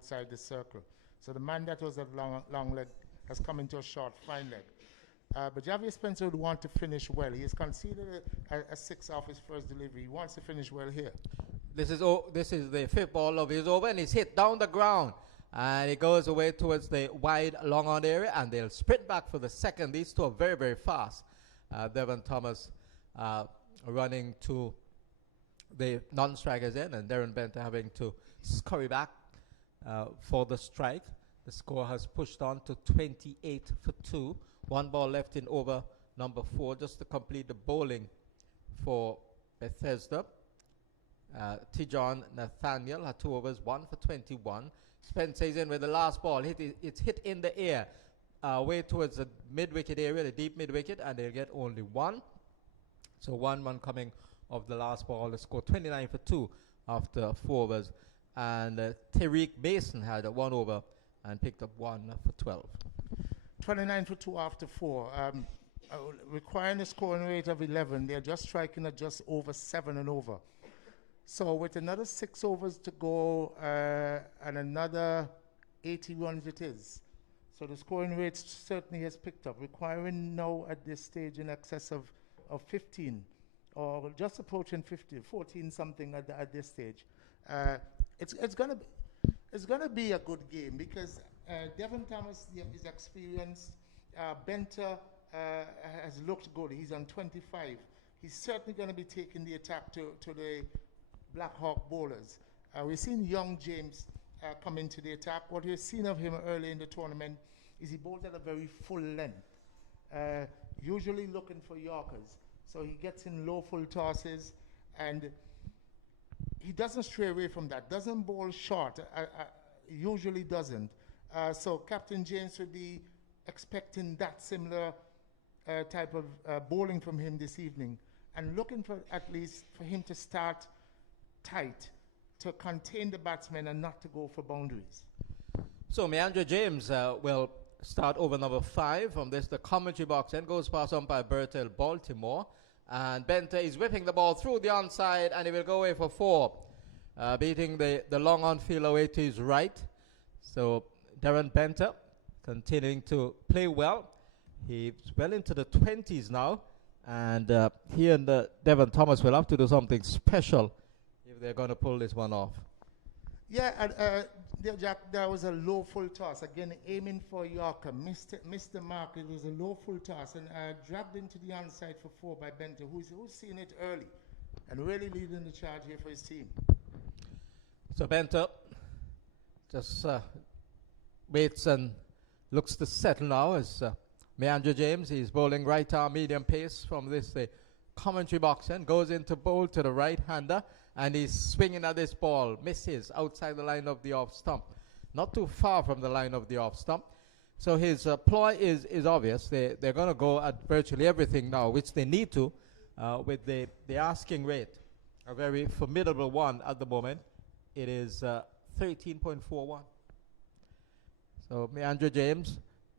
outside the circle. So the man that was at long leg has come into a short fine leg. But Javier Spencer would want to finish well. He has conceded a 6 off his first delivery. He wants to finish well here. This is the 5th ball of his over, and he's hit down the ground. And he goes away towards the wide long on area, and they'll sprint back for the second. These two are very, very fast. Devon Thomas running to the non-strikers end, and Darren Benter having to scurry back for the strike. The score has pushed on to 28 for 2. 1 ball left in over number 4 just to complete the bowling for Bethesda. Tijon Nathaniel had 2 overs, 1 for 21. Spencer is in with the last ball. It's hit in the air, way towards the mid-wicket area, the deep mid-wicket, and they'll get only 1. So 1 coming of the last ball. The score 29 for 2 after 4 overs. And Tariq Mason had a 1 over and picked up 1 for 12. 29 for 2 after 4. Requiring a scoring rate of 11, they're just striking at just over 7 and over. So with another 6 overs to go and another 80 runs it is. So the scoring rate certainly has picked up, requiring now at this stage in excess of 15 or just approaching 50, 14 something at this stage. It's gonna be a good game because Devon Thomas is experienced. Benter has looked good. He's on 25. He's certainly going to be taking the attack to the Black Hawk bowlers. We've seen young James come into the attack. What we've seen of him early in the tournament is he bowls at a very full length, usually looking for Yorkers. So he gets in low full tosses, and he doesn't stray away from that. Doesn't bowl short, usually doesn't. So Captain James would be expecting that similar type of bowling from him this evening, and looking for at least for him to start tight, to contain the batsmen and not to go for boundaries. So Meandra James will start over number 5 from this. The commentary box then goes past umpire Bertel Baltimore, and Benter is whipping the ball through the onside, and he will go away for 4, beating the long on field away to his right. So Darren Benter continuing to play well. He's well into the 20s now, and he and Devon Thomas will have to do something special if they're going to pull this one off. Yeah, Jack, there was a low full toss. Again, aiming for Yorker. Missed the mark. It was a low full toss and dragged into the onside for 4 by Benter, who's seen it early and really leading the charge here for his team. So Benter just waits and looks to settle now as Meandra James is bowling right arm medium pace from this commentary box and goes into bowl to the right-hander, and he's swinging at this ball, misses outside the line of the off stump, not too far from the line of the off stump. So his ploy is obvious. They're going to go at virtually everything now, which they need to, with the asking rate, a very formidable one at the moment. It is 13.41. So Meandra James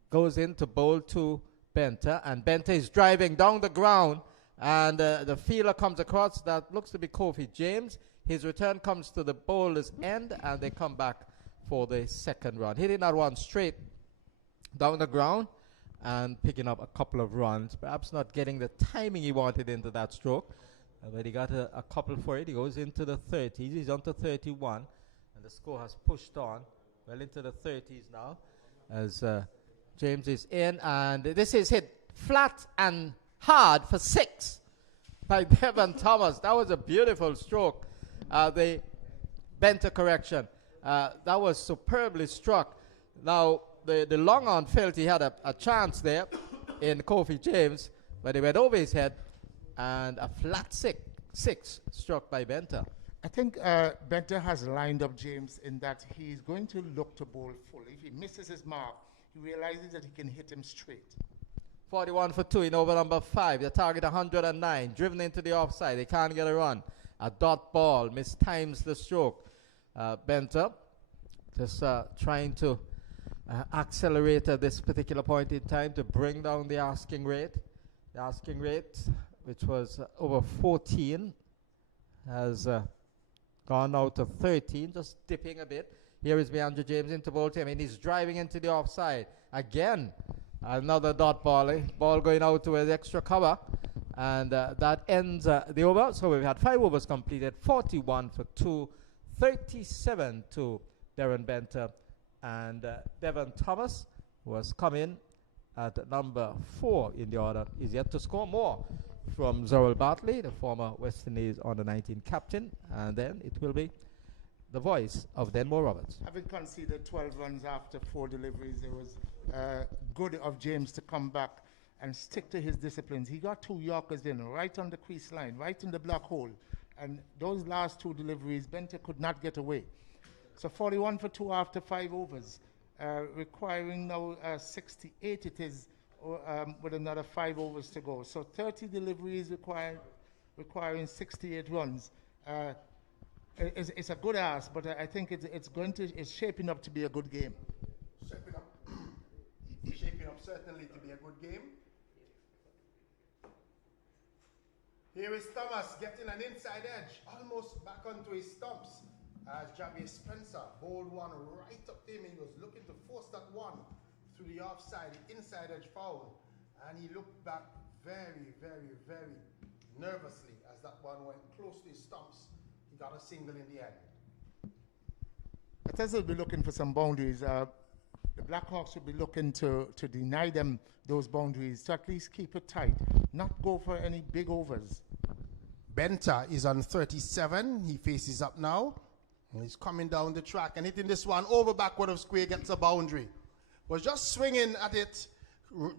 goes in to bowl to Benter, and Benter is driving down the ground, and the fielder comes across. That looks to be Kofi James. His return comes to the bowler's end, and they come back for the second run. Hitting that one straight down the ground and picking up a couple of runs, perhaps not getting the timing he wanted into that stroke, but he got a couple for it. He goes into the 30s. He's on to 31, and the score has pushed on well into the 30s now as James is in, and this is hit flat and hard for 6 by Devon Thomas. That was a beautiful stroke. The Benter correction. That was superbly struck. Now, the long on felt he had a chance there in Kofi James, but he went over his head, and a flat six struck by Benter. I think Benter has lined up James in that he's going to look to bowl full. If he misses his mark, he realizes that he can hit him straight. 41 for 2 in over number 5. The target 109. Driven into the offside. They can't get a run. A dot ball. Mistimes the stroke. Benter just trying to accelerate at this particular point in time to bring down the asking rate. The asking rate, which was over 14, has gone out to 13, just dipping a bit. Here is Andrew James into ball team, and he's driving into the offside. Again, another dot ball. Ball going out to an extra cover. And that ends the over. So we've had 5 overs completed, 41 for 2, 37 to Darren Benter. And Devon Thomas, who has come in at number 4 in the order, is yet to score more from Zorrell Bartley, the former West Indies under-19 captain. And then it will be the voice of Denmore Roberts. Having conceded 12 runs after 4 deliveries, it was good of James to come back and stick to his disciplines. He got 2 Yorkers in, right on the crease line, right in the black hole. And those last 2 deliveries, Benter could not get away. So 41 for 2 after 5 overs, requiring now 68 it is, with another 5 overs to go. So 30 deliveries requiring 68 runs. It's a good ask, but I think it's shaping up to be a good game. Shaping up certainly to be a good game. Here is Thomas getting an inside edge, almost back onto his stumps, as Javier Spencer bowled one right up to him. He was looking to force that one through the offside, the inside edge foul, and he looked back very, very, very nervously as that one went close to his stumps. He got a single in the end. Bethesda will be looking for some boundaries. The Blackhawks will be looking to deny them those boundaries, to at least keep it tight, not go for any big overs. Benter is on 37. He faces up now. He's coming down the track and hitting this one over backward of square, gets a boundary. Was just swinging at it,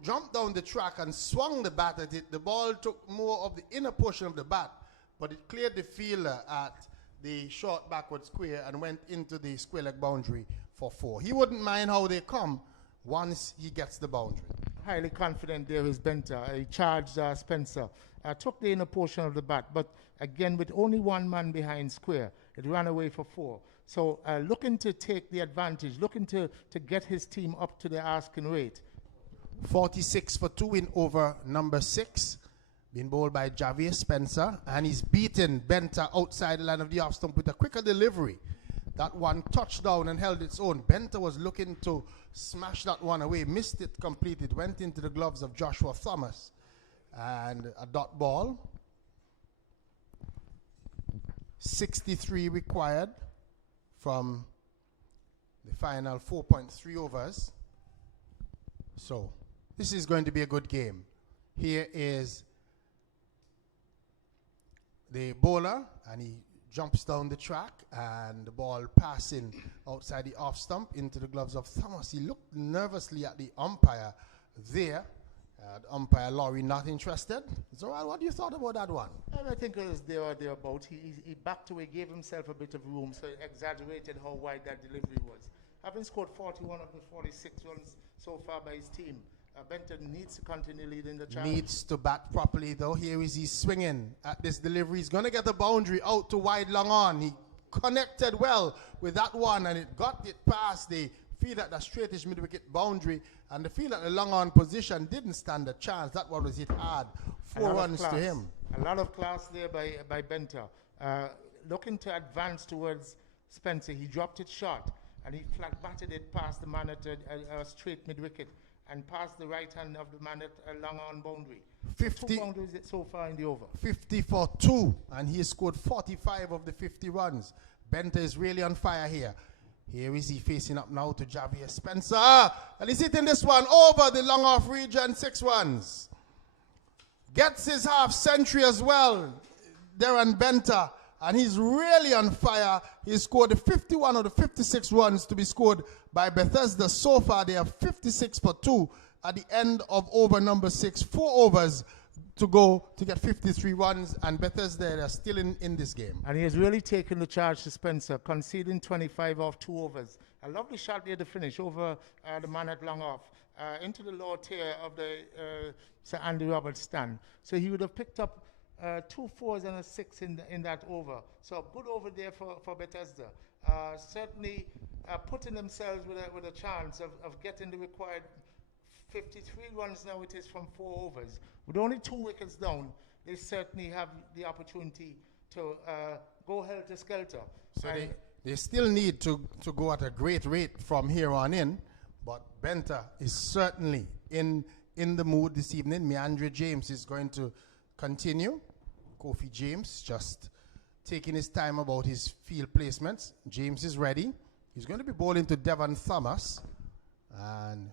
jumped down the track and swung the bat at it. The ball took more of the inner portion of the bat, but it cleared the fielder at the short backward square and went into the square leg boundary for 4. He wouldn't mind how they come once he gets the boundary. Highly confident there is Benter. He charged Spencer. Took the inner portion of the bat, but again, with only 1 man behind square, it ran away for 4. So looking to take the advantage, looking to get his team up to the asking rate. 46 for 2 in over number 6. Been bowled by Javier Spencer, and he's beaten Benter outside the line of the off stump with a quicker delivery. That one touched down and held its own. Benter was looking to smash that one away, missed it completely. It went into the gloves of Joshua Thomas. And a dot ball. 63 required from the final 4.3 overs. So this is going to be a good game. Here is the bowler, and he jumps down the track, and the ball passing outside the off stump into the gloves of Thomas. He looked nervously at the umpire there. The umpire Laurie not interested. So what do you thought about that one? I think it was there or thereabout. He backed away, gave himself a bit of room, so he exaggerated how wide that delivery was. Having scored 41 of the 46 runs so far by his team, Benton needs to continue leading the challenge. Needs to bat properly though. Here is he swinging at this delivery. He's going to get the boundary out to wide long on. He connected well with that one, and it got it past the field at the straightish mid-wicket boundary, and the field at the long on position didn't stand a chance. That one was hit hard. 4 runs to him. A lot of class there by Benter. Looking to advance towards Spencer, he dropped it short, and he flat batted it past the man at a straight mid-wicket and past the right hand of the man at a long on boundary. 50 2 boundaries so far in the over. 50 for 2, and he scored 45 of the 50 runs. Benter is really on fire here. Here is he facing up now to Javier Spencer, and he's hitting this one over the long off region, 6 runs. Gets his half century as well, Darren Benter, and he's really on fire. He scored the 51 of the 56 runs to be scored by Bethesda. So far, they have 56 for 2 at the end of over number 6. 4 overs to go to get 53 runs, and Bethesda are still in this game. And he has really taken the charge to Spencer, conceding 25 off 2 overs. A lovely shot there to finish over the man at long off, into the lower tier of the Sir Andy Roberts stand. So he would have picked up 2 4s and a 6 in that over. So good over there for Bethesda. Certainly putting themselves with a chance of getting the required 53 runs now it is from 4 overs. With only 2 wickets down, they certainly have the opportunity to go helter-skelter. So They still need to go at a great rate from here on in, but Benta is certainly in the mood this evening. Meandre James is going to continue. Kofi James just taking his time about his field placements. James is ready. He's going to be bowling to Devon Thomas. And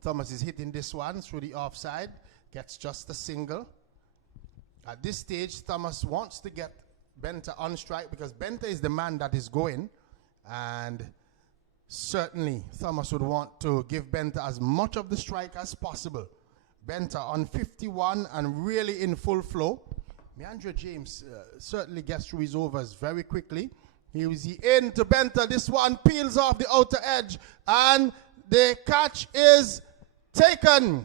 Thomas is hitting this one through the offside. Gets just a single. At this stage, Thomas wants to get Benta on strike because Benta is the man that is going. And certainly, Thomas would want to give Benta as much of the strike as possible. Benta on 51 and really in full flow. Meandre James certainly gets through his overs very quickly. Here is he in to Benta. This one peels off the outer edge. And the catch is taken.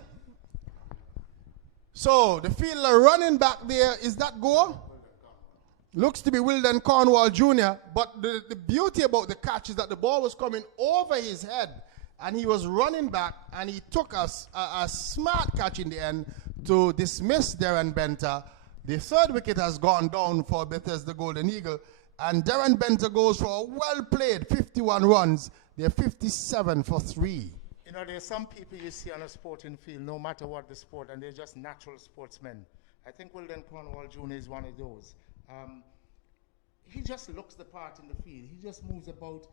So the fielder running back there, is that go? Looks to be Wilden Cornwall Jr. But the beauty about the catch is that the ball was coming over his head. And he was running back, and he took a smart catch in the end to dismiss Darren Benta. The third wicket has gone down for Bethesda Golden Eagle, and Darren Benta goes for a well-played 51 runs. They're 57 for 3. You know, there's some people you see on a sporting field, no matter what the sport, and they're just natural sportsmen. I think Wilden Cornwall Jr. is one of those. He just looks the part in the field. He just moves about.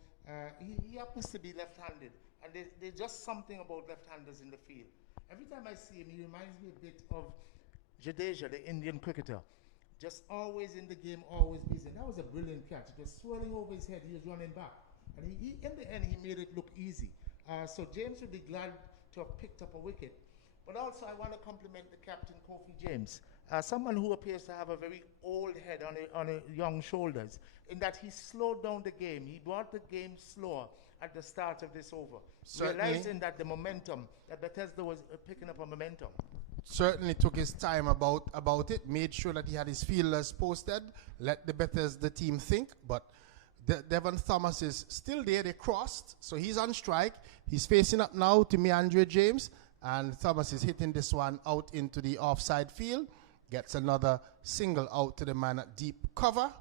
He happens to be left-handed, and there's just something about left-handers in the field. Every time I see him, he reminds me a bit of Jadeja, the Indian cricketer. Just always in the game, always busy. That was a brilliant catch. It was swirling over his head. He was running back. And in the end, he made it look easy. So James would be glad to have picked up a wicket. But also, I want to compliment the captain, Kofi James. Someone who appears to have a very old head on young shoulders, in that he slowed down the game. He brought the game slower at the start of this over, realizing that the momentum, that Bethesda was picking up a momentum. Certainly took his time about it, made sure that he had his fielders posted, let the Bethesda team think, but Devon Thomas is still there. They crossed, so he's on strike. He's facing up now to Meandre James, and Thomas is hitting this one out into the offside field. Gets another single out to the man at deep cover,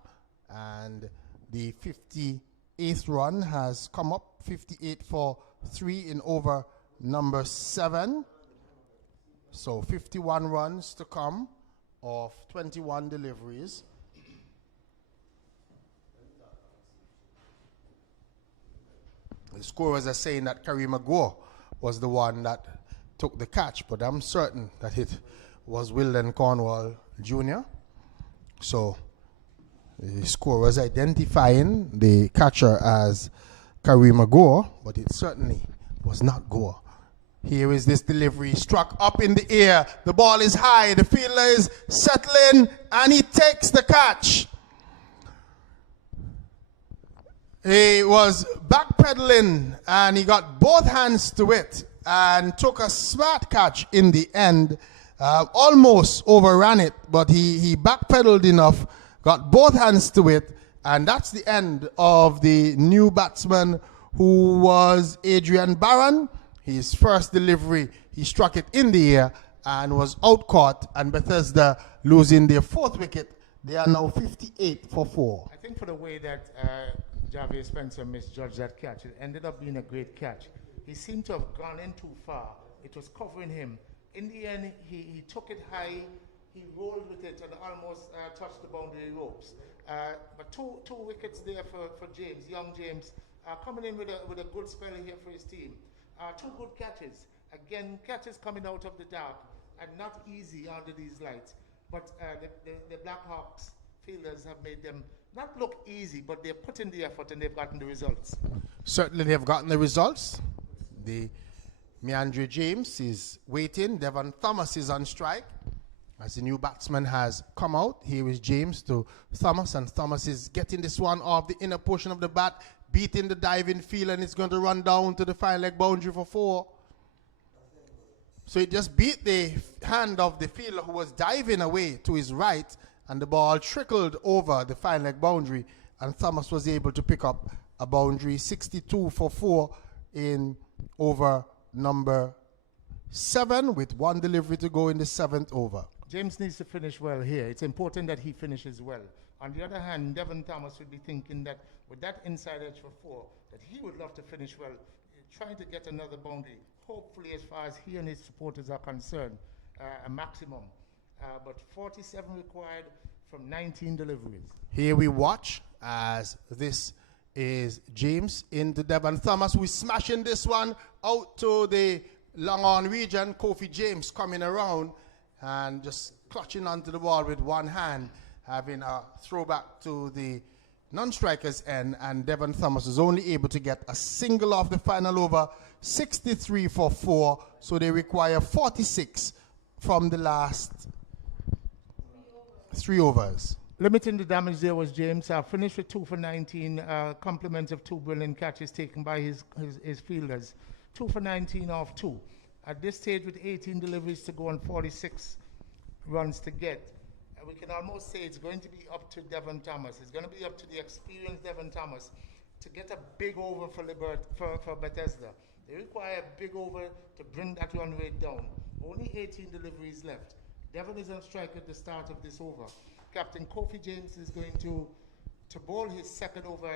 and the 58th run has come up, 58 for 3 in over number 7. So 51 runs to come of 21 deliveries. The scorers are saying that Kareem Agor was the one that took the catch, but I'm certain that it was Wilden Cornwall Jr. So the scorers identifying the catcher as Kareem Agor, but it certainly was not Gore. Here is this delivery, struck up in the air. The ball is high, the fielder is settling, and he takes the catch. He was backpedaling, and he got both hands to it, and took a smart catch in the end. Almost overran it, but he backpedaled enough, got both hands to it, and that's the end of the new batsman, who was Adrian Barron. His first delivery, he struck it in the air and was out-caught, and Bethesda losing their 4th wicket. They are now 58 for 4. I think for the way that Javier Spencer misjudged that catch, it ended up being a great catch. He seemed to have gone in too far. It was covering him. In the end, he took it high, he rolled with it and almost touched the boundary ropes. But two wickets there for James, young James, coming in with a good spell here for his team. 2 good catches. Again, catches coming out of the dark and not easy under these lights. But the Blackhawks fielders have made them not look easy, but they're putting the effort and they've gotten the results. Certainly they've gotten the results. The Meandre James is waiting. Devon Thomas is on strike as the new batsman has come out. Here is James to Thomas, and Thomas is getting this one off the inner portion of the bat, beating the diving field, and it's going to run down to the fine leg boundary for 4. So it just beat the hand of the fielder who was diving away to his right, and the ball trickled over the fine leg boundary, and Thomas was able to pick up a boundary. 62 for 4 in over number 7, with 1 delivery to go in the 7th over. James needs to finish well here. It's important that he finishes well. On the other hand, Devon Thomas would be thinking that with that inside edge for 4, that he would love to finish well, trying to get another boundary. Hopefully, as far as he and his supporters are concerned, a maximum. But 47 required from 19 deliveries. Here we watch as this is James into Devon Thomas, who is smashing this one out to the long on region. Kofi James coming around and just clutching onto the ball with one hand, having a throwback to the non-strikers end, and Devon Thomas was only able to get a single off the final over, 63 for 4, so they require 46 from the last 3 overs. Limiting the damage there was James. Finished with 2 for 19, compliments of 2 brilliant catches taken by his fielders. 2 for 19 off 2. At this stage, with 18 deliveries to go and 46 runs to get, we can almost say it's going to be up to Devon Thomas. It's going to be up to the experienced Devon Thomas to get a big over for Bethesda. They require a big over to bring that run rate down. Only 18 deliveries left. Devon is on strike at the start of this over. Captain Kofi James is going to bowl his second over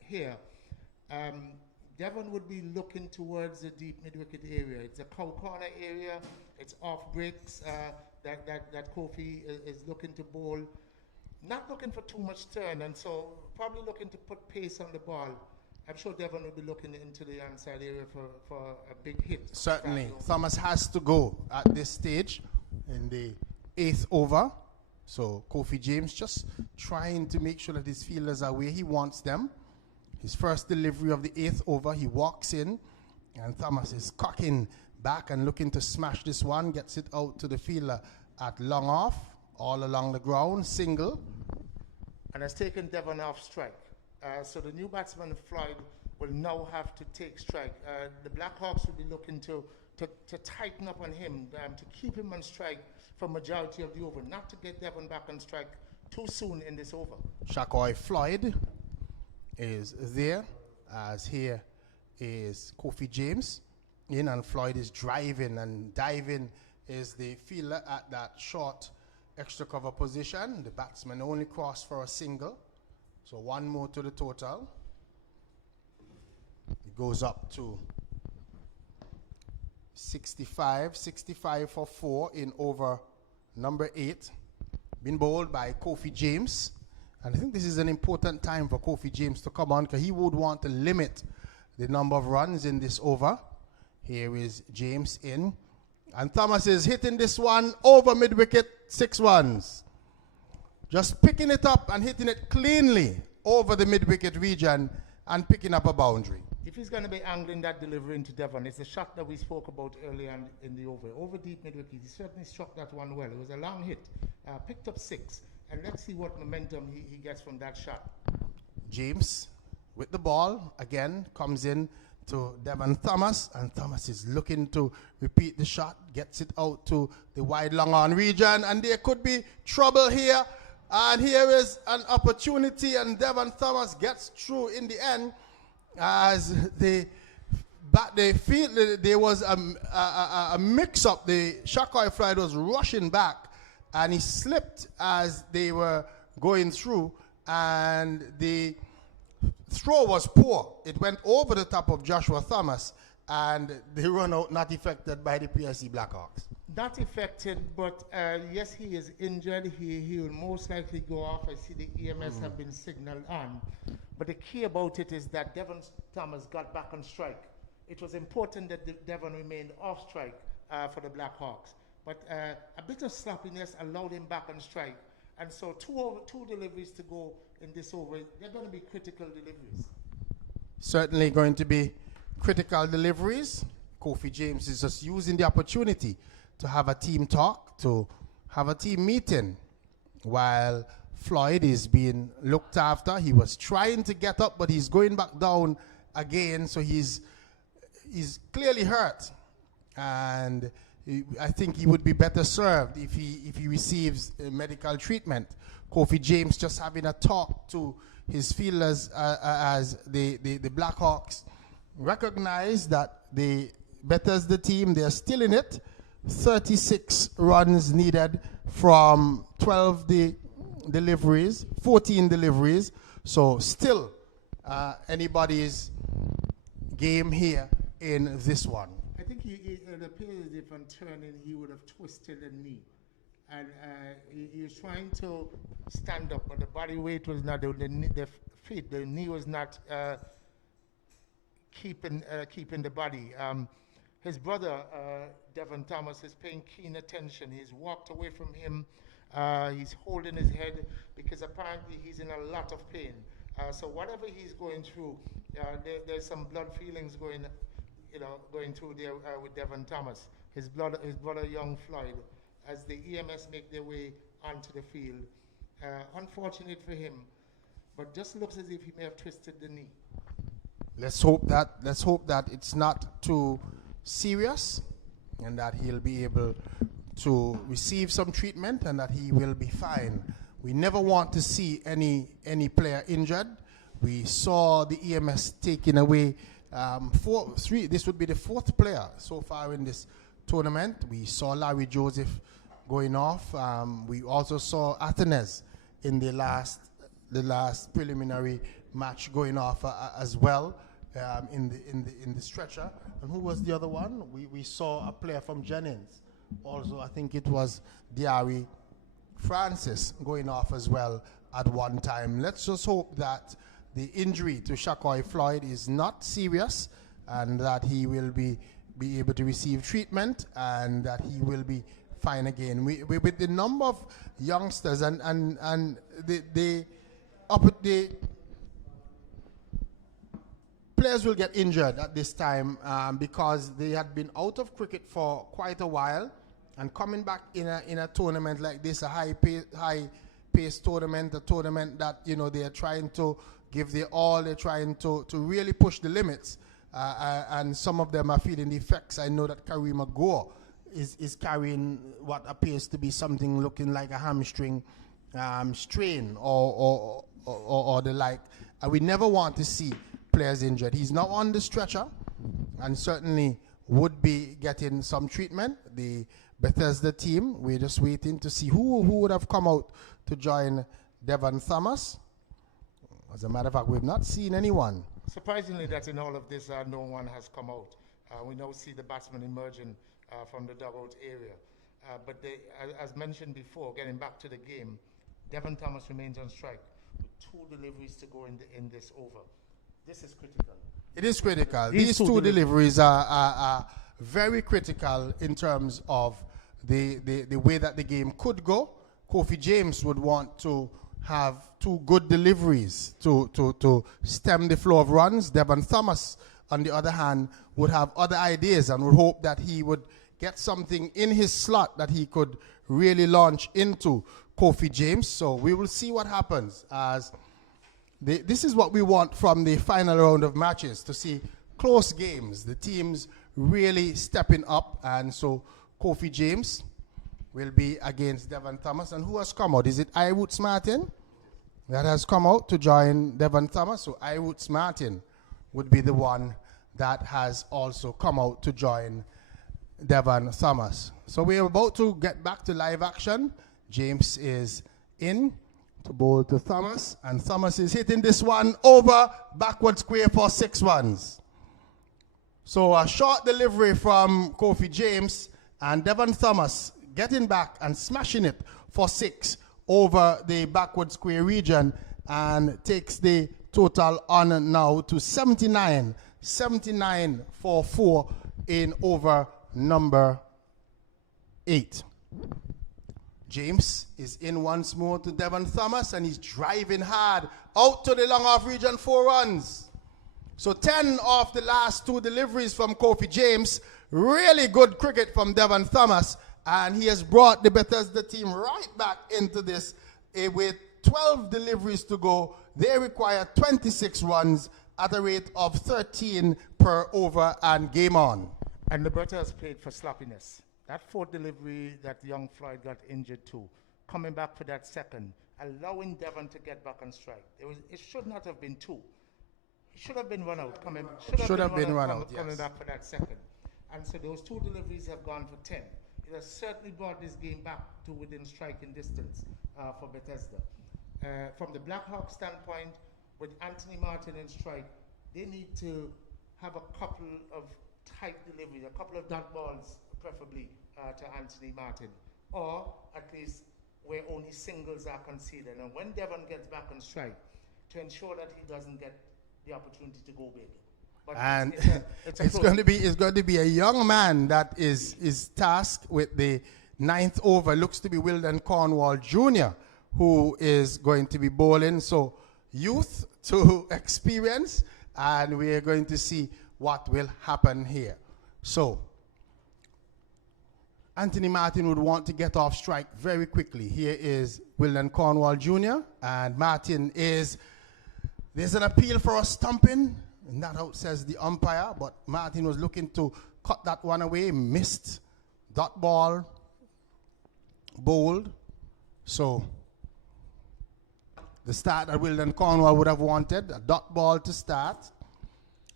here. Devon would be looking towards the deep mid-wicket area. It's a cow corner area. It's off breaks that Kofi is looking to bowl. Not looking for too much turn, and so probably looking to put pace on the ball. I'm sure Devon will be looking into the inside area for a big hit. Certainly. Thomas has to go at this stage in the 8th over. So Kofi James just trying to make sure that his fielders are where he wants them. His first delivery of the 8th over, he walks in, and Thomas is cocking back and looking to smash this one, gets it out to the fielder at long off, all along the ground, single. And has taken Devon off strike. So the new batsman, Floyd, will now have to take strike. The Blackhawks will be looking to tighten up on him, to keep him on strike for majority of the over, not to get Devon back on strike too soon in this over. Shakoy Floyd is there, as here is Kofi James in, and Floyd is driving, and diving is the fielder at that short extra cover position. The batsman only crossed for a single, so one more to the total. It goes up to 65 for 4 in over number 8, been bowled by Kofi James. And I think this is an important time for Kofi James to come on, because he would want to limit the number of runs in this over. Here is James in, and Thomas is hitting this one over mid-wicket, 6 runs. Just picking it up and hitting it cleanly over the mid-wicket region and picking up a boundary. If he's going to be angling that delivery into Devon, it's the shot that we spoke about earlier in the over. Over deep mid-wicket, he certainly struck that one well. It was a long hit, picked up 6. And let's see what momentum he gets from that shot. James with the ball again comes in to Devon Thomas, and Thomas is looking to repeat the shot, gets it out to the wide long on region, and there could be trouble here. And here is an opportunity, and Devon Thomas gets through in the end, as there was a mix-up. The Shakoy Floyd was rushing back, and he slipped as they were going through, and the throw was poor. It went over the top of Joshua Thomas, and the run out not affected by the PSC Blackhawks. Not affected, but yes, he is injured. He will most likely go off. I see the EMS have been signaled on. But the key about it is that Devon Thomas got back on strike. It was important that Devon remained off strike for the Blackhawks. But a bit of sloppiness allowed him back on strike. And so two deliveries to go in this over. They're going to be critical deliveries. Certainly going to be critical deliveries. Kofi James is just using the opportunity to have a team talk, to have a team meeting, while Floyd is being looked after. He was trying to get up, but he's going back down again, so he's clearly hurt. And I think he would be better served if he receives medical treatment. Kofi James just having a talk to his fielders as the Blackhawks recognize that the Bethesda team, they're still in it. 36 runs needed from 14 deliveries. So still anybody's game here in this one. I think it appears if on turning he would have twisted the knee. And he was trying to stand up, but the body weight was not, the feet, the knee was not keeping the body. His brother, Devon Thomas, is paying keen attention. He's walked away from him. He's holding his head because apparently he's in a lot of pain. So whatever he's going through, there's some blood feelings going through there with Devon Thomas. His brother, young Floyd, as the EMS make their way onto the field. Unfortunate for him, but just looks as if he may have twisted the knee. Let's hope that it's not too serious and that he'll be able to receive some treatment and that he will be fine. We never want to see any player injured. We saw the EMS taking away this would be the fourth player so far in this tournament. We saw Larry Joseph going off. We also saw Athenes in the last preliminary match going off as well in the stretcher. And who was the other one? We saw a player from Jennings. Also, I think it was Diary Francis going off as well at one time. Let's just hope that the injury to Shakoy Floyd is not serious and that he will be able to receive treatment and that he will be fine again. With the number of youngsters and the players will get injured at this time because they had been out of cricket for quite a while, and coming back in a tournament like this, a high pace tournament, a tournament that they are trying to give their all, they're trying to really push the limits, and some of them are feeling the effects. I know that Karima Gore is carrying what appears to be something looking like a hamstring strain or the like. We never want to see players injured. He's now on the stretcher and certainly would be getting some treatment. The Bethesda team, we're just waiting to see who would have come out to join Devon Thomas. As a matter of fact, we've not seen anyone. Surprisingly, that in all of this, no one has come out. We now see the batsmen emerging from the dugout area. But as mentioned before, getting back to the game, Devon Thomas remains on strike with 2 deliveries to go in this over. This is critical. It is critical. These two deliveries are very critical in terms of the way that the game could go. Kofi James would want to have 2 good deliveries to stem the flow of runs. Devon Thomas, on the other hand, would have other ideas and would hope that he would get something in his slot that he could really launch into Kofi James. So we will see what happens, as this is what we want from the final round of matches, to see close games, the teams really stepping up. And so Kofi James will be against Devon Thomas. And who has come out? Is it Iwoods Martin that has come out to join Devon Thomas? So Iwoods Martin would be the one that has also come out to join Devon Thomas. So we're about to get back to live action. James is in to bowl to Thomas, and Thomas is hitting this one over backward square for 6 runs. So a short delivery from Kofi James, and Devon Thomas getting back and smashing it for 6 over the backward square region, and takes the total on now to 79 for 4 in over number 8. James is in once more to Devon Thomas, and he's driving hard out to the long off region, 4 runs. So 10 of the last 2 deliveries from Kofi James. Really good cricket from Devon Thomas, and he has brought the Bethesda team right back into this with 12 deliveries to go. They require 26 runs at a rate of 13 per over, and game on. And Liberta has played for sloppiness. That 4th delivery that young Floyd got injured to, coming back for that second, allowing Devon to get back on strike. It should not have been 2. He should have been run out. Coming back for that second. And so those 2 deliveries have gone for 10. It has certainly brought this game back to within striking distance for Bethesda. From the Blackhawks standpoint, with Anthony Martin in strike, they need to have a couple of tight deliveries, a couple of dot balls, preferably to Anthony Martin, or at least where only singles are conceded. And when Devon gets back on strike, to ensure that he doesn't get the opportunity to go big. But And it's going to be a young man that is tasked with the 9th over. Looks to be Wilden Cornwall Jr., who is going to be bowling. So youth to experience, and we are going to see what will happen here. So Anthony Martin would want to get off strike very quickly. Here is Wilden Cornwall Jr. and Martin is, there's an appeal for a stumping, and that out says the umpire, but Martin was looking to cut that one away, missed, dot ball, bowled. So the start that Wilden Cornwall would have wanted, a dot ball to start.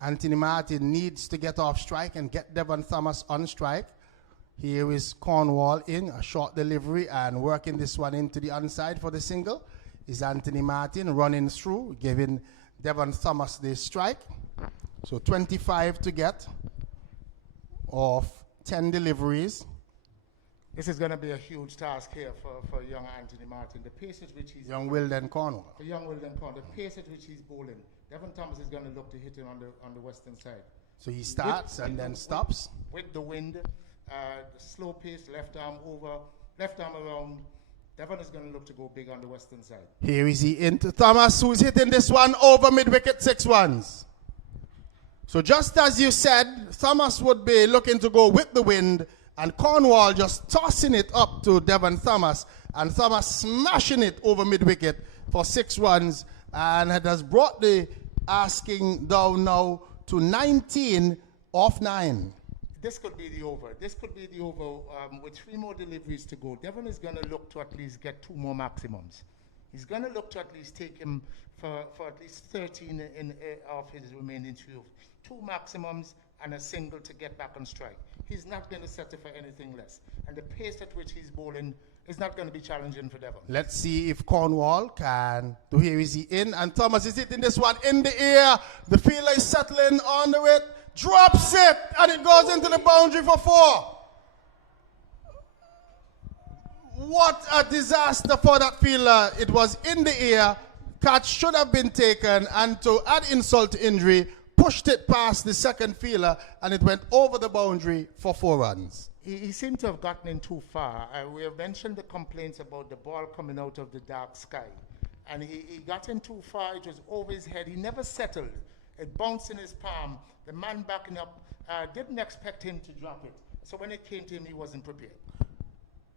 Anthony Martin needs to get off strike and get Devon Thomas on strike. Here is Cornwall in, a short delivery and working this one into the onside for the single. Is Anthony Martin running through, giving Devon Thomas the strike. So 25 to get of 10 deliveries. This is going to be a huge task here for young Anthony Martin. The pace at which he's Young Wilden Cornwall. For young Wilden Cornwall, the pace at which he's bowling. Devon Thomas is going to look to hit him on the western side. So he starts and then stops. With the wind, the slow pace, left arm over, left arm around. Devon is going to look to go big on the western side. Here is he into Thomas, who's hitting this one over mid-wicket 6 runs. So just as you said, Thomas would be looking to go with the wind, and Cornwall just tossing it up to Devon Thomas, and Thomas smashing it over mid-wicket for 6 runs, and it has brought the asking down now to 19 off 9. This could be the over. This could be the over with 3 more deliveries to go. Devon is going to look to at least get 2 more maximums. He's going to look to at least take him for at least 13 of his remaining 2 maximums and a single to get back on strike. He's not going to settle for anything less. And the pace at which he's bowling is not going to be challenging for Devon. Let's see if Cornwall can. So here is he in, and Thomas is hitting this one in the air. The fielder is settling on the it, drops it, and it goes into the boundary for 4. What a disaster for that fielder. It was in the air. Catch should have been taken, and to add insult to injury, pushed it past the second fielder, and it went over the boundary for 4 runs. He seemed to have gotten in too far. We have mentioned the complaints about the ball coming out of the dark sky. And he got in too far. It was over his head. He never settled. It bounced in his palm. The man backing up didn't expect him to drop it. So when it came to him, he wasn't prepared.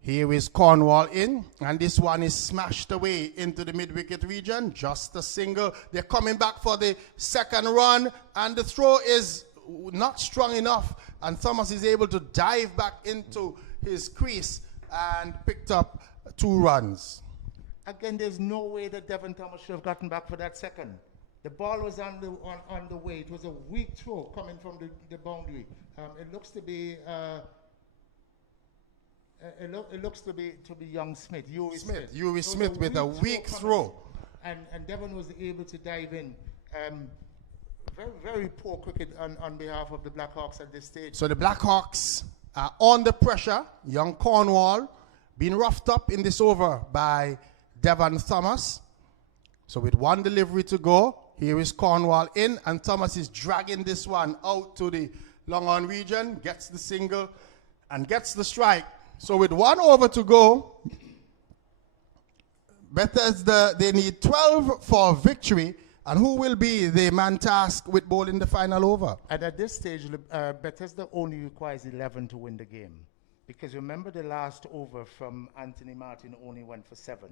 Here is Cornwall in, and this one is smashed away into the mid-wicket region. Just a single. They're coming back for the second run, and the throw is not strong enough, and Thomas is able to dive back into his crease and picked up 2 runs. Again, there's no way that Devon Thomas should have gotten back for that second. The ball was on the way. It was a weak throw coming from the boundary. It looks to be it looks to be young Smith, Yuri Smith with a weak throw. And Devon was able to dive in. Very, very poor cricket on behalf of the Blackhawks at this stage. So the Blackhawks are under pressure. Young Cornwall being roughed up in this over by Devon Thomas. So with 1 delivery to go, here is Cornwall in, and Thomas is dragging this one out to the long on region, gets the single and gets the strike. So with 1 over to go, Bethesda, they need 12 for victory. And who will be the man tasked with bowling the final over? And at this stage, Bethesda only requires 11 to win the game. Because remember, the last over from Anthony Martin only went for 7.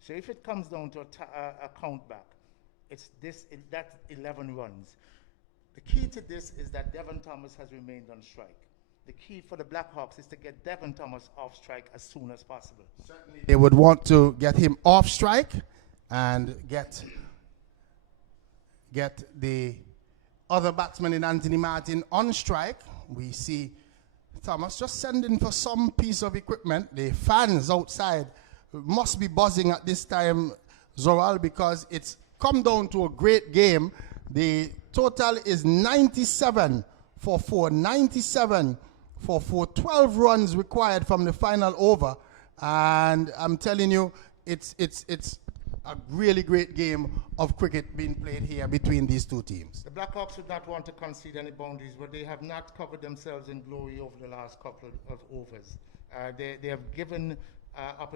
So if it comes down to a count back, that's 11 runs. The key to this is that Devon Thomas has remained on strike. The key for the Blackhawks is to get Devon Thomas off strike as soon as possible. Certainly they would want to get him off strike and get the other batsman in Anthony Martin on strike. We see Thomas just sending for some piece of equipment. The fans outside must be buzzing at this time, Zoral, because it's come down to a great game. The total is 97 for 4. 97 for 4. 12 runs required from the final over. And I'm telling you, it's a really great game of cricket being played here between these two teams. The Blackhawks would not want to concede any boundaries, but they have not covered themselves in glory over the last couple of overs. They have given,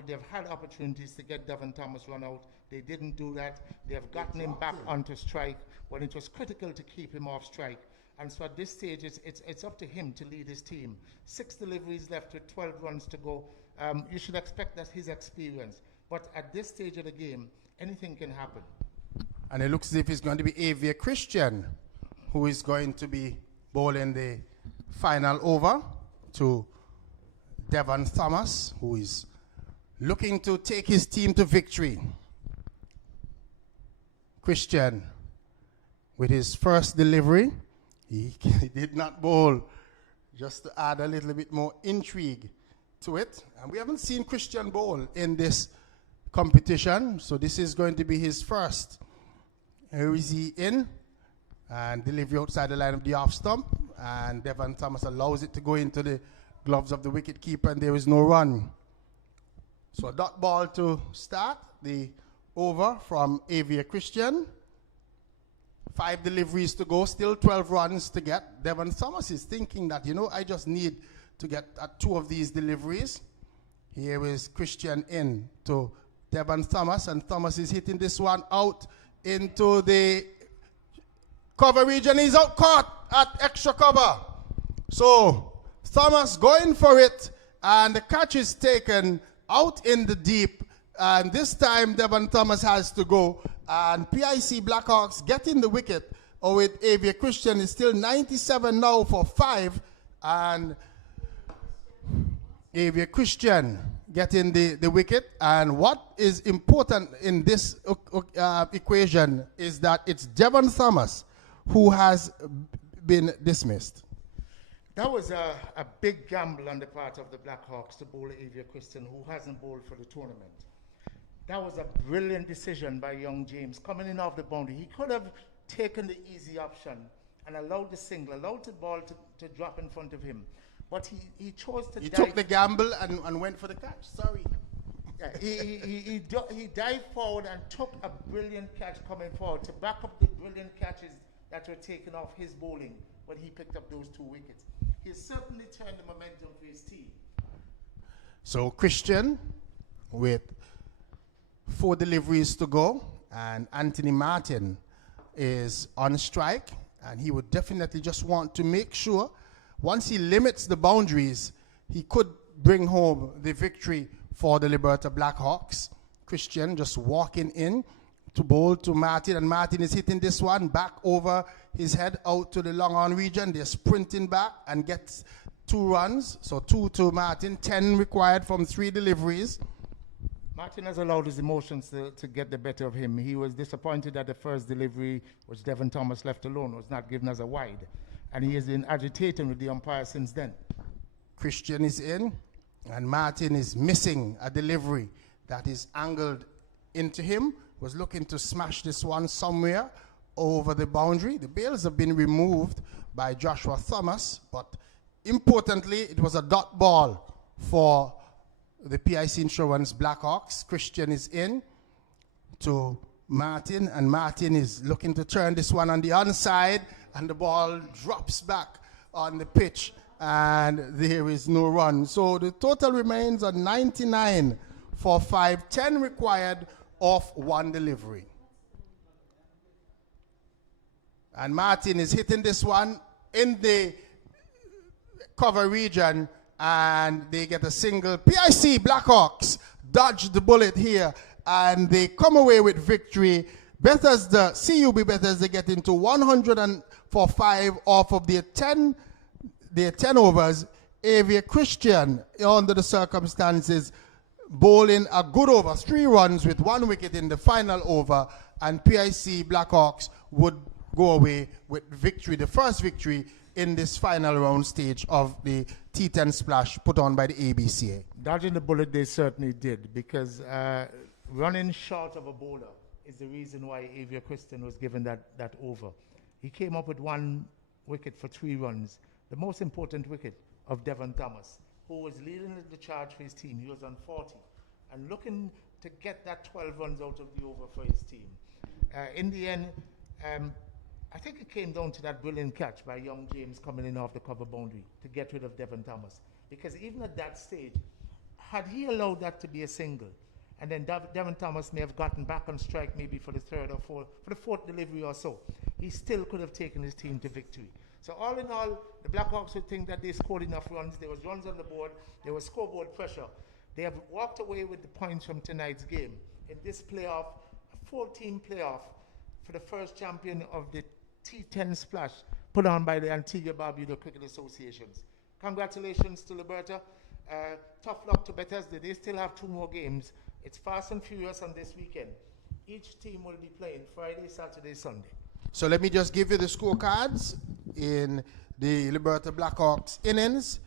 they've had opportunities to get Devon Thomas run out. They didn't do that. They have gotten him back onto strike when it was critical to keep him off strike. And so at this stage, it's up to him to lead his team. 6 deliveries left with 12 runs to go. You should expect that's his experience. But at this stage of the game, anything can happen. And it looks as if it's going to be ABCA Christian who is going to be bowling the final over to Devon Thomas, who is looking to take his team to victory. Christian, with his first delivery, he did not bowl, just to add a little bit more intrigue to it. And we haven't seen Christian bowl in this competition, so this is going to be his first. Here is he in, and delivery outside the line of the off stump, and Devon Thomas allows it to go into the gloves of the wicket keeper, and there is no run. So a dot ball to start the over from ABCA Christian. 5 deliveries to go, still 12 runs to get. Devon Thomas is thinking that, I just need to get 2 of these deliveries. Here is Christian in to Devon Thomas, and Thomas is hitting this one out into the cover region. He's out caught at extra cover. So Thomas going for it, and the catch is taken out in the deep. And this time Devon Thomas has to go, and PIC Blackhawks getting the wicket with ABCA Christian is still 97 now for 5, and ABCA Christian getting the wicket. And what is important in this equation is that it's Devon Thomas who has been dismissed. That was a big gamble on the part of the Blackhawks to bowl ABCA Christian, who hasn't bowled for the tournament. That was a brilliant decision by young James, coming in off the boundary. He could have taken the easy option and allowed the single, allowed the ball to drop in front of him. But he chose to He dive. took the gamble and went for the catch. Sorry. Yeah, he dived forward and took a brilliant catch coming forward to back up the brilliant catches that were taken off his bowling when he picked up those 2 wickets. He certainly turned the momentum for his team. So Christian with 4 deliveries to go, and Anthony Martin is on strike, and he would definitely just want to make sure once he limits the boundaries, he could bring home the victory for the Liberta Blackhawks. Christian just walking in to bowl to Martin, and Martin is hitting this one back over his head out to the long on region. They're sprinting back and gets 2 runs, so 2 to Martin, 10 required from 3 deliveries. Martin has allowed his emotions to get the better of him. He was disappointed that the first delivery, which Devon Thomas left alone, was not given as a wide. And he has been agitating with the umpire since then. Christian is in, and Martin is missing a delivery that is angled into him. Was looking to smash this one somewhere over the boundary. The bails have been removed by Joshua Thomas, but importantly, it was a dot ball for the PIC Insurance Blackhawks. Christian is in to Martin, and Martin is looking to turn this one on the onside, and the ball drops back on the pitch, and there is no run. So the total remains at 99 for 5, 10 required off 1 delivery. And Martin is hitting this one in the cover region, and they get a single. PIC Blackhawks dodge the bullet here, and they come away with victory. Betters, the CUB Betters, they get into 104.5 off of their 10 overs. ABCA Christian, under the circumstances, bowling a good over, 3 runs with 1 wicket in the final over, and PIC Blackhawks would go away with victory, the first victory in this final round stage of the T10 splash put on by the ABCA. Dodging the bullet, they certainly did, because running short of a bowler is the reason why Avia Christian was given that over. He came up with 1 wicket for 3 runs, the most important wicket of Devon Thomas, who was leading the charge for his team. He was on 40 and looking to get that 12 runs out of the over for his team. In the end, I think it came down to that brilliant catch by young James coming in off the cover boundary to get rid of Devon Thomas. Because even at that stage, had he allowed that to be a single, and then Devon Thomas may have gotten back on strike maybe for the third or fourth, for the fourth delivery or so, he still could have taken his team to victory. So all in all, the Blackhawks would think that they scored enough runs. There was runs on the board. There was scoreboard pressure. They have walked away with the points from tonight's game. In this playoff, a 4-team playoff for the first champion of the T10 splash put on by the Antigua Barbuda Cricket Associations. Congratulations to Liberta. Tough luck to Bethesda. They still have 2 more games. It's fast and furious on this weekend. Each team will be playing Friday, Saturday, Sunday. So let me just give you the scorecards in the Liberta Blackhawks innings.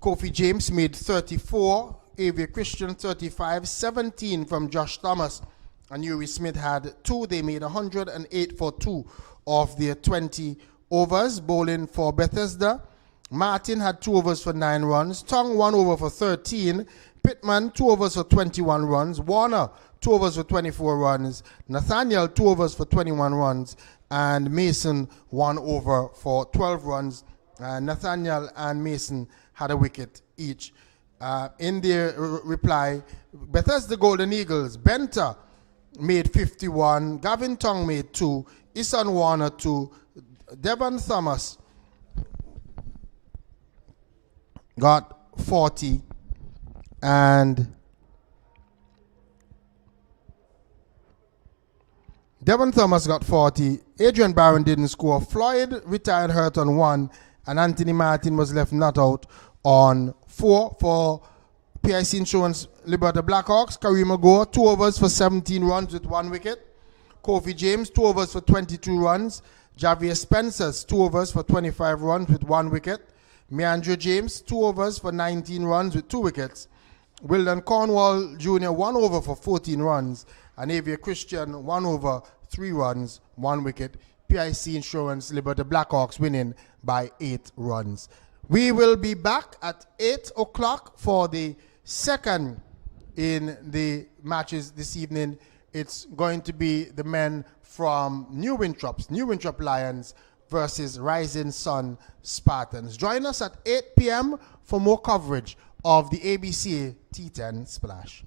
Kofi James made 34, Avia Christian 35, 17 from Josh Thomas, and Yuri Smith had 2. They made 108 for 2 of their 20 overs. Bowling for Bethesda, Martin had 2 overs for 9 runs, Tong 1 over for 13, Pittman 2 overs for 21 runs, Warner 2 overs for 24 runs, Nathaniel 2 overs for 21 runs, and Mason 1 over for 12 runs. Nathaniel and Mason had a wicket each. In their reply, Bethesda Golden Eagles, Benta made 51, Gavin Tong made 2, Isan Warner 2, Devon Thomas got 40, and Devon Thomas got 40. Adrian Barron didn't score. Floyd retired hurt on 1, and Anthony Martin was left not out on 4 for PIC Insurance Liberta Blackhawks. Kareem Agor, 2 overs for 17 runs with 1 wicket. Kofi James, 2 overs for 22 runs. Javier Spencer's 2 overs for 25 runs with 1 wicket. Meandrew James, 2 overs for 19 runs with 2 wickets. Wilden Cornwall Jr., 1 over for 14 runs. And Avia Christian, 1 over, 3 runs, 1 wicket. PIC Insurance Liberta Blackhawks winning by 8 runs. We will be back at 8 o'clock for the second in the matches this evening. It's going to be the men from New Winthrop Lions versus Rising Sun Spartans. Join us at 8 p.m. for more coverage of the ABCA T10 Splash.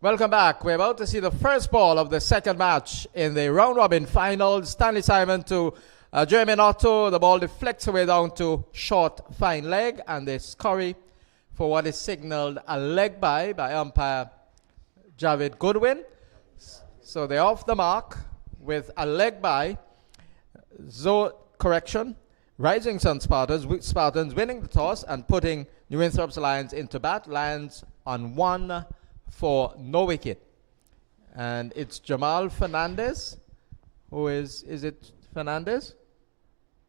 Welcome back. We're about to see the first ball of the second match in the round-robin final. Stanley Simon to Jermaine Otto. The ball deflects away down to short, fine leg, and they scurry for what is signaled a leg by umpire Javid Goodwin. So they're off the mark with a leg by. Correction. Rising Sun Spartans winning the toss and putting New Winthrop's Lions into bat. Lions on 1 for no wicket. And it's Jamal Fernandez who is it Fernandez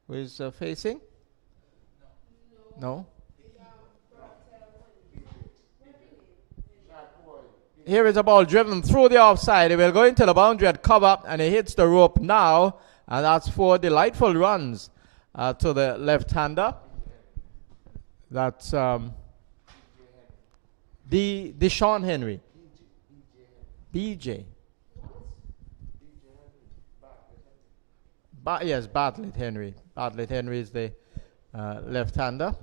who is facing? No. Here is a ball driven through the offside. It will go into the boundary at cover, and it hits the rope now, and that's 4 delightful runs to the left-hander. That's Deshaun Henry. BJ. Yes, Bartlett Henry. Bartlett Henry is the left-hander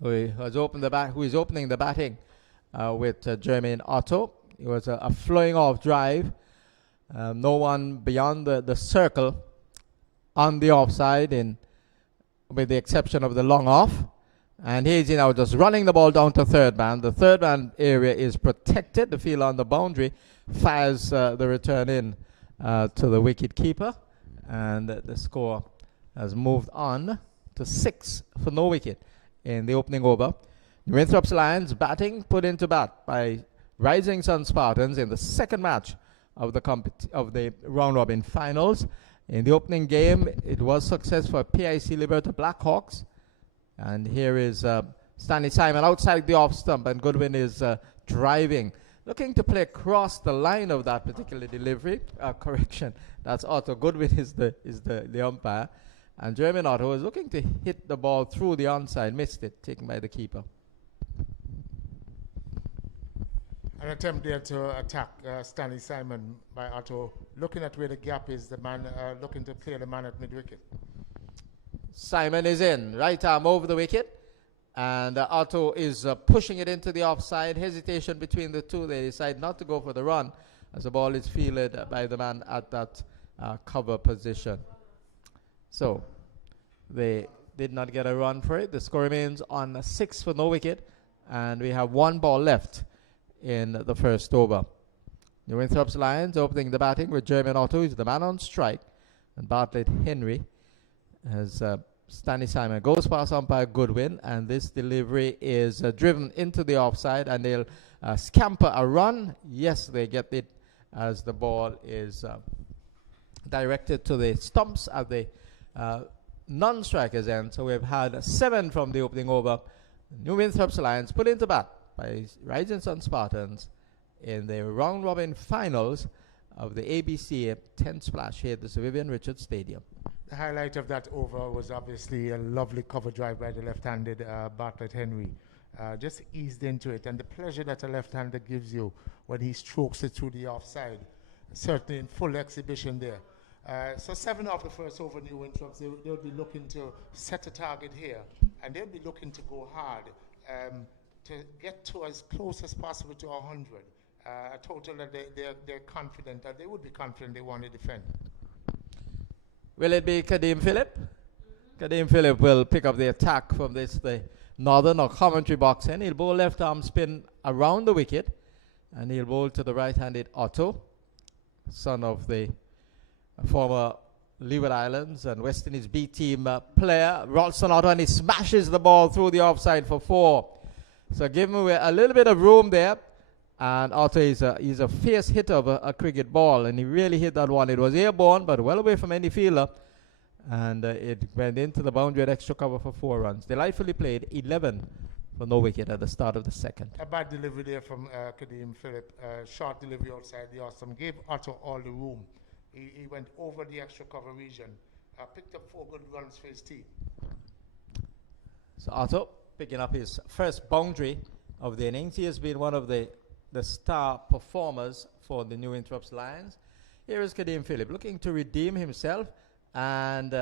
who is opening the batting with Jermaine Otto. It was a flowing off drive. No one beyond the circle on the offside, with the exception of the long off. And he's now just running the ball down to third man. The third man area is protected. The field on the boundary fires the return in to the wicket keeper. And the score has moved on to 6 for no wicket in the opening over. New Winthrop's Lions batting put into bat by Rising Sun Spartans in the second match of the round-robin finals. In the opening game, it was success for PIC Liberta Blackhawks. And here is Stanley Simon outside the off stump, and Goodwin is driving, looking to play across the line of that particular delivery. Correction, that's Otto. Goodwin is the umpire. And Jermaine Otto is looking to hit the ball through the onside, missed it, taken by the keeper. An attempt there to attack Stanley Simon by Otto. Looking at where the gap is, the man looking to clear the man at mid-wicket. Simon is in, right arm over the wicket, and Otto is pushing it into the offside. Hesitation between the two. They decide not to go for the run as the ball is fielded by the man at that cover position. So they did not get a run for it. The score remains on 6 for no wicket, and we have 1 ball left in the first over. New Winthrop's Lions opening the batting with Jermaine Otto, who's the man on strike, and Bartlett Henry as Stanley Simon goes past umpire Goodwin, and this delivery is driven into the offside, and they'll scamper a run. Yes, they get it as the ball is directed to the stumps at the non-strikers end. So we've had 7 from the opening over. New Winthrop's Lions put into bat by Rising Sun Spartans in the round-robin finals of the ABCA 10 splash here at the Sir Vivian Richards Stadium. The highlight of that over was obviously a lovely cover drive by the left-handed Bartlett Henry. Just eased into it, and the pleasure that a left-hander gives you when he strokes it through the offside, certainly in full exhibition there. So 7 off the first over, New Winthrops. They'll be looking to set a target here, and they'll be looking to go hard to get to as close as possible to 100. A total that they're confident, that they would be confident they want to defend. Will it be Kadeem Phillip? Kadeem Phillip will pick up the attack from the northern or commentary box end. He'll bowl left arm spin around the wicket, and he'll bowl to the right-handed Otto, son of the former Leeward Islands and West Indies B team player. Ralston Otto, and he smashes the ball through the offside for 4. So give him a little bit of room there. And Otto is a fierce hitter of a cricket ball, and he really hit that one. It was airborne, but well away from any fielder, and it went into the boundary at extra cover for 4 runs. Delightfully played, 11 for no wicket at the start of the second. A bad delivery there from Kadeem Phillip. Short delivery outside the awesome. Gave Otto all the room. He went over the extra cover region. Picked up 4 good runs for his team. So Otto picking up his first boundary of the innings. He has been one of the star performers for the New Winthrop's Lions. Here is Kadeem Phillip looking to redeem himself, and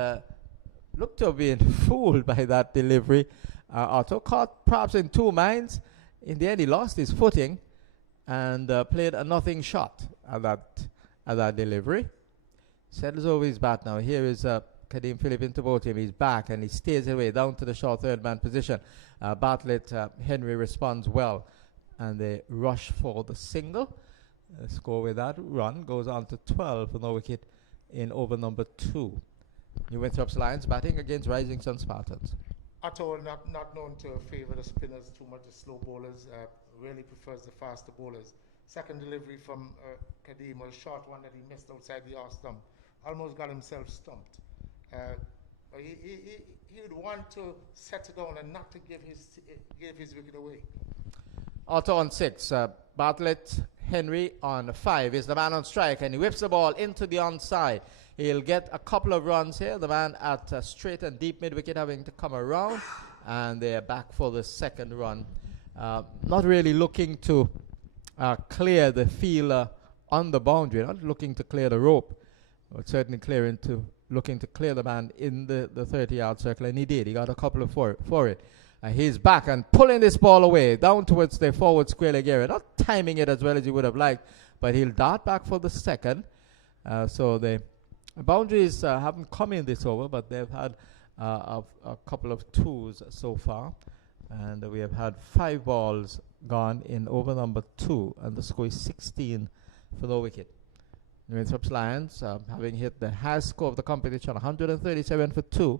looked to have been fooled by that delivery. Otto caught perhaps in 2 minds. In the end, he lost his footing, and played a nothing shot at that delivery. Settles over his bat now. Here is Kadeem Phillip into both him. He's back and he stays away down to the short third man position. Bartlett Henry responds well, and they rush for the single. Score with that run goes on to 12 for no wicket in over number 2. New Winthrop's Lions batting against Rising Sun Spartans. Otto, not known to favor the spinners too much, the slow bowlers, really prefers the faster bowlers. Second delivery from Kadeem was a short one that he missed outside the off stump. Almost got himself stumped. He would want to settle down and not to give his wicket away. Otto on 6. Bartlett Henry on 5 is the man on strike, and he whips the ball into the onside. He'll get a couple of runs here. The man at straight and deep mid-wicket having to come around, and they're back for the second run. Not really looking to clear the fielder on the boundary, not looking to clear the rope, but certainly looking to clear the man in the 30-yard circle, and he did. He got a couple of for it. He's back and pulling this ball away down towards the forward square leg area. Not timing it as well as he would have liked, but he'll dart back for the second. So the boundaries haven't come in this over, but they've had a couple of twos so far. And we have had 5 balls gone in over number 2, and the score is 16 for no wicket. New Winthrop's Lions having hit the highest score of the competition, 137 for 2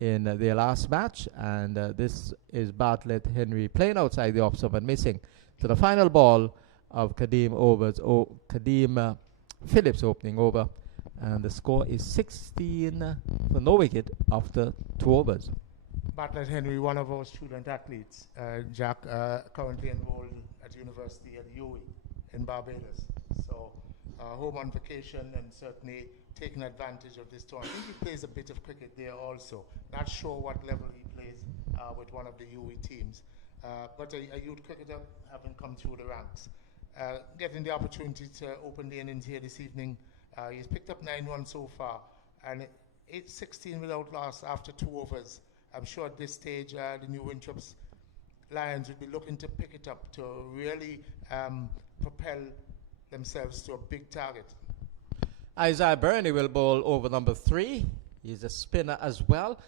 in their last match, and this is Bartlett Henry playing outside the off stump and missing to the final ball of Kadeem Phillips' opening over, and the score is 16 for no wicket after 2 overs. Bartlett Henry, one of our student athletes, Jack, currently enrolled at university at UWI in Barbados. So home on vacation and certainly taking advantage of this tournament. I think he plays a bit of cricket there also. Not sure what level he plays with one of the UWI teams. But a youth cricketer having come through the ranks. Getting the opportunity to open the innings here this evening. He's picked up 9 runs so far, and 16 without loss after 2 overs. I'm sure at this stage the New Winthrop's Lions would be looking to pick it up to really propel themselves to a big target. Isaiah Burney will bowl over number 3. He's a spinner as well.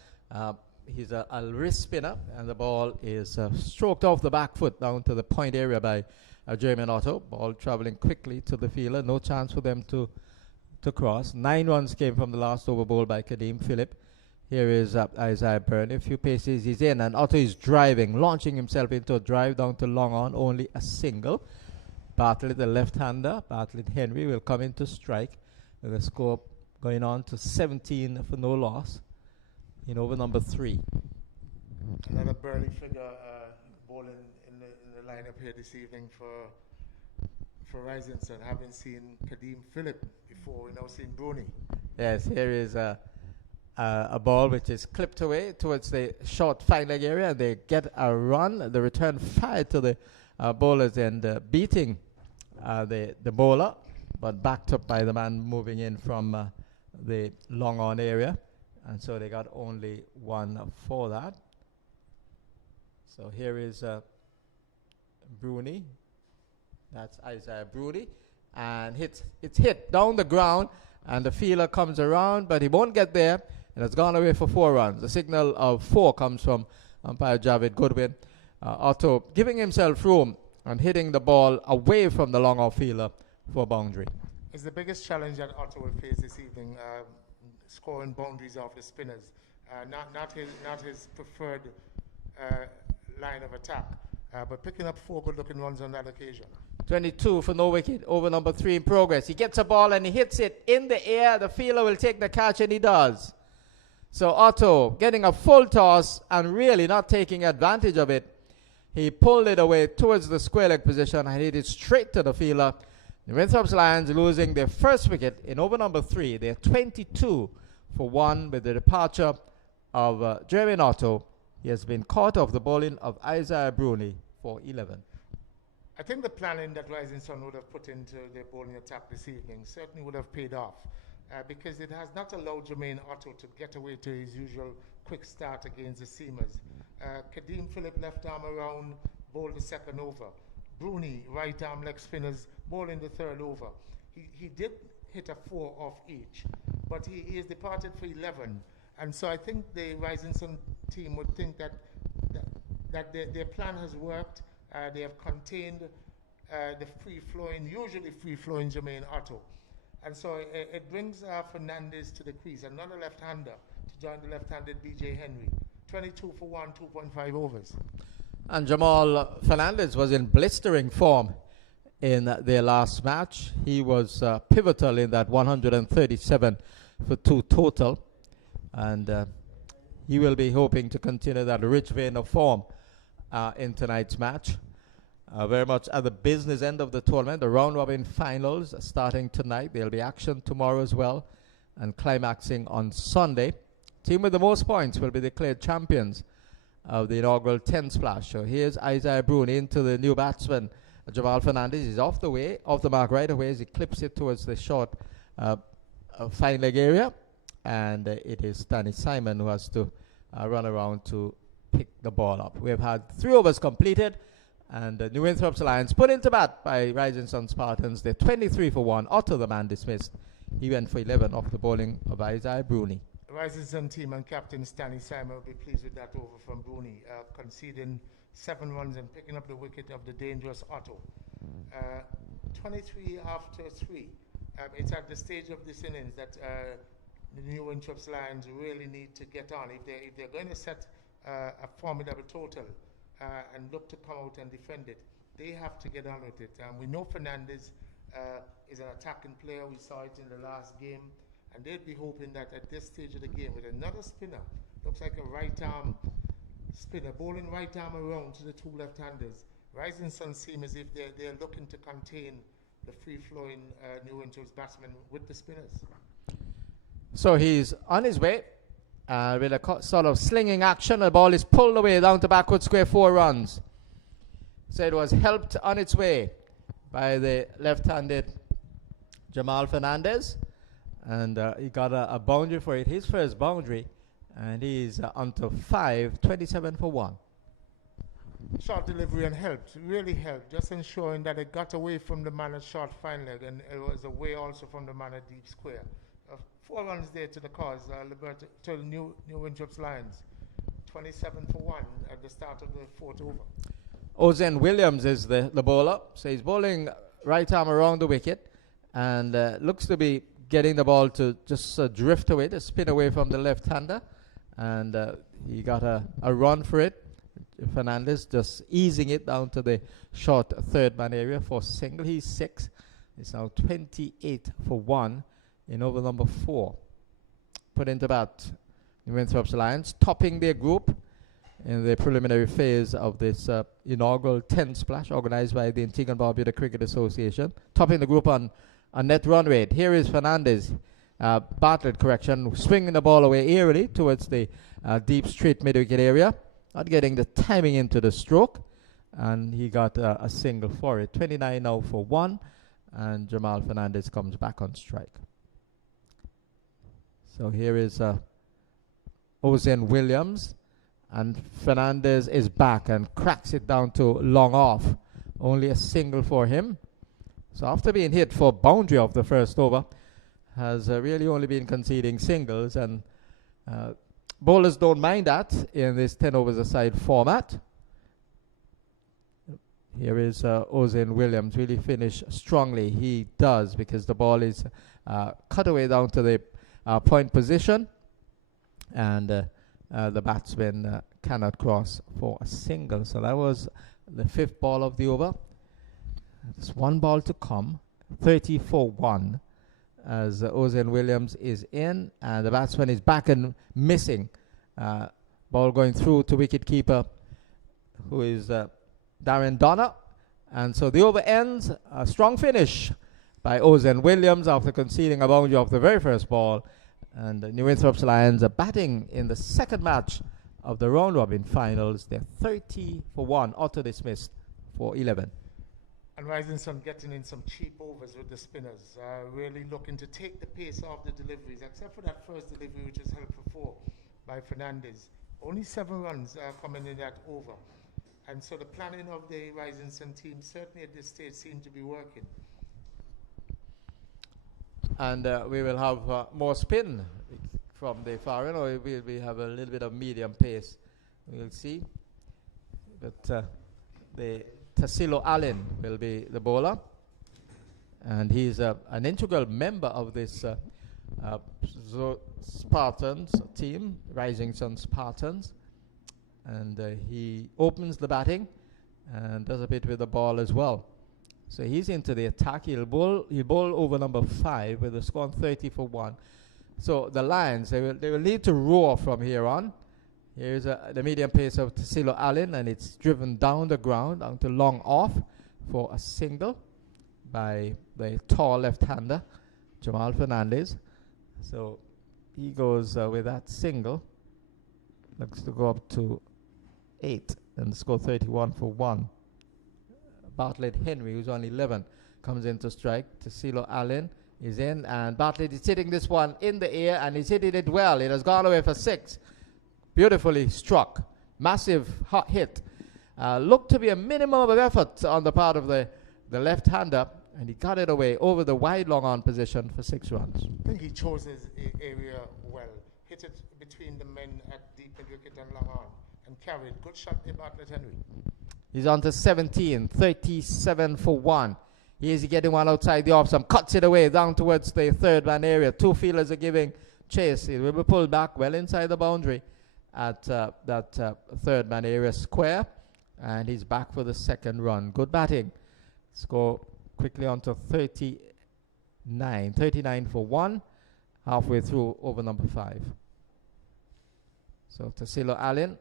He's a wrist spinner, and the ball is stroked off the back foot down to the point area by Jermaine Otto. Ball traveling quickly to the fielder. No chance for them to cross. 9 runs came from the last over bowl by Kadeem Phillip. Here is Isaiah Burney. A few paces he's in, and Otto is driving, launching himself into a drive down to long on, only a single. Bartlett, the left-hander, Bartlett Henry will come in to strike with a score going on to 17 for no loss in over number 3. Another Burley figure bowling in the lineup here this evening for Rising Sun. Haven't seen Kadeem Phillip before. We're now seeing Bruni. Yes, here is a ball which is clipped away towards the short fine leg area, and they get a run. The return fired to the bowlers and beating the bowler, but backed up by the man moving in from the long on area, and so they got only 1 for that. So here is Bruni. That's Isaiah Bruni, and it's hit down the ground, and the fielder comes around, but he won't get there, and it's gone away for 4 runs. The signal of 4 comes from umpire Javid Goodwin. Otto giving himself room and hitting the ball away from the long off fielder for boundary. It's the biggest challenge that Otto will face this evening, scoring boundaries off the spinners. Not his preferred line of attack, but picking up 4 good-looking runs on that occasion. 22 for no wicket, over number 3 in progress. He gets a ball and he hits it in the air. The fielder will take the catch, and he does. So Otto getting a full toss and really not taking advantage of it. He pulled it away towards the square leg position and hit it straight to the fielder. The Winthrop's Lions losing their first wicket in over number 3. They're 22 for 1 with the departure of Jermaine Otto. He has been caught off the bowling of Isaiah Bruni for 11. I think the planning that Rising Sun would have put into their bowling attack this evening certainly would have paid off, because it has not allowed Jermaine Otto to get away to his usual quick start against the seamers. Kadeem Phillip left arm around, bowled the second over. Bruni, right arm leg spinners, bowling the third over. He did hit a 4 off each, but he is departed for 11. And so I think the Rising Sun team would think that their plan has worked. They have contained the usually free-flowing Jermaine Otto. And so it brings Fernandez to the crease, another left-hander to join the left-handed B.J. Henry. 22 for 1, 2.5 overs. And Jamal Fernandez was in blistering form in their last match. He was pivotal in that 137 for 2 total. And he will be hoping to continue that rich vein of form in tonight's match. Very much at the business end of the tournament. The round-robin finals starting tonight. There'll be action tomorrow as well, and climaxing on Sunday. Team with the most points will be declared champions of the inaugural 10 splash. So here's Isaiah Bruni into the new batsman, Jamal Fernandez. He's off the mark right away as he clips it towards the short fine leg area. And it is Danny Simon who has to run around to pick the ball up. We have had 3 overs completed. And New Winthrop's Lions put into bat by Rising Sun Spartans. They're 23 for 1. Otto, the man, dismissed. He went for 11 off the bowling of Isaiah Bruni. Rising Sun team and captain Stanley Simon will be pleased with that over from Bruni, conceding 7 runs and picking up the wicket of the dangerous Otto. 23 after 3. It's at the stage of this innings that the New Winthrop's Lions really need to get on. If they're going to set a formidable total, and look to come out and defend it, they have to get on with it. We know Fernandez is an attacking player. We saw it in the last game. And they'd be hoping that at this stage of the game, with another spinner, looks like a right-arm spinner, bowling right arm around to the 2 left-handers. Rising Sun seem as if they're looking to contain the free-flowing New Winthrop's batsmen with the spinners. So he's on his way. With a sort of slinging action, the ball is pulled away down to backward square, 4 runs. So it was helped on its way by the left-handed Jamal Fernandez. And he got a boundary for it, his first boundary. And he's onto 5, 27 for 1. Short delivery and helped, really helped, just ensuring that it got away from the man at short fine leg, and it was away also from the man at deep square. 4 runs there to the cause, to the New Winthrop's Lions. 27 for 1 at the start of the 4th over. Ozen Williams is the bowler. So he's bowling right arm around the wicket and looks to be getting the ball to just drift away, to spin away from the left-hander. And he got a run for it. Fernandez just easing it down to the short third man area for single. He's 6. It's now 28 for 1. In over number 4, put into bat New Winthrop's Lions, topping their group in the preliminary phase of this inaugural 10 splash organized by the Antigua and Barbuda Cricket Association. Topping the group on net run rate. Here is Fernandez, Bartlett correction, swinging the ball away eerily towards the deep straight mid-wicket area, not getting the timing into the stroke, and he got a single for it. 29 now for 1, and Jamal Fernandez comes back on strike. So here is Ozen Williams, and Fernandez is back and cracks it down to long off. Only a single for him. So after being hit for boundary of the first over, has really only been conceding singles, and bowlers don't mind that in this 10 overs a side format. Here is Ozen Williams, really finish strongly. He does, because the ball is cut away down to the point position, and the batsman cannot cross for a single. So that was the 5th ball of the over. There's 1 ball to come, 30-1, as Ozen Williams is in, and the batsman is back and missing. Ball going through to wicketkeeper, who is Darren Donner. And so the over ends. A strong finish by Ozen Williams after conceding a boundary of the very first ball. And New Winthrop's Lions are batting in the 2nd match of the round-robin finals. They're 30-1, auto dismissed for 11. And Rising Sun getting in some cheap overs with the spinners, really looking to take the pace off the deliveries, except for that first delivery, which was held for 4 by Fernandez. Only 7 runs coming in that over. And so the planning of the Rising Sun team certainly at this stage seemed to be working. And we will have more spin from the far end, or we have a little bit of medium pace. We'll see. But the Tassilo Allen will be the bowler. And he's an integral member of this Spartans team, Rising Sun Spartans. And he opens the batting and does a bit with the ball as well. So he's into the attack. He'll bowl over number 5 with a score on 30 for 1. So the Lions, they will need to roar from here on. Here's the medium pace of Tassilo Allen, and it's driven down the ground, down to long off for a single by the tall left-hander, Jamal Fernandez. So he goes with that single. Looks to go up to 8 and score 31 for 1. Bartlett Henry, who's on 11, comes in to strike. Tassilo Allen is in, and Bartlett is hitting this one in the air, and he's hitting it well. It has gone away for 6. Beautifully struck. Massive hot hit. Looked to be a minimum of effort on the part of the left-hander, and he got it away over the wide long-on position for 6 runs. I think he chose his area well. Hit it between the men at deep mid-wicket and long on, and carried. Good shot there, Bartlett Henry. He's on to 17, 37 for 1. He's getting one outside the off stump, cuts it away down towards the third man area. 2 fielders are giving chase. It will be pulled back well inside the boundary at that third man area square, and he's back for the second run. Good batting. Score quickly on to 39 for 1, halfway through over number 5. So Tassilo Allen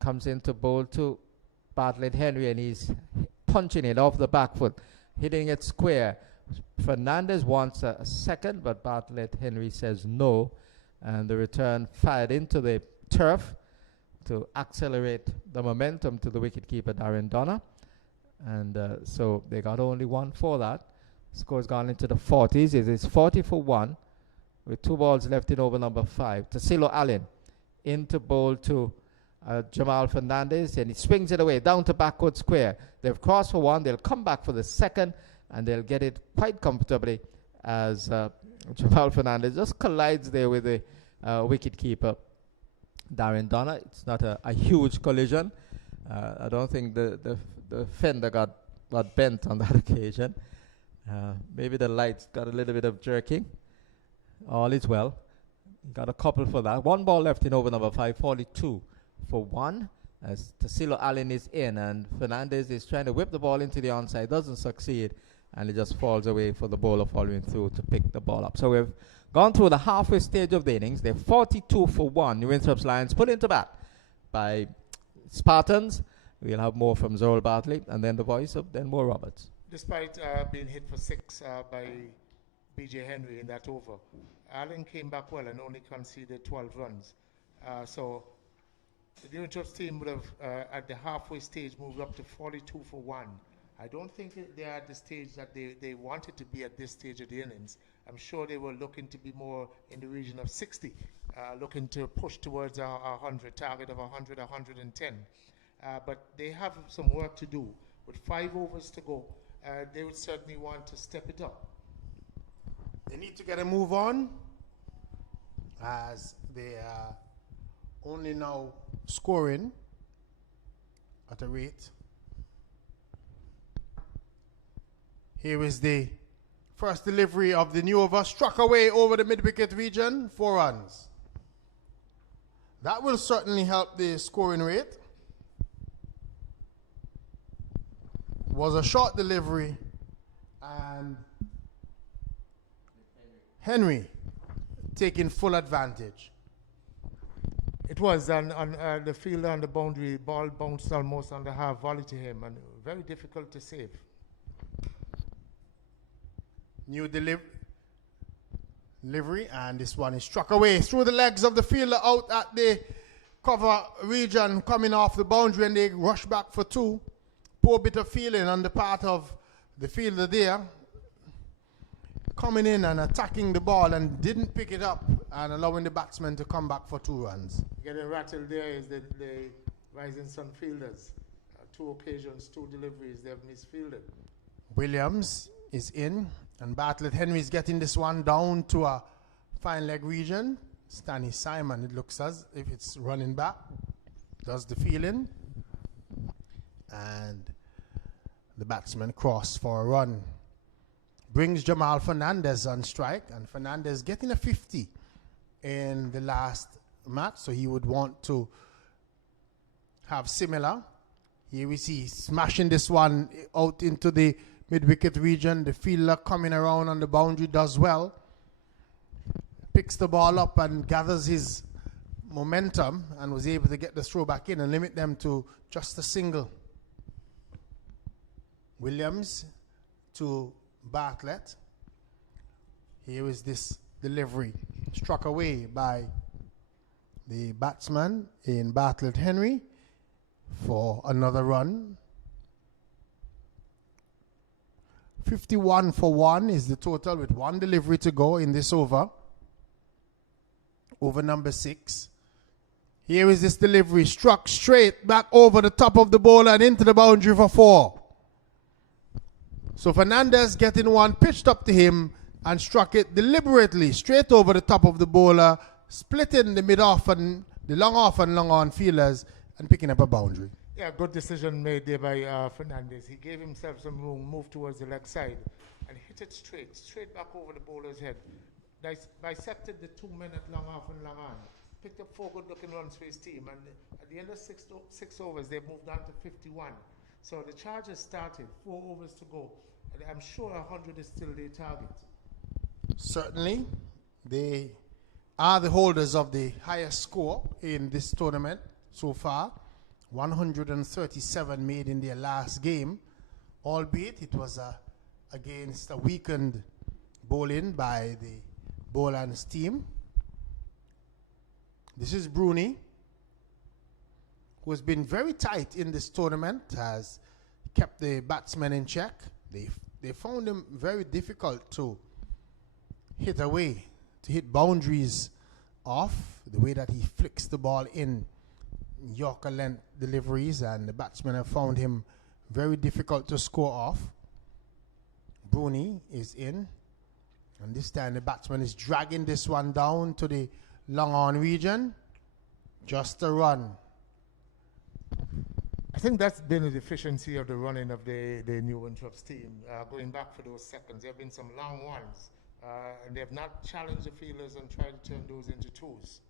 comes in to bowl to Bartlett Henry, and he's punching it off the back foot, hitting it square. Fernandez wants a second, but Bartlett Henry says no, and the return fired into the turf to accelerate the momentum to the wicketkeeper Darren Donner, and so they got only 1 for that. Score's gone into the 40s. It is 40 for 1 with 2 balls left in over number 5. Tassilo Allen into bowl to Jamal Fernandez, and he swings it away down to backward square. They've crossed for 1. They'll come back for the second, and they'll get it quite comfortably as Jamal Fernandez just collides there with the wicketkeeper Darren Donner. It's not a huge collision. I don't think the fender got bent on that occasion. Maybe the lights got a little bit of jerking. All is well. Got a couple for that. 1 ball left in over number 5, 42 for 1, as Tassilo Allen is in, and Fernandez is trying to whip the ball into the onside, doesn't succeed, and it just falls away for the bowler following through to pick the ball up. So we've gone through the halfway stage of the innings. They're 42 for 1. New Winthrop's Lions put into bat by Spartans. We'll have more from Zorel Bartley, and then the voice of Denmore Roberts. Despite being hit for 6 by B.J. Henry in that over, Allen came back well and only conceded 12 runs. So the New Winthrop's team would have, at the halfway stage, moved up to 42 for 1. I don't think they are at the stage that they wanted to be at this stage of the innings. I'm sure they were looking to be more in the region of 60, looking to push towards a 100, target of 100, 110. But they have some work to do. With 5 overs to go, they would certainly want to step it up. They need to get a move on, as they are only now scoring at a rate. Here is the first delivery of the new over, struck away over the mid-wicket region, 4 runs. That will certainly help the scoring rate. It was a short delivery, and Henry taking full advantage. It was on the fielder on the boundary, ball bounced almost on the half volley to him, and very difficult to save. New delivery, and this one is struck away through the legs of the fielder out at the cover region, coming off the boundary, and they rush back for 2. Poor bit of fielding on the part of the fielder there, coming in and attacking the ball, and didn't pick it up and allowing the batsman to come back for 2 runs. Getting rattled there is the Rising Sun fielders. two occasions, two deliveries, they've misfielded. Williams is in, and Bartlett Henry is getting this one down to a fine leg region. Stanley Simon, it looks as if it's running back, does the feeling, and the batsman cross for a run. Brings Jamal Fernandez on strike, and Fernandez getting a 50 in the last match, so he would want to have similar. Here we see smashing this one out into the mid-wicket region. The fielder coming around on the boundary does well. Picks the ball up and gathers his momentum and was able to get the throw back in and limit them to just a single. Williams to Bartlett. Here is this delivery. Struck away by the batsman in Bartlett Henry for another run. 51 for 1 is the total with one delivery to go in this over. Over number 6. Here is this delivery. Struck straight back over the top of the bowler and into the boundary for 4. So Fernandez getting one pitched up to him and struck it deliberately straight over the top of the bowler, splitting the mid-off and the long-off and long-on fielders and picking up a boundary. Yeah, good decision made there by Fernandez. He gave himself some room, moved towards the leg side, and hit it straight back over the bowler's head. Bisected the 2-minute long-off and long-on. Picked up 4 good-looking runs for his team, and at the end of 6 overs, they've moved on to 51. So the charge has started, 4 overs to go, and I'm sure 100 is still their target. Certainly, they are the holders of the highest score in this tournament so far. 137 made in their last game, albeit it was against a weakened bowling by the Bowlands team. This is Bruni, who has been very tight in this tournament, has kept the batsmen in check. They found him very difficult to hit away, to hit boundaries off, the way that he flicks the ball in Yorker length deliveries, and the batsmen have found him very difficult to score off. Bruni is in, and this time the batsman is dragging this one down to the long on region. Just a run. I think that's been a deficiency of the running of the New Winthrop's team. Going back for those seconds, there have been some long ones, and they have not challenged the fielders and tried to turn those into twos.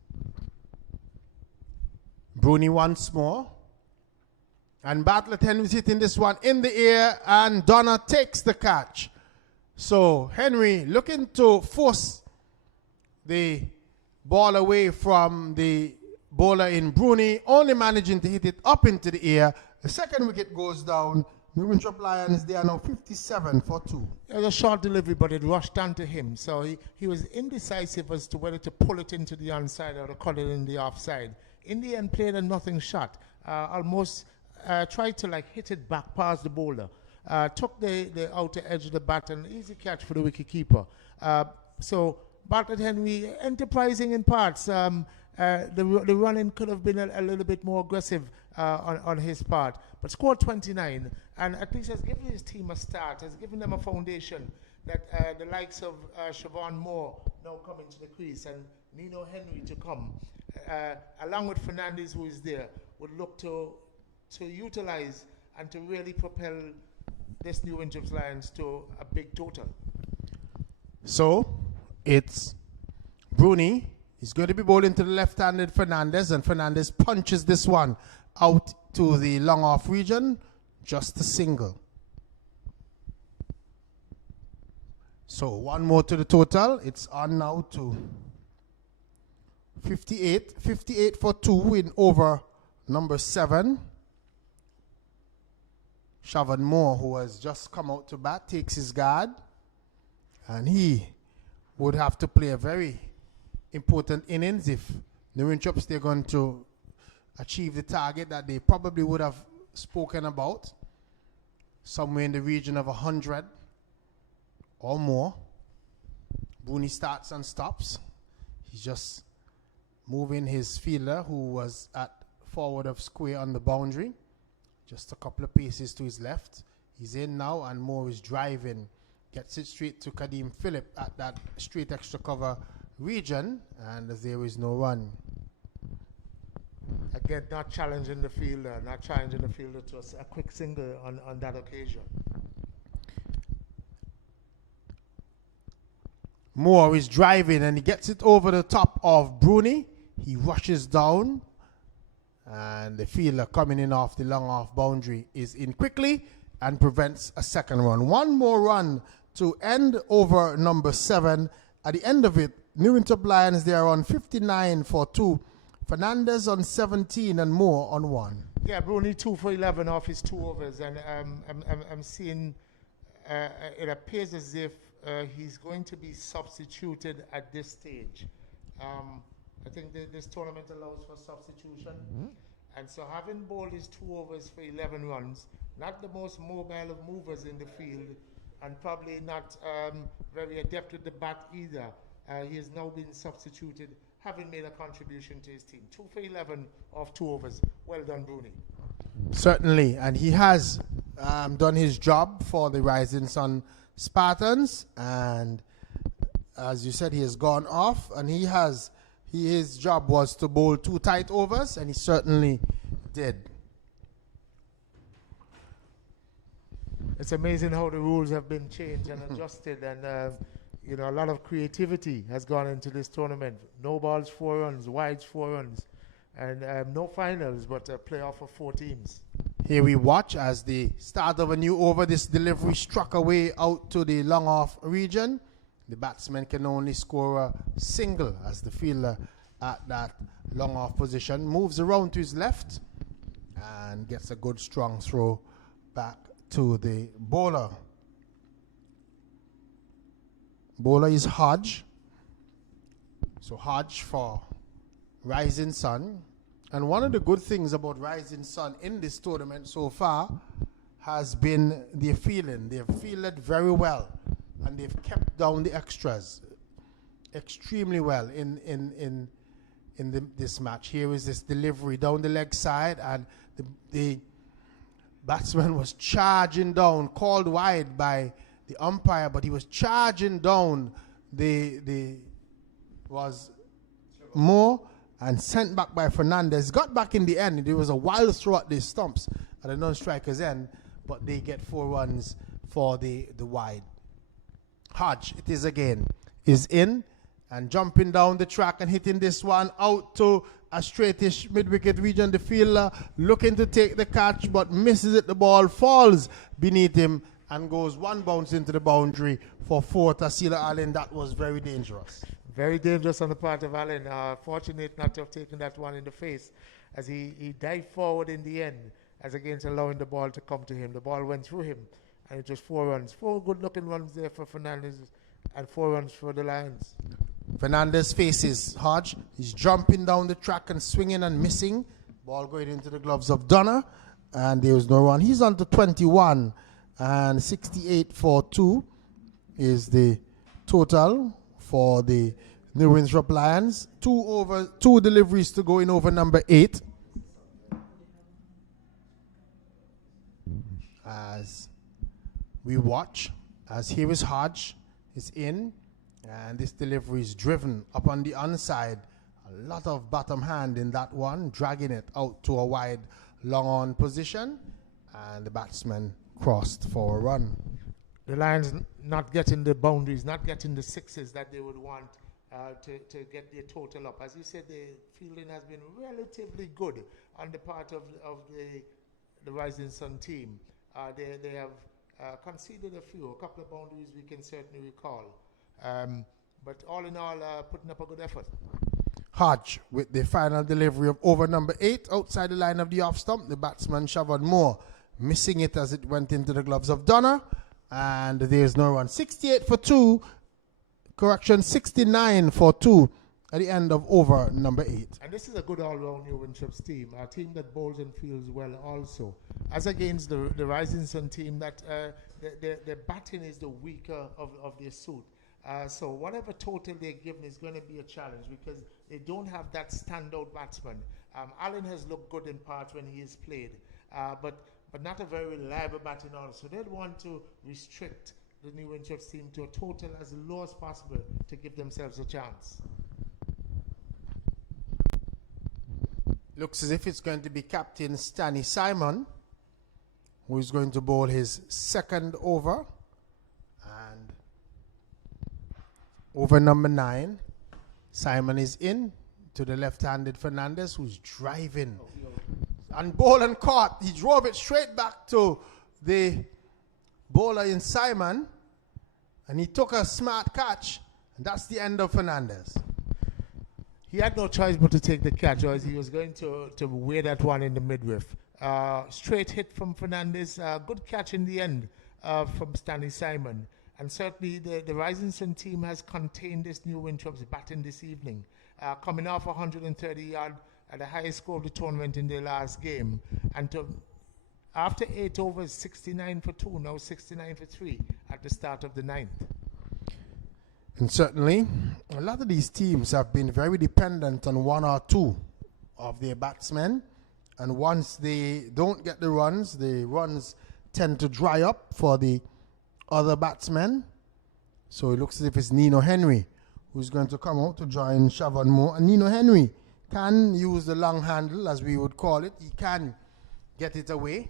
Bruni once more. And Bartlett Henry's hitting this one in the air, and Donna takes the catch. So Henry looking to force the ball away from the bowler in Bruni, only managing to hit it up into the air. The second wicket goes down. New Winthrop Lions, they are now 57 for 2. It was a short delivery, but it rushed onto him. So he was indecisive as to whether to pull it into the onside or to cut it in the offside. In the end, played a nothing shot. Almost tried to hit it back past the bowler. Took the outer edge of the bat, and easy catch for the wicketkeeper. So Bartlett Henry enterprising in parts. The running could have been a little bit more aggressive on his part, but scored 29, and at least has given his team a start, has given them a foundation that the likes of Siobhan Moore now coming to the crease and Nino Henry to come, along with Fernandez, who is there, would look to utilize and to really propel this New Winthrop's Lions to a big total. So it's Bruni. He's going to be bowling to the left-handed Fernandez, and Fernandez punches this one out to the long-off region, just a single. So one more to the total. It's on now to 58. 58 for 2 in over number 7. Siobhan Moore, who has just come out to bat, takes his guard, and he would have to play a very important innings if the Winthrops, they're going to achieve the target that they probably would have spoken about, somewhere in the region of 100 or more. Bruni starts and stops. He's just moving his fielder, who was at forward of square on the boundary, just a couple of paces to his left. He's in now, and Moore is driving. Gets it straight to Kadeem Phillip at that straight extra cover region, and there is no run. Again, not challenging the fielder to a quick single on that occasion. Moore is driving, and he gets it over the top of Bruni. He rushes down, and the fielder coming in off the long off boundary is in quickly and prevents a second run. One more run to end over number 7. At the end of it, New Winthrop Lions, they are on 59 for 2. Fernandez on 17 and Moore on 1. Yeah, Bruni 2 for 11 off his 2 overs, and I'm seeing it appears as if he's going to be substituted at this stage. I think this tournament allows for substitution, and so having bowled his 2 overs for 11 runs, not the most mobile of movers in the field, and probably not very adept with the bat either. He has now been substituted, having made a contribution to his team. 2 for 11 off 2 overs. Well done, Bruni. Certainly, and he has done his job for the Rising Sun Spartans, and as you said, he has gone off, and his job was to bowl 2 tight overs, and he certainly did. It's amazing how the rules have been changed and adjusted, and a lot of creativity has gone into this tournament. No balls, 4 runs, wides, 4 runs, and no finals, but a playoff of 4 teams. Here we watch as the start of a new over. This delivery struck away out to the long off region. The batsman can only score a single as the fielder at that long off position moves around to his left and gets a good strong throw back to the bowler. Bowler is Hodge. So Hodge for Rising Sun. And one of the good things about Rising Sun in this tournament so far has been their fielding. They've fielded very well, and they've kept down the extras extremely well in this match. Here is this delivery down the leg side, and the batsman was charging down, called wide by the umpire, but he was charging down was Moore and sent back by Fernandez. Got back in the end. There was a wild throw at the stumps at the non-striker's end, but they get 4 runs for the wide. Hodge, it is again, is in and jumping down the track and hitting this one out to a straightish mid-wicket region. The fielder looking to take the catch, but misses it. The ball falls beneath him and goes 1 bounce into the boundary for 4. Tasila Allen. That was very dangerous. Very dangerous on the part of Allen. Fortunate not to have taken that one in the face, as he dived forward in the end, as against allowing the ball to come to him. The ball went through him, and it was 4 runs. 4 good-looking runs there for Fernandez, and 4 runs for the Lions. Fernandez faces Hodge. He's jumping down the track and swinging and missing. Ball going into the gloves of Donner, and there was no run. He's on to 21, and 68 for 2 is the total for the New Winthrop Lions. 2 deliveries to go in over number 8. As we watch, as here is Hodge, is in, and this delivery is driven up on the onside. A lot of bottom hand in that one, dragging it out to a wide long on position, and the batsman crossed for a run. The Lions not getting the boundaries, not getting the 6s that they would want to get their total up. As you said, the fielding has been relatively good on the part of the Rising Sun team. They have conceded a couple of boundaries we can certainly recall. But all in all, putting up a good effort. Hodge with the final delivery of over number 8 outside the line of the off stump. The batsman Shavon Moore missing it as it went into the gloves of Donner. And there's no run. 68 for 2. Correction, 69 for 2 at the end of over number 8. And this is a good all-round New Winthrop's team. A team that bowls and fields well also. As against the Rising Sun team, that the batting is the weaker of their suit. So whatever total they're given is going to be a challenge because they don't have that standout batsman. Allen has looked good in parts when he has played. But but not a very reliable batting order. So they'd want to restrict the New Winchester team to a total as low as possible to give themselves a chance. Looks as if it's going to be Captain Stanley Simon, who is going to bowl his second over. And over number 9, Simon is in to the left-handed Fernandez, who's driving. And ball and caught. He drove it straight back to the bowler in Simon. And he took a smart catch. And that's the end of Fernandez. He had no choice but to take the catch, or he was going to weigh that one in the midriff. Straight hit from Fernandez. Good catch in the end from Stanley Simon. And certainly the Rising Sun team has contained this New Winthrop's batting this evening. Coming off 130 yard at the highest score of the tournament in their last game. And after 8 overs, 69 for 2, now 69 for 3 at the start of the 9th. And certainly, a lot of these teams have been very dependent on one or two of their batsmen. And once they don't get the runs tend to dry up for the other batsmen. So it looks as if it's Nino Henry who's going to come out to join Siobhan Moore. And Nino Henry can use the long handle, as we would call it. He can get it away.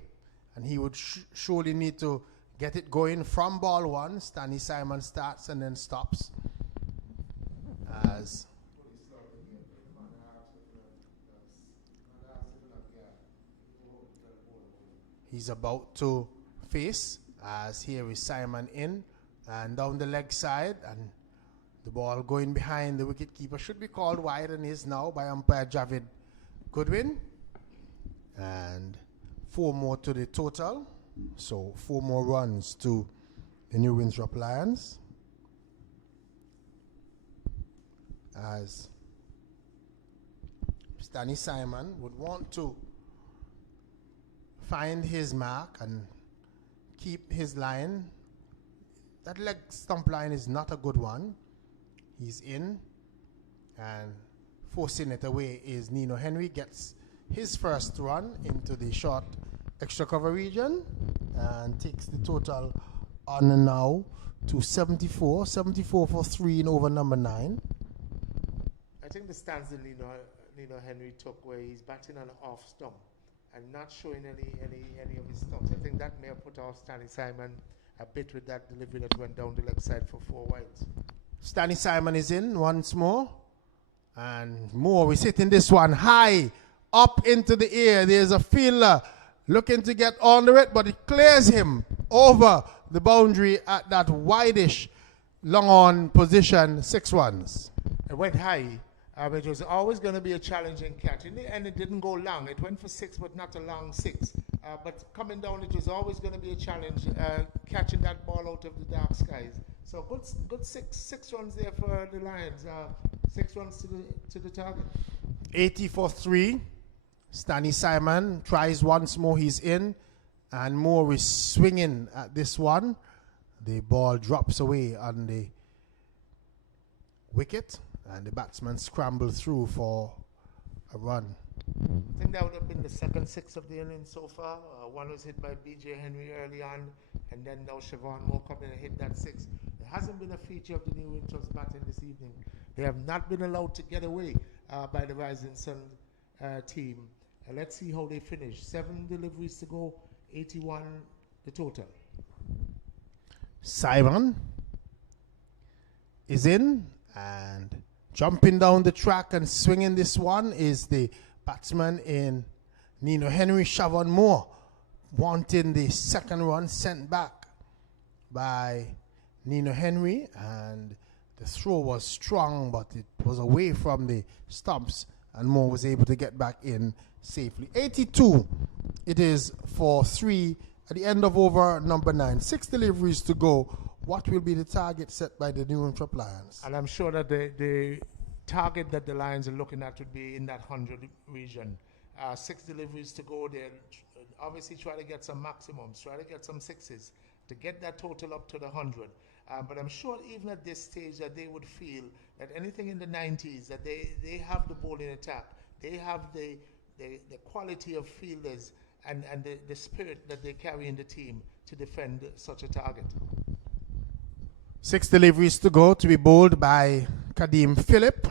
And he would surely need to get it going from ball 1. Stanley Simon starts and then stops. As he's about to face, as here is Simon in and down the leg side, and the ball going behind the wicketkeeper should be called wide, and is now by umpire Javid Goodwin. And 4 more to the total. So 4 more runs to the New Winthrop Lions. As Stanley Simon would want to find his mark and keep his line. That leg stump line is not a good one. He's in, and forcing it away is Nino Henry. Gets his first run into the short extra cover region and takes the total on now to 74 for 3 in over number 9. I think the stance that Nino Henry took, where he's batting on an off stump and not showing any of his stumps, I think that may have put off Stanley Simon a bit with that delivery that went down the leg side for 4 wides. Stanley Simon is in once more, and Moore is hitting this one high up into the air. There's a fielder looking to get under it, but it clears him over the boundary at that wideish long on position. 6 runs. It went high. It was always going to be a challenging catch. In the end, it didn't go long. It went for 6, but not a long 6. But coming down, it was always going to be a challenge, catching that ball out of the dark skies. So good six runs there for the Lions. 6 runs to the target. 80 for 3. Stanley Simon tries once more. He's in, and Moore is swinging at this one. The ball drops away on the wicket, and the batsman scrambled through for a run. I think that would have been the second 6 of the innings so far. One was hit by B.J. Henry early on, and then now Siobhan Moore coming and hit that 6. It hasn't been a feature of the New Winthrop's batting this evening. They have not been allowed to get away by the Rising Sun team. Let's see how they finish. 7 deliveries to go, 81 the total. Simon is in, and jumping down the track and swinging this one is the batsman in Nino Henry. Siobhan Moore wanting the second run sent back by Nino Henry, and the throw was strong, but it was away from the stumps, and Moore was able to get back in safely. 82 it is for 3 at the end of over number 9. 6 deliveries to go. What will be the target set by the New Winthrop Lions? And I'm sure that the target that the Lions are looking at would be in that 100 region. 6 deliveries to go. They'll obviously try to get some maximums, try to get some 6s to get that total up to the 100. But I'm sure even at this stage that they would feel that anything in the 90s, that they have the bowling attack. They have the quality of fielders and the spirit that they carry in the team to defend such a target. 6 deliveries to go to be bowled by Kadeem Phillip.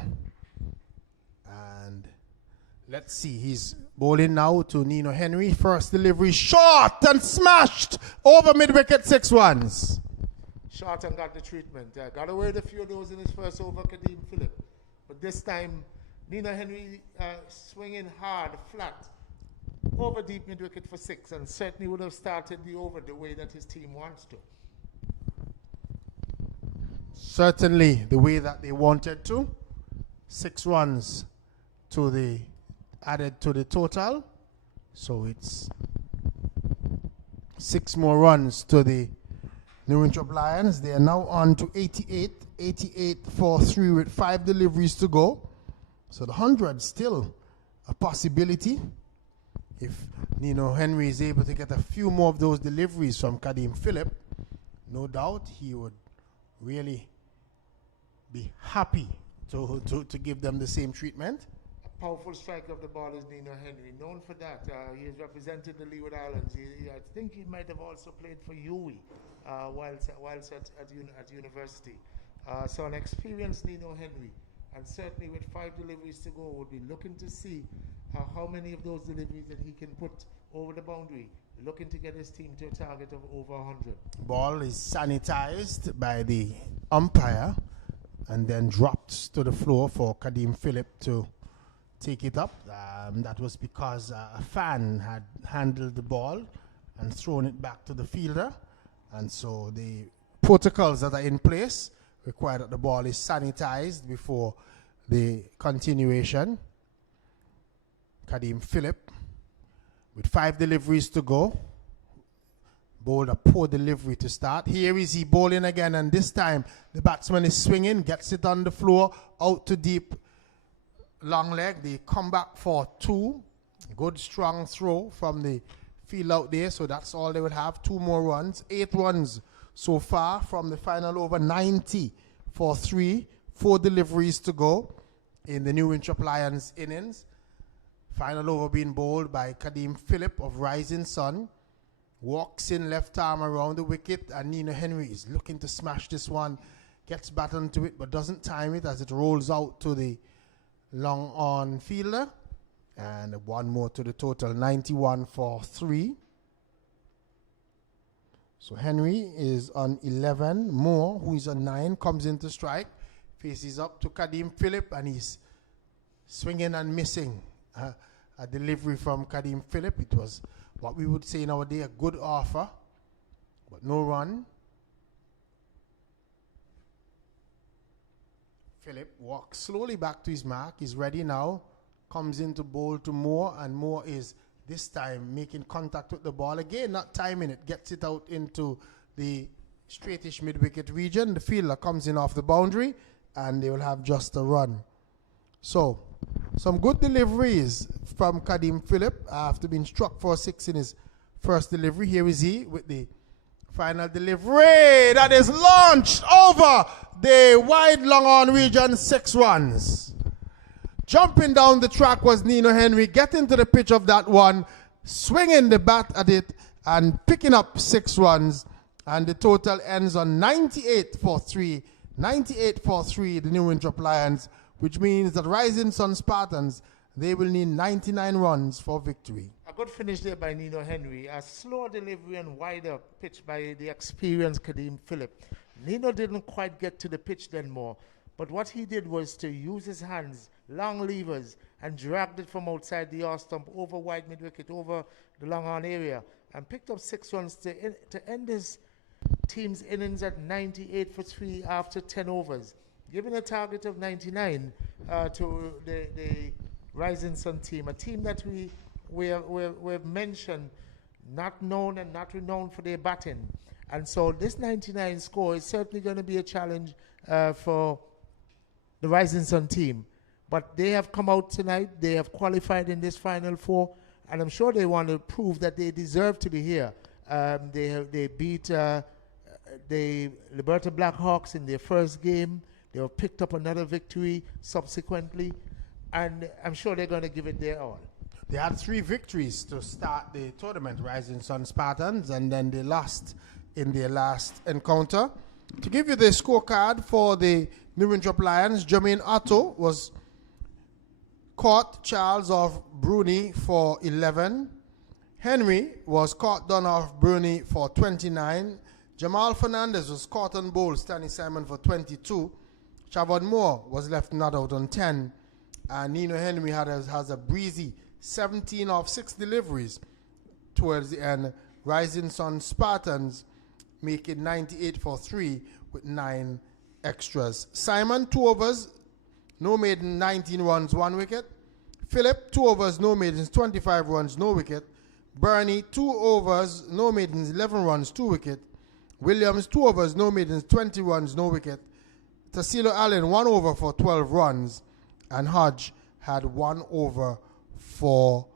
And let's see, he's bowling now to Nino Henry. First delivery short and smashed over mid-wicket, 6 runs. Short and got the treatment. Got away with a few of those in his first over, Kadeem Phillip. But this time, Nino Henry swinging hard, flat, over deep mid-wicket for 6, and certainly would have started the over the way that his team wants to. Certainly the way that they wanted to. 6 runs to the added to the total. So it's 6 more runs to the New Winthrop Lions. They are now on to 88 for 3 with 5 deliveries to go. So the 100 still a possibility. If Nino Henry is able to get a few more of those deliveries from Kadeem Phillip, no doubt he would really be happy to give them the same treatment. A powerful striker of the ball is Nino Henry, known for that. He has represented the Leeward Islands. I think he might have also played for UWI whilst at university. So an experienced Nino Henry, and certainly with 5 deliveries to go, we'll be looking to see how many of those deliveries that he can put over the boundary, looking to get his team to a target of over 100. Ball is sanitized by the umpire and then dropped to the floor for Kadeem Phillip to take it up. That was because a fan had handled the ball and thrown it back to the fielder. And so the protocols that are in place require that the ball is sanitized before the continuation. Kadeem Phillip with 5 deliveries to go. Bowled a poor delivery to start. Here is he bowling again, and this time the batsman is swinging, gets it on the floor, out to deep, long leg. They come back for 2. Good strong throw from the field out there, so that's all they will have. 2 more runs. 8 runs so far from the final over. 90 for 3. 4 deliveries to go in the New Winthrop Lions innings. Final over being bowled by Kadeem Phillip of Rising Sun. Walks in, left arm around the wicket, and Nino Henry is looking to smash this one. Gets back onto it, but doesn't time it as it rolls out to the long on fielder. And 1 more to the total, 91 for 3. So Henry is on 11. Moore, who is on 9, comes into strike. Faces up to Kadeem Phillip, and he's swinging and missing. A delivery from Kadeem Phillip. It was what we would say nowadays a good offer, but no run. Phillip walks slowly back to his mark. He's ready now. Comes into bowl to Moore, and Moore is this time making contact with the ball. Again, not timing it. Gets it out into the straightish mid-wicket region. The fielder comes in off the boundary, and they will have just a run. So, some good deliveries from Kadeem Phillip after being struck for 6 in his first delivery. Here is he with the final delivery that is launched over the wide long on region, 6 runs. Jumping down the track was Nino Henry, getting to the pitch of that one, swinging the bat at it and picking up 6 runs. And the total ends on 98 for 3. 98 for 3, the New Winthrop Lions, which means that Rising Sun Spartans, they will need 99 runs for victory. A good finish there by Nino Henry. A slow delivery and wider pitch by the experienced Kadeem Phillip. Nino didn't quite get to the pitch then more, but what he did was to use his hands, long levers, and dragged it from outside the off stump over wide mid-wicket, over the long on area, and picked up 6 runs to end his team's innings at 98 for 3 after 10 overs. Giving a target of 99 to the Rising Sun team, a team that we've mentioned, not known and not renowned for their batting. And so this 99 score is certainly going to be a challenge for the Rising Sun team. But they have come out tonight, they have qualified in this Final 4, and I'm sure they want to prove that they deserve to be here. They beat the Liberta Blackhawks in their first game. They have picked up another victory subsequently, and I'm sure they're going to give it their all. They had 3 victories to start the tournament, Rising Sun Spartans, and then they lost in their last encounter. To give you the scorecard for the New Winthrop Lions, Jermaine Otto was caught Charles of Bruni for 11. Henry was caught done off Bruni for 29. Jamal Fernandez was caught on bowl Stanley Simon for 22. Chavon Moore was left not out on 10. And Nino Henry has a breezy 17 of 6 deliveries towards the end. Rising Sun Spartans make it 98 for 3 with 9 extras. Simon, 2 overs, no maiden, 19 runs, 1 wicket. Philip, 2 overs, no maidens, 25 runs, no wicket. Bernie, 2 overs, no maidens, 11 runs, 2 wicket. Williams, 2 overs, no maidens, 20 runs, no wicket. Tassilo Allen, 1 over for 12 runs. And Hodge had 1 over for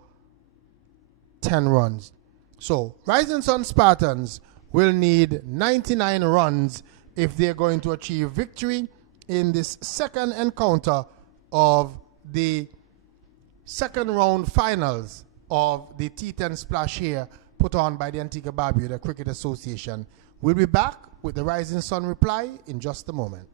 10 runs. So, Rising Sun Spartans will need 99 runs if they're going to achieve victory in this second encounter of the second round finals of the T10 Splash here put on by the Antigua Barbuda Cricket Association. We'll be back with the Rising Sun reply in just a moment.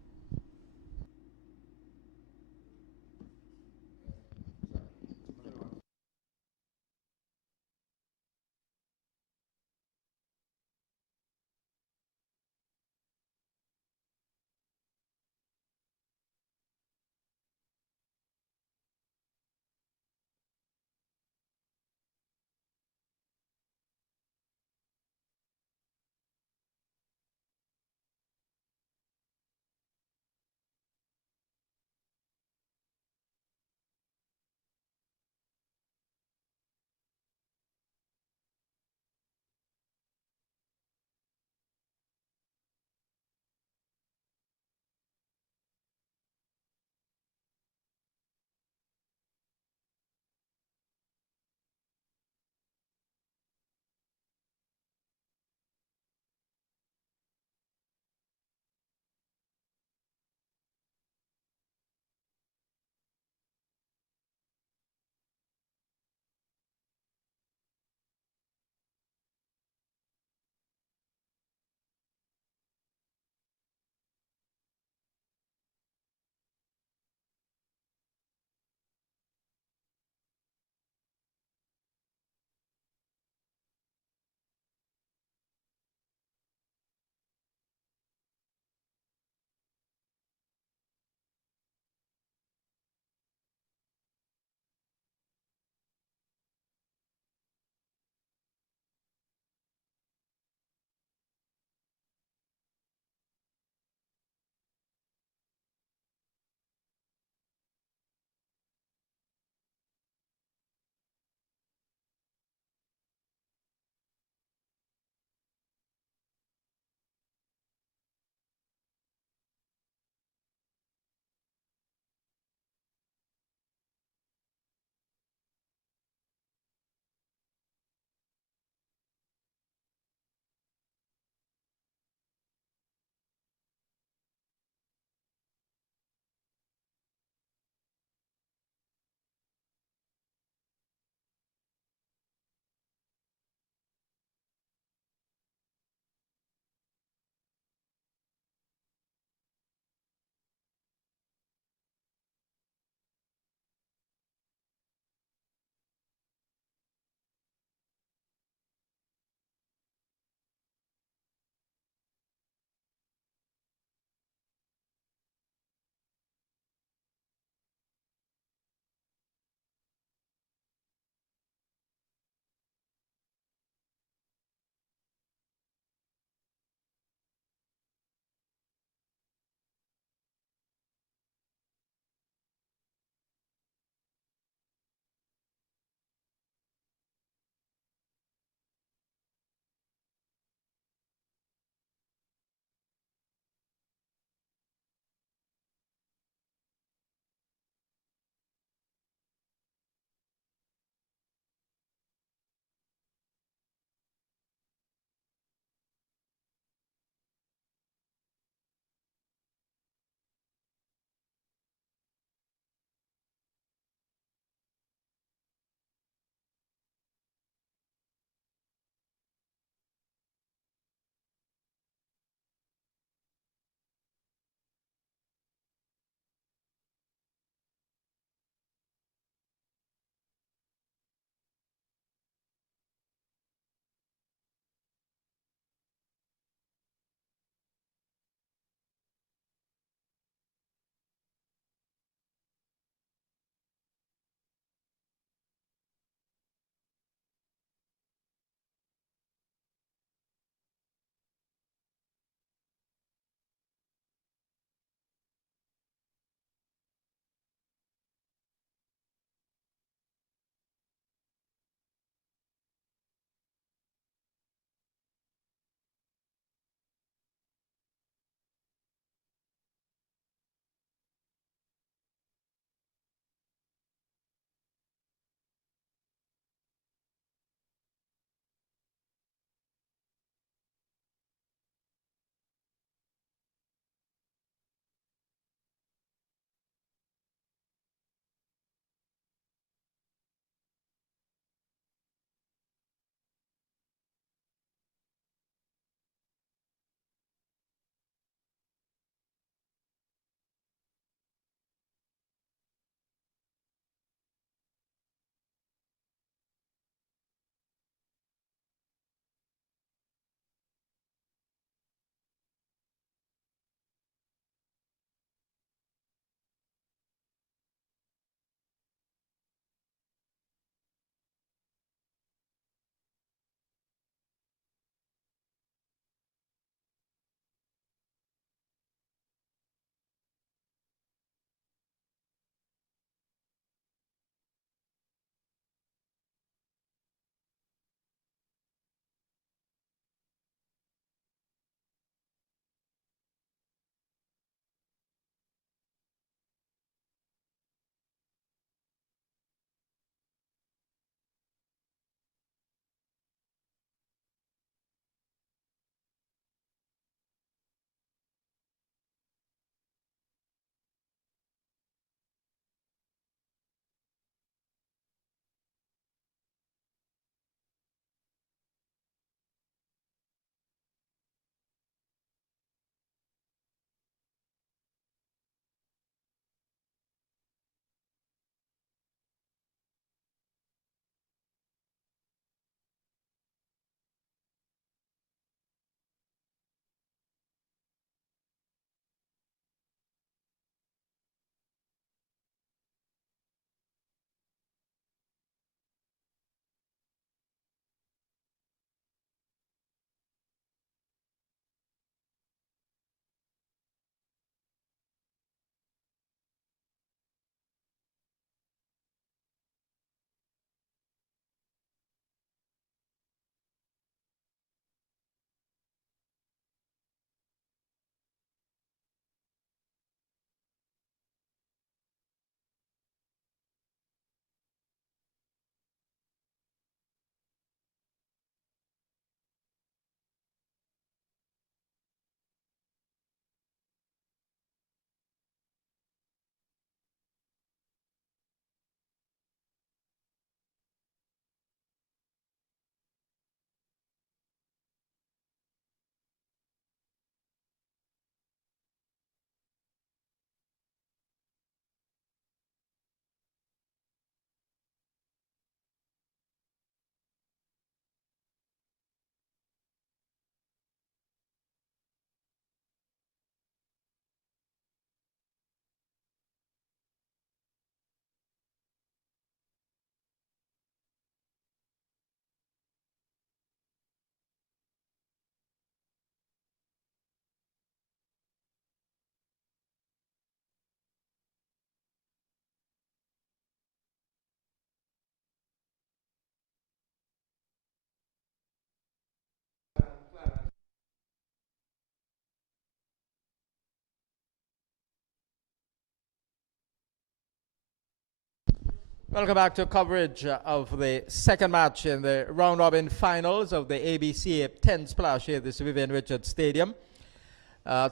Welcome back to coverage of the second match in the round-robin finals of the ABCA 10 Splash here at the Vivian Richards Stadium.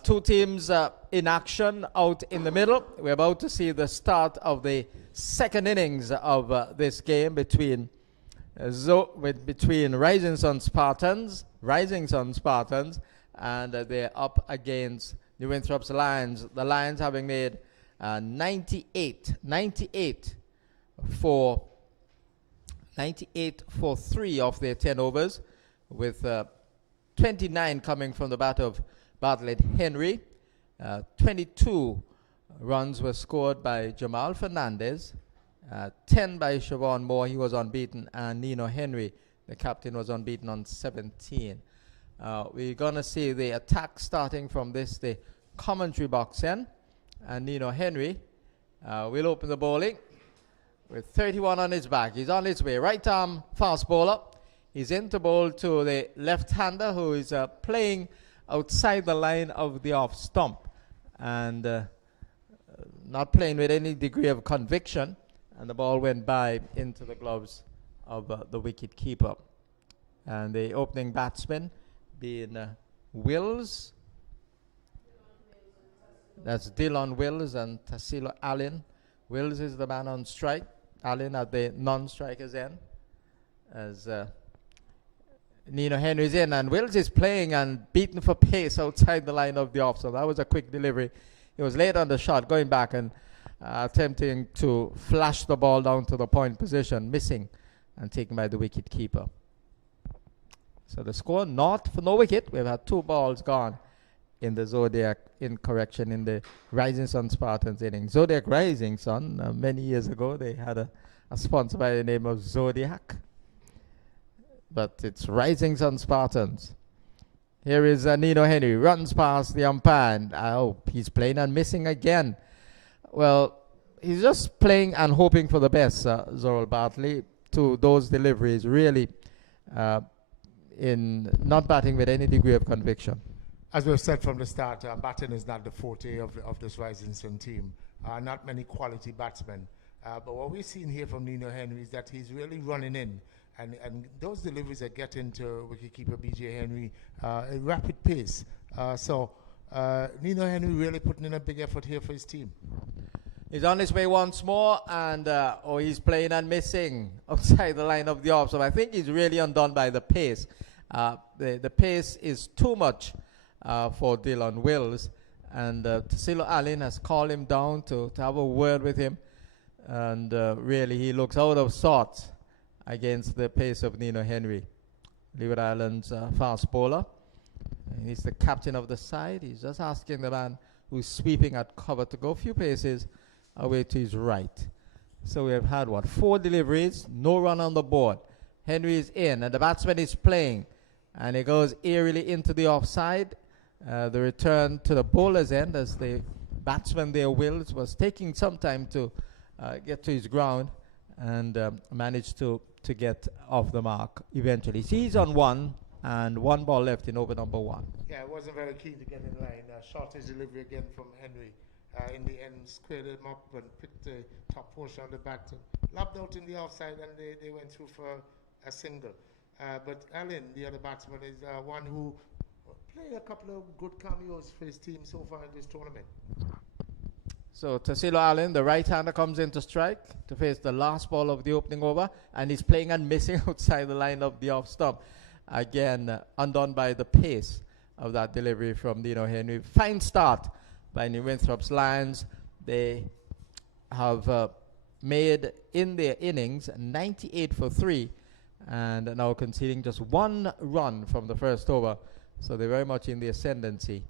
Two teams in action out in the middle. We're about to see the start of the second innings of this game between Rising Sun Spartans, and they're up against New Winthrop's Lions. The Lions having made 98 for 3 of their 10 overs, with 29 coming from the bat of Bartlett Henry. 22 runs were scored by Jamal Fernandez, 10 by Siobhan Moore, he was unbeaten, and Nino Henry, the captain, was unbeaten on 17. We're going to see the attack starting from the commentary box end, and Nino Henry will open the bowling with 31 on his back. He's on his way. Right arm fast bowler. He's in to bowl to the left-hander who is playing outside the line of the off stump and not playing with any degree of conviction. And the ball went by into the gloves of the wicket keeper. And the opening batsman being Wills. That's Dillon Wills and Tassilo Allen. Wills is the man on strike. Allen at the non-striker's end, as Nino Henry's in, and Wills is playing and beaten for pace outside the line of the off. So that was a quick delivery. He was late on the shot, going back and attempting to flash the ball down to the point position, missing and taken by the wicket keeper. So the score, not for no wicket. We've had 2 balls gone in the Zodiac, in the Rising Sun Spartans inning. Zodiac Rising Sun, many years ago, they had a sponsor by the name of Zodiac. But it's Rising Sun Spartans. Here is Nino Henry, runs past the umpire, and he's playing and missing again. Well, he's just playing and hoping for the best, Zorel Bartley, to those deliveries, really in not batting with any degree of conviction. As we've said from the start, batting is not the forte of this Rising Sun team. Not many quality batsmen. But what we've seen here from Nino Henry is that he's really running in. And those deliveries are getting to wicketkeeper B.J. Henry at rapid pace. So Nino Henry really putting in a big effort here for his team. He's on his way once more, and he's playing and missing outside the line of the off. So I think he's really undone by the pace. The pace is too much for Dillon Wills, and Tassilo Allen has called him down to have a word with him, and really he looks out of sorts against the pace of Nino Henry, Leeward Island's fast bowler. And he's the captain of the side. He's just asking the man who's sweeping at cover to go a few paces away to his right. So we have had 4 deliveries, no run on the board. Henry is in, and the batsman is playing, and he goes aerially into the offside. The return to the bowler's end, as the batsman there, Wills, was taking some time to get to his ground, and managed to get off the mark eventually. He's on 1, and 1 ball left in over number 1. Yeah, it wasn't very keen to get in line. Short his delivery again from Henry. In the end, squared him up and picked the top portion of the bat, lobbed out in the offside, and they went through for a single. But Allen, the other batsman, is one who played a couple of good cameos for his team so far in this tournament. So Tassilo Allen, the right-hander, comes in to strike to face the last ball of the opening over, and he's playing and missing outside the line of the off stump. Again, undone by the pace of that delivery from Nino Henry. Fine start by New Winthrop's Lions. They have made in their innings 98 for 3, and now conceding just 1 run from the first over. So they're very much in the ascendancy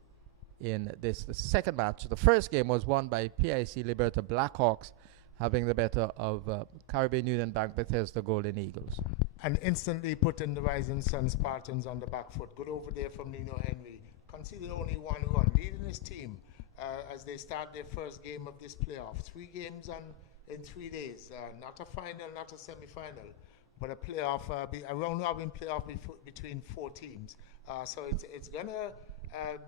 in the second match. The first game was won by PIC Liberta Blackhawks, having the better of Caribbean Union Bank Bethesda Golden Eagles. And instantly putting the Rising Sun Spartans on the back foot. Good over there from Nino Henry. Conceded only 1 run, leading his team as they start their first game of this playoff. 3 games in 3 days. Not a final, not a semi-final, but a playoff, a round-robin playoff between 4 teams. So it's going to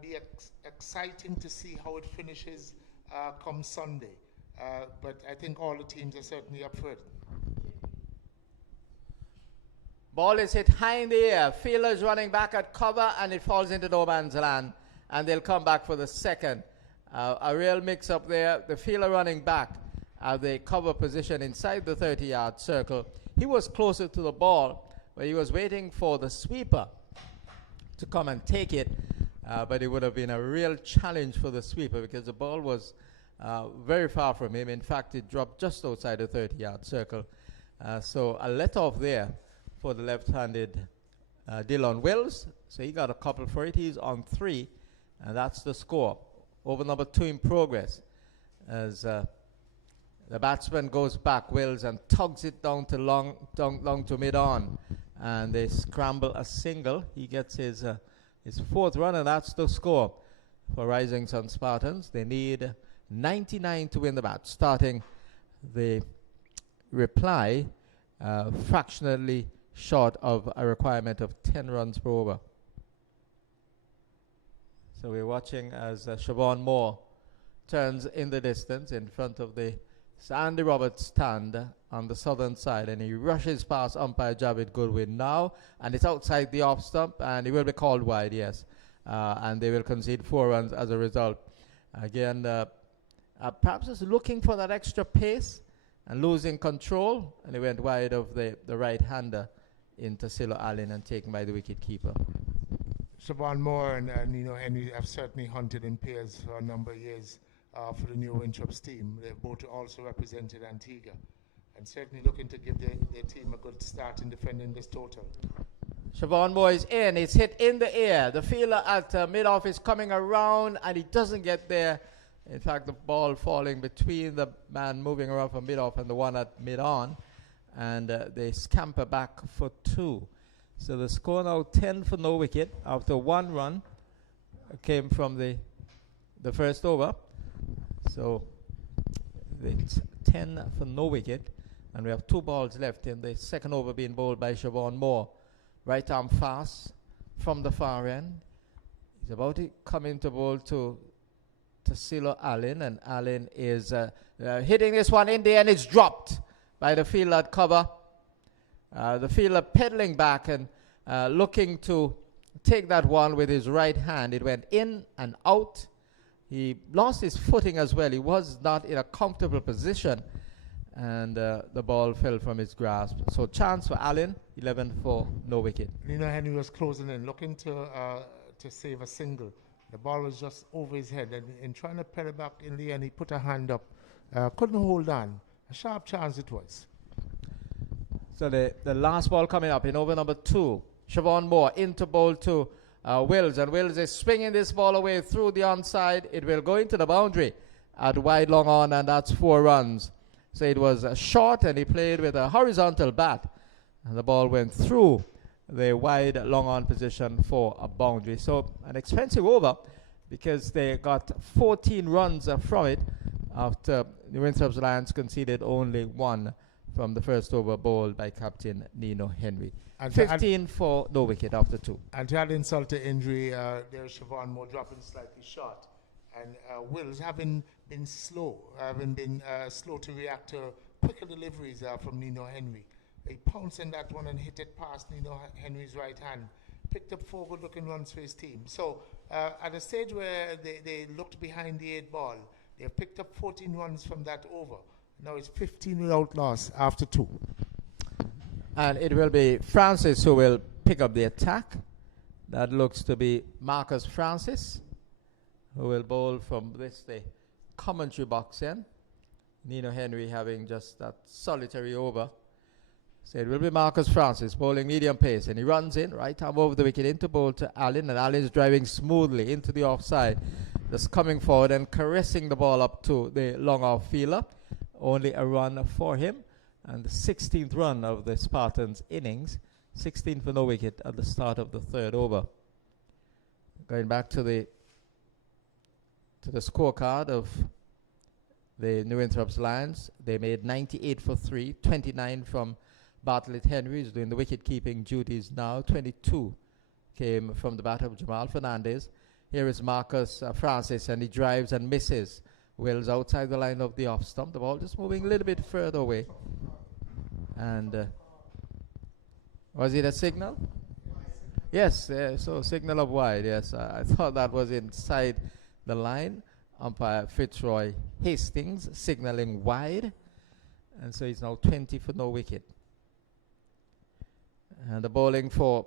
be exciting to see how it finishes come Sunday. But I think all the teams are certainly up for it. Ball is hit high in the air. Fielder is running back at cover, and it falls into no man's land. And they'll come back for the second. A real mix-up there. The fielder running back at the cover position inside the 30-yard circle. He was closer to the ball, but he was waiting for the sweeper to come and take it. But it would have been a real challenge for the sweeper because the ball was very far from him. In fact, it dropped just outside the 30-yard circle. So a let-off there for the left-handed Dillon Wills. So he got a couple for it. He's on 3, and that's the score. Over number 2 in progress as the batsman goes back, Wills, and tugs it down to long to mid-on. And they scramble a single. He gets his 4th run, and that's the score for Rising Sun Spartans. They need 99 to win the match, starting the reply fractionally short of a requirement of 10 runs per over. So we're watching as Siobhan Moore turns in the distance in front of the Sandy Roberts stand on the southern side, and he rushes past umpire Javid Goodwin now, and it's outside the off stump, and he will be called wide, yes. And they will concede 4 runs as a result. Again, perhaps just looking for that extra pace and losing control, and he went wide of the right-hander into Silo Allen and taken by the wicket keeper. Siobhan Moore and Nino Henry have certainly hunted in pairs for a number of years for the new Winthrops team. They've both also represented Antigua and certainly looking to give their team a good start in defending this total. Siobhan Moore is in. It's hit in the air. The fielder at mid-off is coming around, and he doesn't get there. In fact, the ball falling between the man moving around from mid-off and the one at mid-on. And they scamper back for 2. So the score now 10 for no wicket after 1 run came from the first over. So it's 10 for no wicket, and we have 2 balls left in the second over being bowled by Siobhan Moore. Right arm fast from the far end. He's about to come into bowl to Silo Allen, and Allen is hitting this one in the end. It's dropped by the fielder at cover. The fielder pedaling back and looking to take that one with his right hand. It went in and out. He lost his footing as well. He was not in a comfortable position, and the ball fell from his grasp. So chance for Allen, 11 for no wicket. Nino Henry was closing in, looking to save a single. The ball was just over his head, and in trying to pedal back in the end, he put a hand up. Couldn't hold on. A sharp chance it was. So the last ball coming up in over number 2. Siobhan Moore into bowl to Wills, and Wills is swinging this ball away through the onside. It will go into the boundary at wide long on, and that's 4 runs. So it was short, and he played with a horizontal bat, and the ball went through the wide long on position for a boundary. So an expensive over because they got 14 runs from it after the Winthrops Lions conceded only 1 from the first over bowled by captain Nino Henry. And 15 for no wicket after 2. And to add insult to injury, there's Siobhan Moore dropping slightly short. And Wills having been slow to react to quicker deliveries from Nino Henry. He pounced on that one and hit it past Nino Henry's right hand. Picked up 4 good-looking runs for his team. So at a stage where they looked behind the 8 ball, they have picked up 14 runs from that over. Now it's 15 without loss after 2. And it will be Francis who will pick up the attack. That looks to be Marcus Francis, who will bowl from the commentary box in. Nino Henry having just that solitary over. So it will be Marcus Francis bowling medium pace, and he runs in, right arm over the wicket into bowl to Allen, and Allen is driving smoothly into the offside, just coming forward and caressing the ball up to the long off fielder. Only a run for him, and the 16th run of the Spartans' innings, 16 for no wicket at the start of the 3rd over. Going back to the scorecard of the New Winthrops Lions, they made 98 for 3, 29 from Bartlett Henry, who's doing the wicket-keeping duties now. 22 came from the bat of Jamal Fernandez. Here is Marcus Francis, and he drives and misses. Wills outside the line of the off stump. The ball just moving a little bit further away. And Was it a signal? Yes, so signal of wide, yes. I thought that was inside the line. Umpire Fitzroy Hastings signaling wide. And so it's now 20 for no wicket. And the bowling for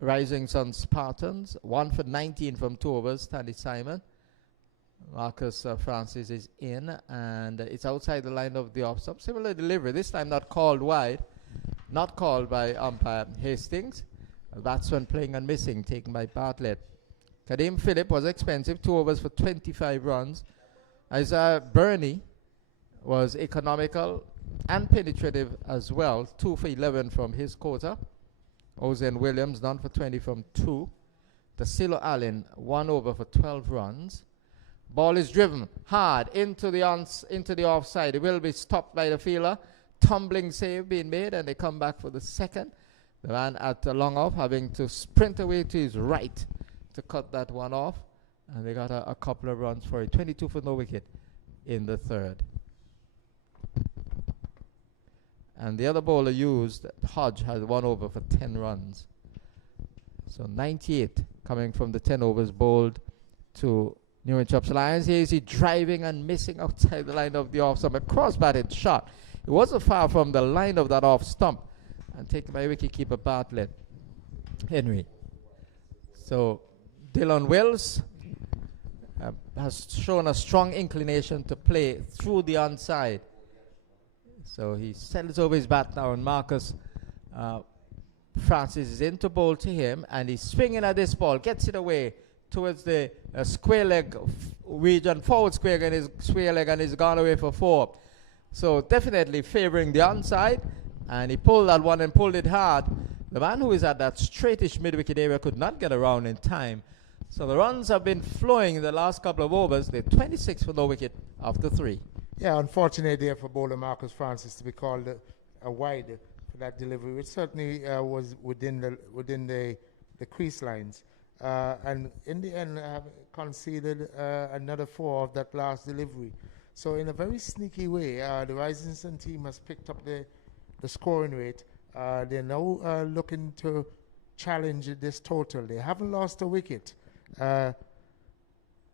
Rising Sun Spartans, 1 for 19 from 2 overs, Stanley Simon. Marcus Francis is in, and it's outside the line of the off stump. Similar delivery, this time not called wide, not called by umpire Hastings. A batsman playing and missing, taken by Bartlett. Kadeem Phillip was expensive, 2 overs for 25 runs. Isaiah Burney was economical and penetrative as well, 2 for 11 from his quota. Ozen Williams, none for 20 from 2. Tassilo Allen, 1 over for 12 runs. Ball is driven hard into the offside. It will be stopped by the fielder. Tumbling save being made, and they come back for the second. The man at the long off having to sprint away to his right to cut that one off. And they got a couple of runs for it. 22 for no wicket in the third. And the other bowler used, Hodge, had 1 over for 10 runs. So 98 coming from the 10 overs bowled to Newman Chops Lions. Here is he driving and missing outside the line of the off stump. A cross-batted shot. It wasn't far from the line of that off stump. And taken by wicketkeeper Bartlett Henry. So Dylan Wills has shown a strong inclination to play through the onside. So he settles over his bat now, and Marcus Francis is in to bowl to him, and he's swinging at this ball, gets it away towards the square leg region, forward square leg, and he's gone away for 4. So definitely favoring the onside, and he pulled that one and pulled it hard. The man who is at that straightish mid-wicket area could not get around in time. So the runs have been flowing in the last couple of overs. They're 26 for no wicket after 3. Yeah, unfortunate there for bowler Marcus Francis to be called a wide for that delivery, which certainly was within the crease lines. And in the end, conceded another 4 of that last delivery. So in a very sneaky way, the Rising Sun team has picked up the scoring rate. They're now looking to challenge this total. They haven't lost a wicket.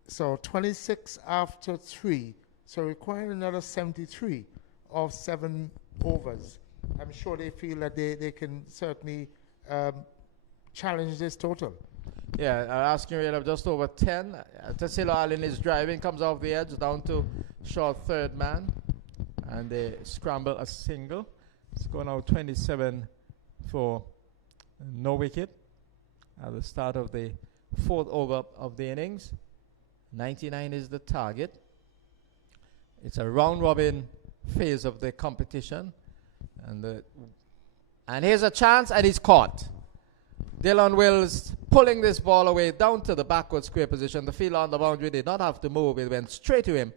So 26 after 3. So requiring another 73 of 7 overs. I'm sure they feel that they can certainly challenge this total. Yeah, asking rate of just over 10. Tassilo Allen is driving, comes off the edge down to short third man. And they scramble a single. It's going out 27 for no wicket at the start of the 4th over of the innings. 99 is the target. It's a round-robin phase of the competition. And here's a chance, and he's caught. Dylan Wills pulling this ball away down to the backward square position. The fielder on the boundary did not have to move. It went straight to him.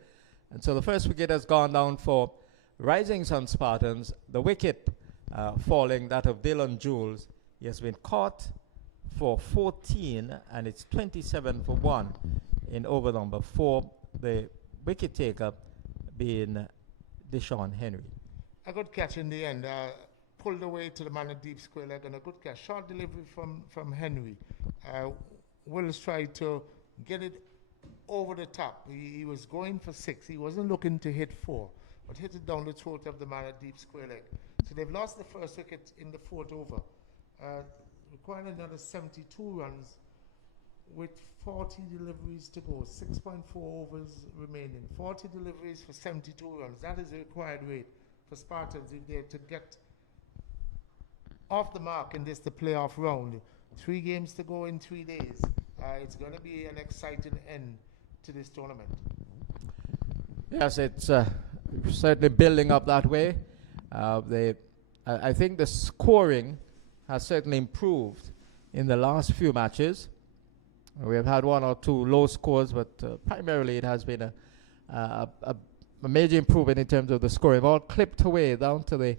And so the first wicket has gone down for Rising Sun Spartans. The wicket falling, that of Dylan Jules. He has been caught for 14, and it's 27 for 1 in over number 4. The wicket taker being Deshaun Henry. A good catch in the end. Pulled away to the man at deep square leg, and a good catch. Short delivery from Henry. Wills tried to get it over the top. He was going for 6. He wasn't looking to hit 4, but hit it down the throat of the man at deep square leg. So they've lost the first wicket in the 4th over. Requiring another 72 runs with 40 deliveries to go. 6.4 overs remaining. 40 deliveries for 72 runs. That is the required rate for Spartans if they're to get off the mark in the playoff round. 3 games to go in 3 days. It's going to be an exciting end to this tournament. Yes, it's certainly building up that way. I think the scoring has certainly improved in the last few matches. We have had 1 or 2 low scores, but primarily it has been a major improvement in terms of the scoring. All clipped away down to the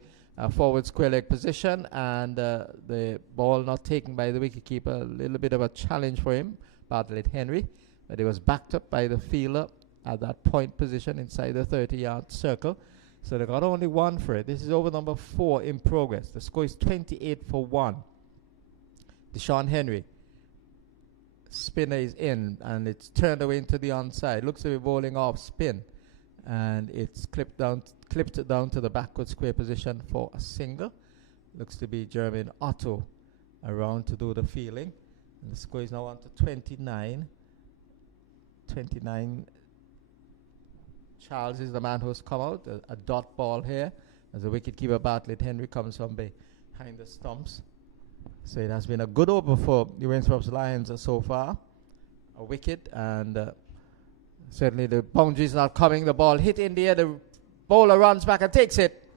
forward square leg position, and the ball not taken by the wicketkeeper. A little bit of a challenge for him, Bartlett Henry, but he was backed up by the fielder at that point position inside the 30-yard circle. So they got only one for it. This is over number 4 in progress. The score is 28 for 1. Deshaun Henry. Spinner is in, and it's turned away into the onside. Looks to be bowling off spin, and it's clipped it down to the backward square position for a single. Looks to be Jermaine Otto around to do the fielding. And the score is now on to 29. 29. Charles is the man who's come out. A dot ball here as the wicketkeeper Bartlett Henry comes from behind the stumps. So it has been a good over for the Winthrop Lions so far. A wicket, and certainly the boundary's not coming. The ball hit in the air. The bowler runs back and takes it.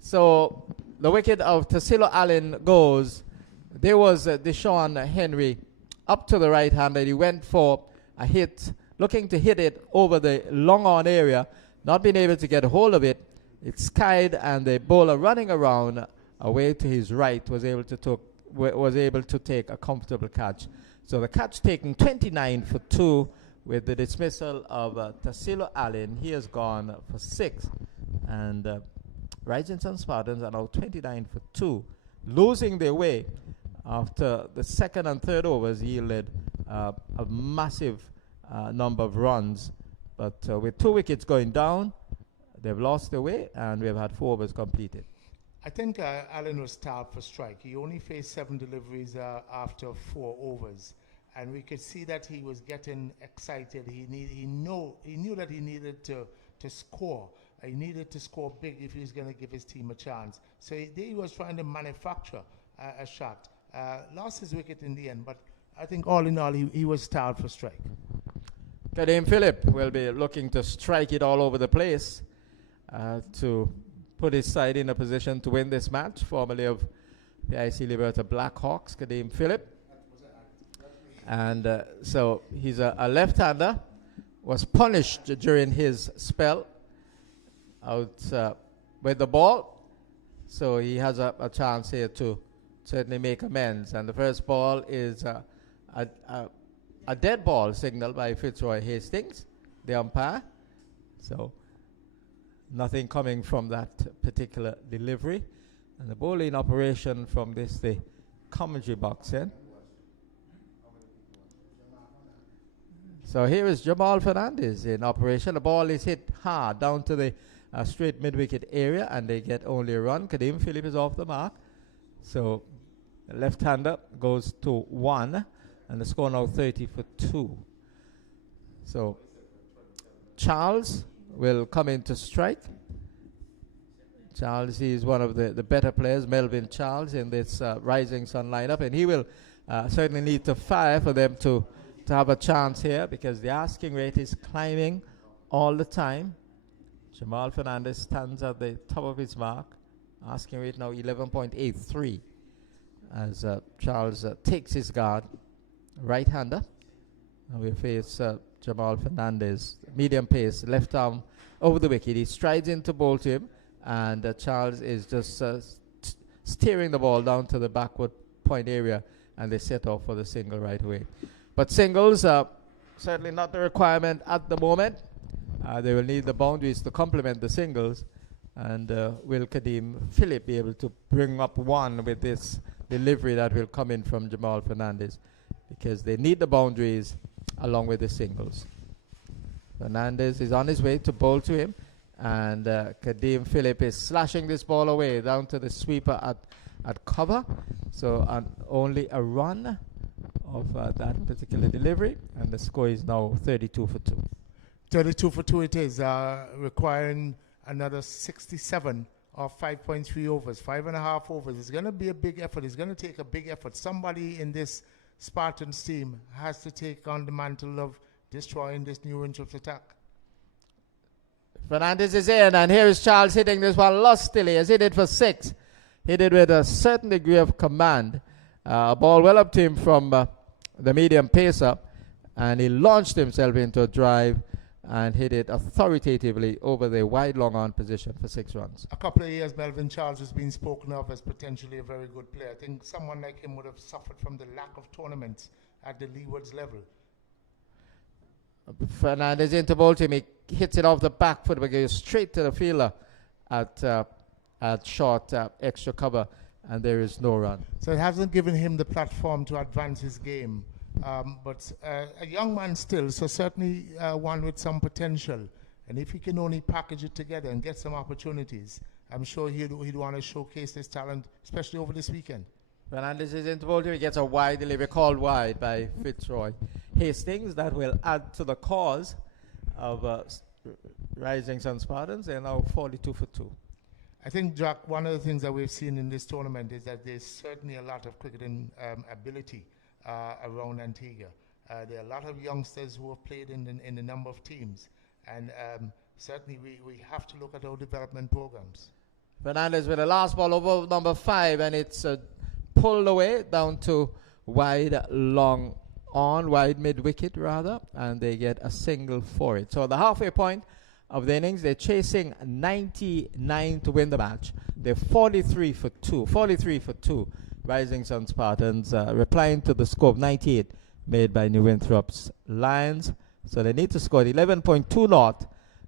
So the wicket of Tassilo Allen goes. There was Deshaun Henry up to the right hand, and he went for a hit, looking to hit it over the long on area, not being able to get a hold of it. It skied, and the bowler running around away to his right was able to take a comfortable catch. So the catch taken 29 for 2 with the dismissal of Tassilo Allen. He has gone for 6, and Rising Sun Spartans are now 29 for 2, losing their way after the second and third overs yielded a massive number of runs. But with 2 wickets going down, they've lost their way, and we've had 4 overs completed. I think Allen was starved for strike. He only faced 7 deliveries after 4 overs, and we could see that he was getting excited. He knew that he needed to score. He needed to score big if he was going to give his team a chance. So he was trying to manufacture a shot. Lost his wicket in the end, but I think all in all, he was starved for strike. Kadeem Phillip will be looking to strike it all over the place to put his side in a position to win this match, formerly of the IC Liberta Blackhawks, Kadeem Phillip. And so he's a left-hander, was punished during his spell out with the ball. So he has a chance here to certainly make amends. And the first ball is a dead ball signaled by Fitzroy Hastings, the umpire. So nothing coming from that particular delivery. And the bowling operation from the commentary box in. So here is Jamal Fernandez in operation. The ball is hit hard down to the straight mid-wicket area, and they get only a run. Kadeem Phillip is off the mark. So the left-hander goes to 1, and the score now 30 for 2. So Charles will come in to strike. Charles is one of the better players, Melvin Charles, in this Rising Sun lineup, and he will certainly need to fire for them to have a chance here, because the asking rate is climbing all the time. Jamal Fernandez stands at the top of his mark. Asking rate now 11.83 as Charles takes his guard. Right-hander. And we face Jamal Fernandez, medium pace, left arm over the wicket. He strides in to bowl to him, and Charles is just steering the ball down to the backward point area, and they set off for the single right away. But singles are certainly not the requirement at the moment. They will need the boundaries to complement the singles, and will Kadeem Phillip be able to bring up 1 with this delivery that will come in from Jamal Fernandez, because they need the boundaries along with the singles. Fernandez is on his way to bowl to him, and Kadeem Phillip is slashing this ball away down to the sweeper at cover. So only a run of that particular delivery, and the score is now 32 for 2. 32 for 2 it is, requiring another 67 of 5.3 overs, 5.5 overs. It's going to be a big effort. It's going to take a big effort. Somebody in this Spartans team has to take on the mantle of destroying this New Winthrop attack. Fernandez is in, and here is Charles hitting this one lustily. Has hit it for 6. Hit it with a certain degree of command. A ball well up to him from the medium pacer, and he launched himself into a drive and hit it authoritatively over the wide long on position for 6 runs. A couple of years, Melvin Charles has been spoken of as potentially a very good player. I think someone like him would have suffered from the lack of tournaments at the Leewards level. Fernandez into bowl to him. He hits it off the back foot, but goes straight to the fielder at short extra cover, and there is no run. So it hasn't given him the platform to advance his game. But a young man still, so certainly one with some potential. And if he can only package it together and get some opportunities, I'm sure he'd want to showcase his talent, especially over this weekend. Fernandez is into ball. He gets a wide delivery, called wide by Fitzroy Hastings. That will add to the cause of Rising Sun Spartans. They're now 42 for 2. I think, Jack, one of the things that we've seen in this tournament is that there's certainly a lot of cricketing ability around Antigua. There are a lot of youngsters who have played in a number of teams. And certainly we have to look at our development programs. Fernandez with the last ball over number 5, and it's pulled away down to wide mid-wicket rather, and they get a single for it. So the halfway point of the innings, they're chasing 99 to win the match. They're 43 for 2. Rising Sun Spartans replying to the score of 98 made by New Winthrop's Lions. So they need to score 11.2 not.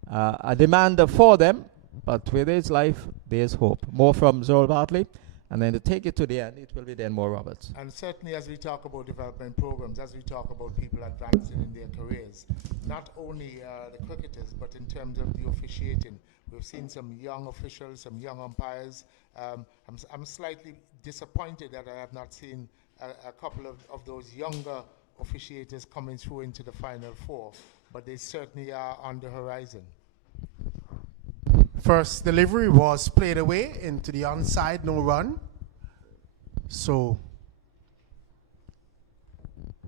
A demand for them, but where there's life, there's hope. More from Zorl Bartley, and then to take it to the end, it will be Dan Moore Roberts. And certainly as we talk about development programs, as we talk about people advancing in their careers, not only the cricketers, but in terms of the officiating, we've seen some young officials, some young umpires. I'm slightly disappointed that I have not seen a couple of those younger officiators coming through into the Final Four, but they certainly are on the horizon. First delivery was played away into the onside, no run. So,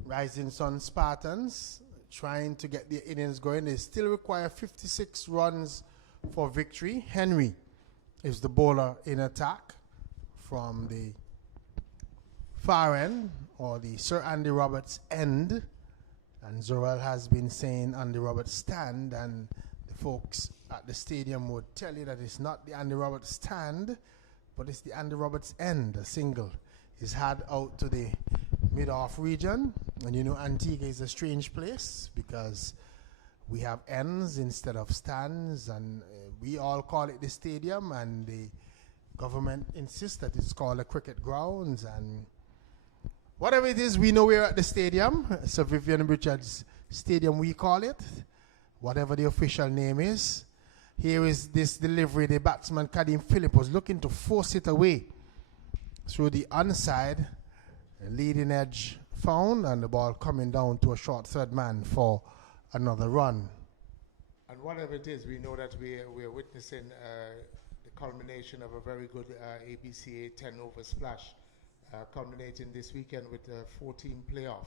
Rising Sun Spartans trying to get their innings going. They still require 56 runs for victory. Henry is the bowler in attack from the far end, or the Sir Andy Roberts end. And Zorel has been saying Andy Roberts stand, and the folks at the stadium would tell you that it's not the Andy Roberts stand, but it's the Andy Roberts end. A single is had out to the mid-off region. And you know, Antigua is a strange place because we have ends instead of stands, and we all call it the stadium, and the government insists that it's called a cricket grounds. And whatever it is, we know we're at the stadium. Sir Vivian Richards Stadium, we call it, whatever the official name is. Here is this delivery. The batsman Kadim Phillip was looking to force it away through the onside. Leading edge found, and the ball coming down to a short third man for another run. And whatever it is, we know that we're witnessing the culmination of a very good ABCA 10-over splash, culminating this weekend with a 14 playoff.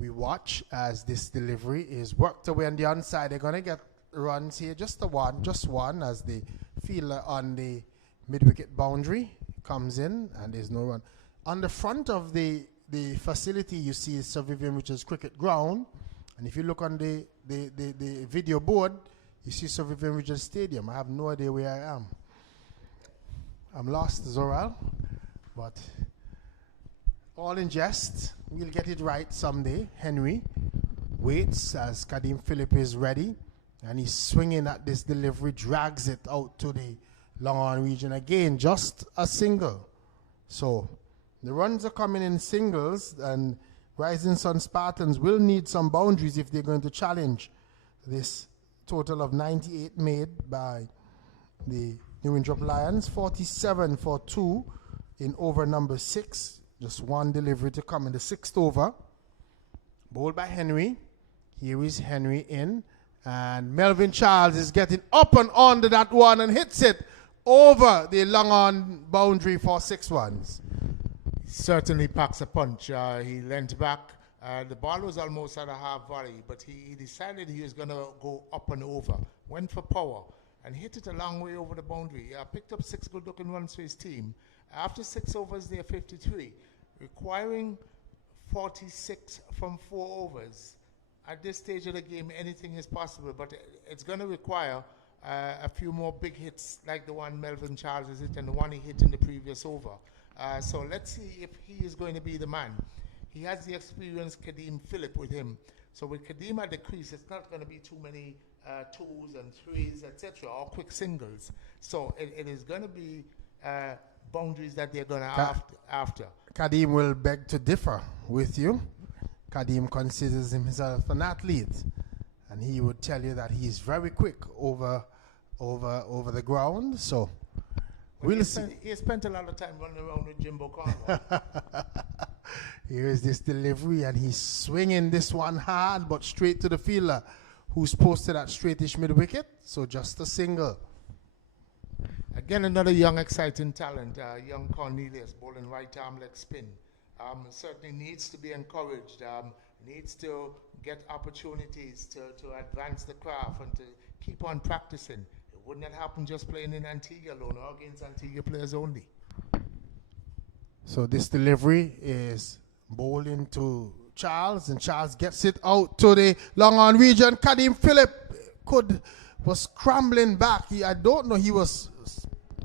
We watch as this delivery is worked away on the onside. They're going to get runs here, just one, as the fielder on the mid-wicket boundary comes in, and there's no run. On the front of the facility, you see Sir Vivian Richards Cricket Ground, and if you look on the video board, you see Sir Vivian Richards Stadium. I have no idea where I am. I'm lost, Zoral, but all in jest. We'll get it right someday. Henry waits as Kadim Phillip is ready, and he's swinging at this delivery, drags it out to the long on region. Again, just a single. So the runs are coming in singles, and Rising Sun Spartans will need some boundaries if they're going to challenge this total of 98 made by the New Winthrop Lions. 47 for 2 in over number 6. Just one delivery to come in the 6th over. Bowled by Henry. Here is Henry in. And Melvin Charles is getting up and under that one and hits it over the long on boundary for 6 runs. Certainly packs a punch. He leant back. The ball was almost at a half volley, but he decided he was going to go up and over. Went for power and hit it a long way over the boundary. Picked up 6 good-looking runs for his team. After 6 overs, they're 53, requiring 46 from 4 overs. At this stage of the game, anything is possible, but it's going to require a few more big hits like the one Melvin Charles has hit and the one he hit in the previous over. So let's see if he is going to be the man. He has the experienced Kadim Phillip with him. So with Kadim at the crease, it's not going to be too many twos and threes, etc., or quick singles. So it is going to be boundaries that they're going to after. Kadim will beg to differ with you. Kadim considers himself an athlete, and he would tell you that he's very quick over the ground. So we'll see. He spent a lot of time running around with Jimbo Conway. Here is this delivery, and he's swinging this one hard, but straight to the fielder, who's posted at straightish mid-wicket. So just a single. Again, another young, exciting talent, young Cornelius, bowling right arm leg spin. Certainly needs to be encouraged, needs to get opportunities to advance the craft and to keep on practicing. It wouldn't have happened just playing in Antigua alone or against Antigua players only. So this delivery is bowling to Charles, and Charles gets it out to the long on region. Kadim Phillip was scrambling back. I don't know, he was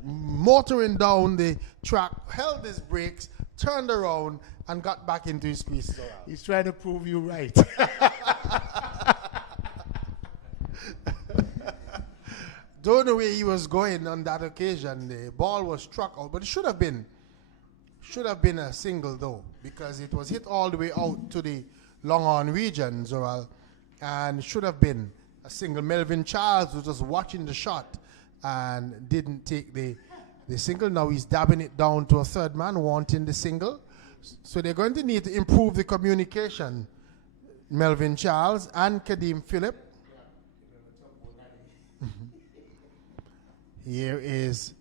motoring down the track, held his brakes, turned around, and got back into his crease. He's trying to prove you right. Don't know where he was going on that occasion. The ball was struck out, but it should have been a single though, because it was hit all the way out to the long on region, Zoral, and should have been a single. Melvin Charles was just watching the shot and didn't take the single. Now he's dabbing it down to a third man wanting the single. So they're going to need to improve the communication, Melvin Charles and Kadim Phillip. Here is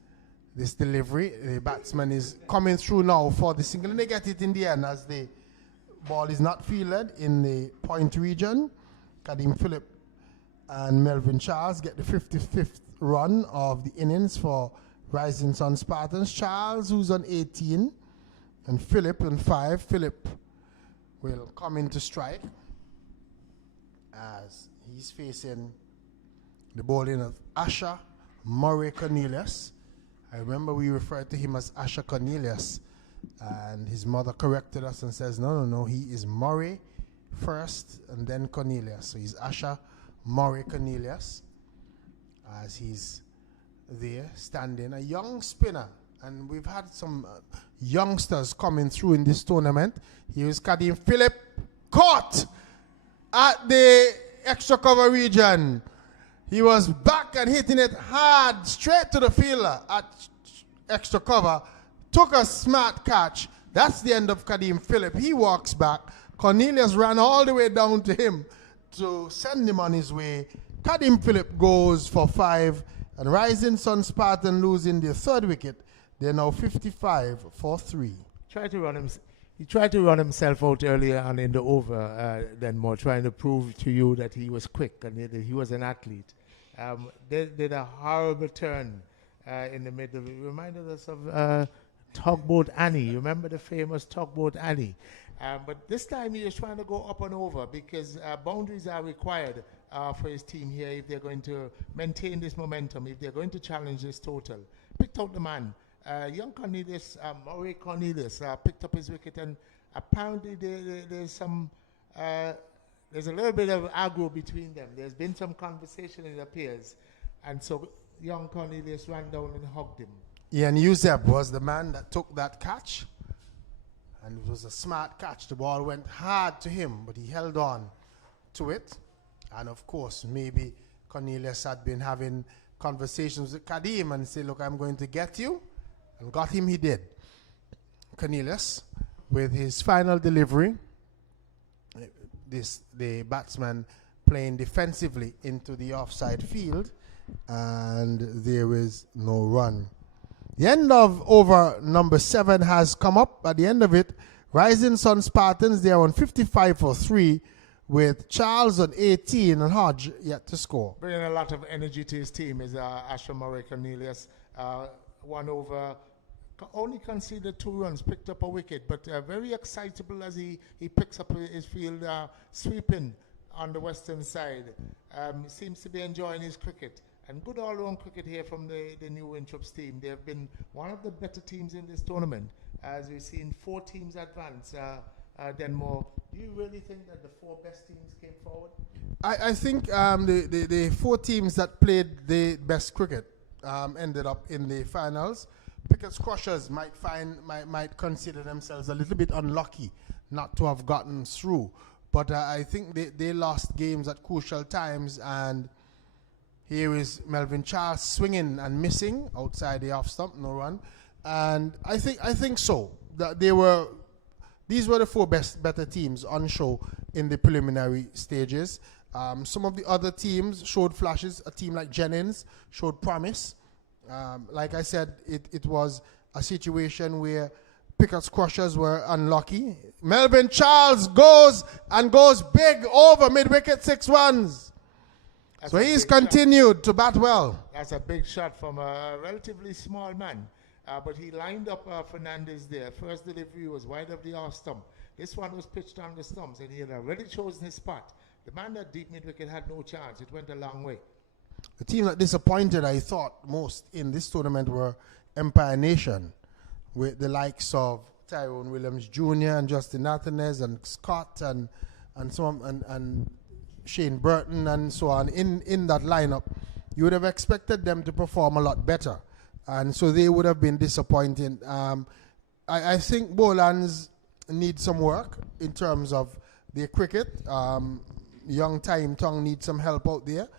this delivery. The batsman is coming through now for the single, and they get it in the end as the ball is not fielded in the point region. Kadim Phillip and Melvin Charles get the 55th run of the innings for Rising Sun Spartans. Charles, who's on 18, and Phillip on 5. Phillip will come into strike as he's facing the bowling of Asher Murray Cornelius. I remember we referred to him as Asher Cornelius, and his mother corrected us and says, no, he is Murray first and then Cornelius. So he's Asher Murray Cornelius, as he's there standing, a young spinner. And we've had some youngsters coming through in this tournament. Here's Kadim Phillip, caught at the extra cover region. He was back and hitting it hard straight to the fielder at extra cover. Took a smart catch. That's the end of Kadim Phillip. He walks back. Cornelius ran all the way down to him to send him on his way. Kadim Phillip goes for 5, and Rising Sun Spartan losing their third wicket. They're now 55 for 3. He tried to run himself out earlier on in the over, then more trying to prove to you that he was quick and that he was an athlete. They did a horrible turn in the middle. It reminded us of Tugboat Annie. You remember the famous Tugboat Annie? But this time he was trying to go up and over because boundaries are required for his team here if they're going to maintain this momentum, if they're going to challenge this total. Picked out the man. Young Cornelius, Murray Cornelius, picked up his wicket, and apparently there's a little bit of aggro between them. There's been some conversation, it appears, and so young Cornelius ran down and hugged him. Ian Yusef was the man that took that catch, and it was a smart catch. The ball went hard to him, but he held on to it. And of course, maybe Cornelius had been having conversations with Kadim and said, look, I'm going to get you. And got him, he did. Cornelius, with his final delivery, the batsman playing defensively into the offside field, and there is no run. The end of over number 7 has come up. At the end of it, Rising Sun Spartans, they are on 55 for 3, with Charles on 18 and Hodge yet to score. Bringing a lot of energy to his team is Asher Murray Cornelius. 1 over, only conceded 2 runs, picked up a wicket, but very excitable as he picks up his field, sweeping on the western side. Seems to be enjoying his cricket. And good all-round cricket here from the New Winthrops team. They've been one of the better teams in this tournament, as we've seen 4 teams advance Denmore. Do you really think that the 4 best teams came forward? I think the 4 teams that played the best cricket ended up in the finals. Pickett's Crushers might consider themselves a little bit unlucky not to have gotten through. But I think they lost games at crucial times, and here is Melvin Charles swinging and missing outside the off stump, no run. And I think so. That these were the 4 better teams on show in the preliminary stages. Some of the other teams showed flashes. A team like Jennings showed promise. Like I said, it was a situation where Pickett's Crushers were unlucky. Melvin Charles goes big over mid-wicket 6 runs. So he's continued to bat well. That's a big shot from a relatively small man. But he lined up Fernandez there. First delivery was wide of the off stump. This one was pitched on the stumps, and he had already chosen his spot. The man at deep mid-wicket had no chance. It went a long way. The team that disappointed, I thought, most in this tournament were Empire Nation, with the likes of Tyrone Williams Jr. and Justin Nathanez and Scott and Shane Burton and so on. In that lineup, you would have expected them to perform a lot better. And so they would have been disappointing. I think Bolans need some work in terms of their cricket. Young Time Tong needs some help out there.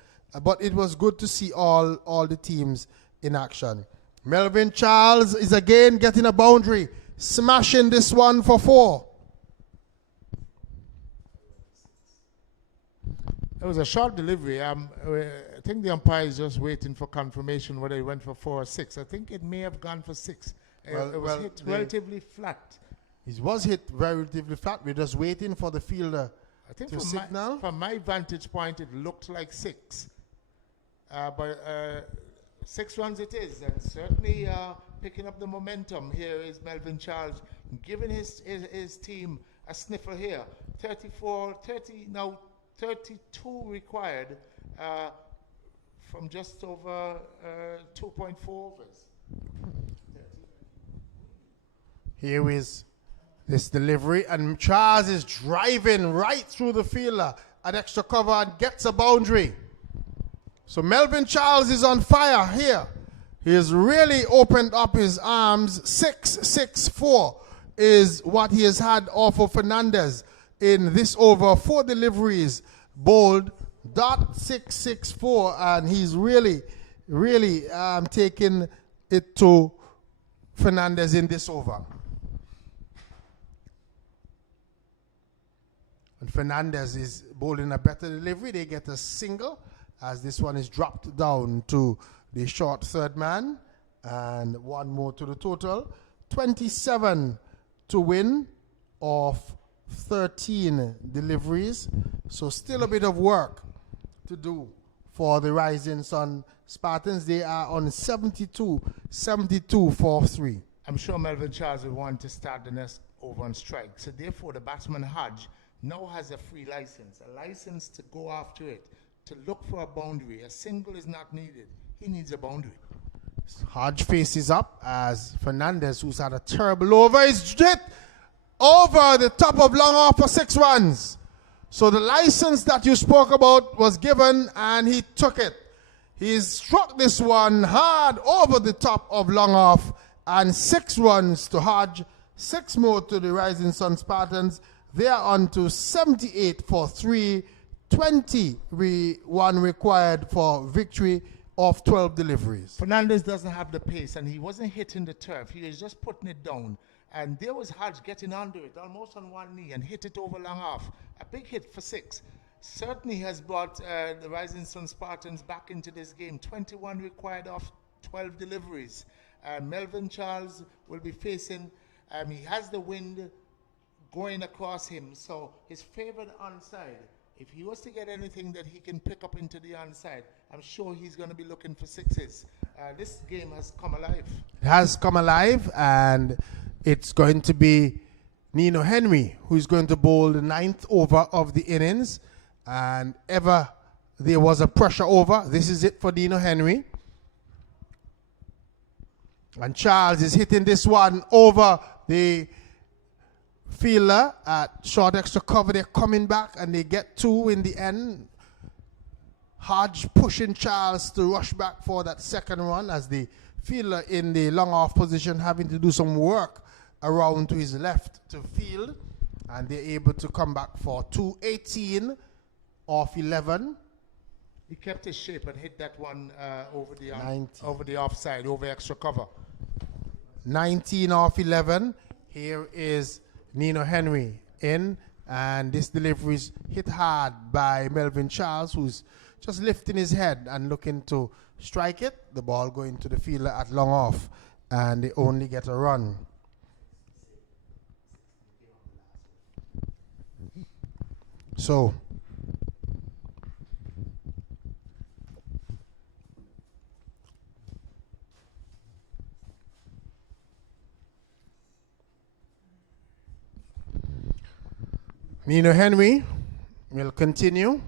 But it was good to see all the teams in action. Melvin Charles is again getting a boundary, smashing this one for 4. It was a short delivery. I think the umpire is just waiting for confirmation whether he went for 4 or 6. I think it may have gone for 6. It was hit relatively flat. It was hit relatively flat. We're just waiting for the fielder to signal. From my vantage point, it looked like 6. But 6 runs it is, and certainly picking up the momentum. Here is Melvin Charles giving his team a sniffer here. 32 required from just over 2.4 overs. Here is this delivery, and Charles is driving right through the fielder at extra cover and gets a boundary. So Melvin Charles is on fire here. He has really opened up his arms. 6-6-4 is what he has had off of Fernandez in this over. 4 deliveries, bowled, .664, and he's really taking it to Fernandez in this over. And Fernandez is bowling a better delivery. They get a single, as this one is dropped down to the short third man, and 1 more to the total. 27 to win off 13 deliveries. So still a bit of work to do for the Rising Sun Spartans. They are on 72 for 3. I'm sure Melvin Charles will want to start the next over on strike. So therefore, the batsman Hodge now has a free license, a license to go after it, to look for a boundary. A single is not needed. He needs a boundary. Hodge faces up as Fernandez, who's had a terrible over, is hit over the top of long off for 6 runs. So the license that you spoke about was given, and he took it. He struck this one hard over the top of long off, and 6 runs to Hodge, 6 more to the Rising Sun Spartans. They are on to 78 for 3, 21 required for victory of 12 deliveries. Fernandez doesn't have the pace, and he wasn't hitting the turf. He was just putting it down. And there was Hodge getting under it, almost on one knee, and hit it over long off. A big hit for 6. Certainly has brought the Rising Sun Spartans back into this game. 21 required off 12 deliveries. Melvin Charles will be facing, he has the wind going across him, so his favored onside. If he was to get anything that he can pick up into the onside, I'm sure he's going to be looking for 6s. This game has come alive. It has come alive, and it's going to be Nino Henry who's going to bowl the 9th over of the innings. And ever there was a pressure over, this is it for Nino Henry. And Charles is hitting this one over the fielder at short extra cover. They're coming back and they get 2 in the end. Hodge pushing Charles to rush back for that second run as the fielder in the long off position having to do some work around to his left to field, and they're able to come back for 2-18 off 11. He kept his shape and hit that one over the 19. over the offside, over extra cover. 19 off 11. Here is Nino Henry in, and this delivery is hit hard by Melvin Charles, who's just lifting his head and looking to strike it. The ball going to the fielder at long off, and they only get a run. So Nino Henry will continue.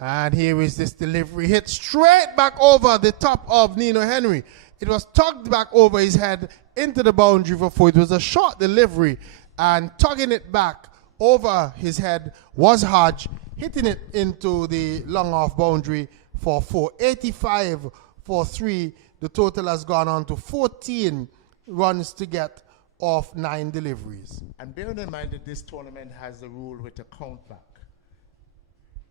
And here is this delivery hit straight back over the top of Nino Henry. It was tugged back over his head into the boundary for 4. It was a short delivery, and tugging it back over his head was Hodge, hitting it into the long off boundary for 4. 85 for 3. The total has gone on to 14 runs to get off 9 deliveries. And bearing in mind that this tournament has the rule with a count back.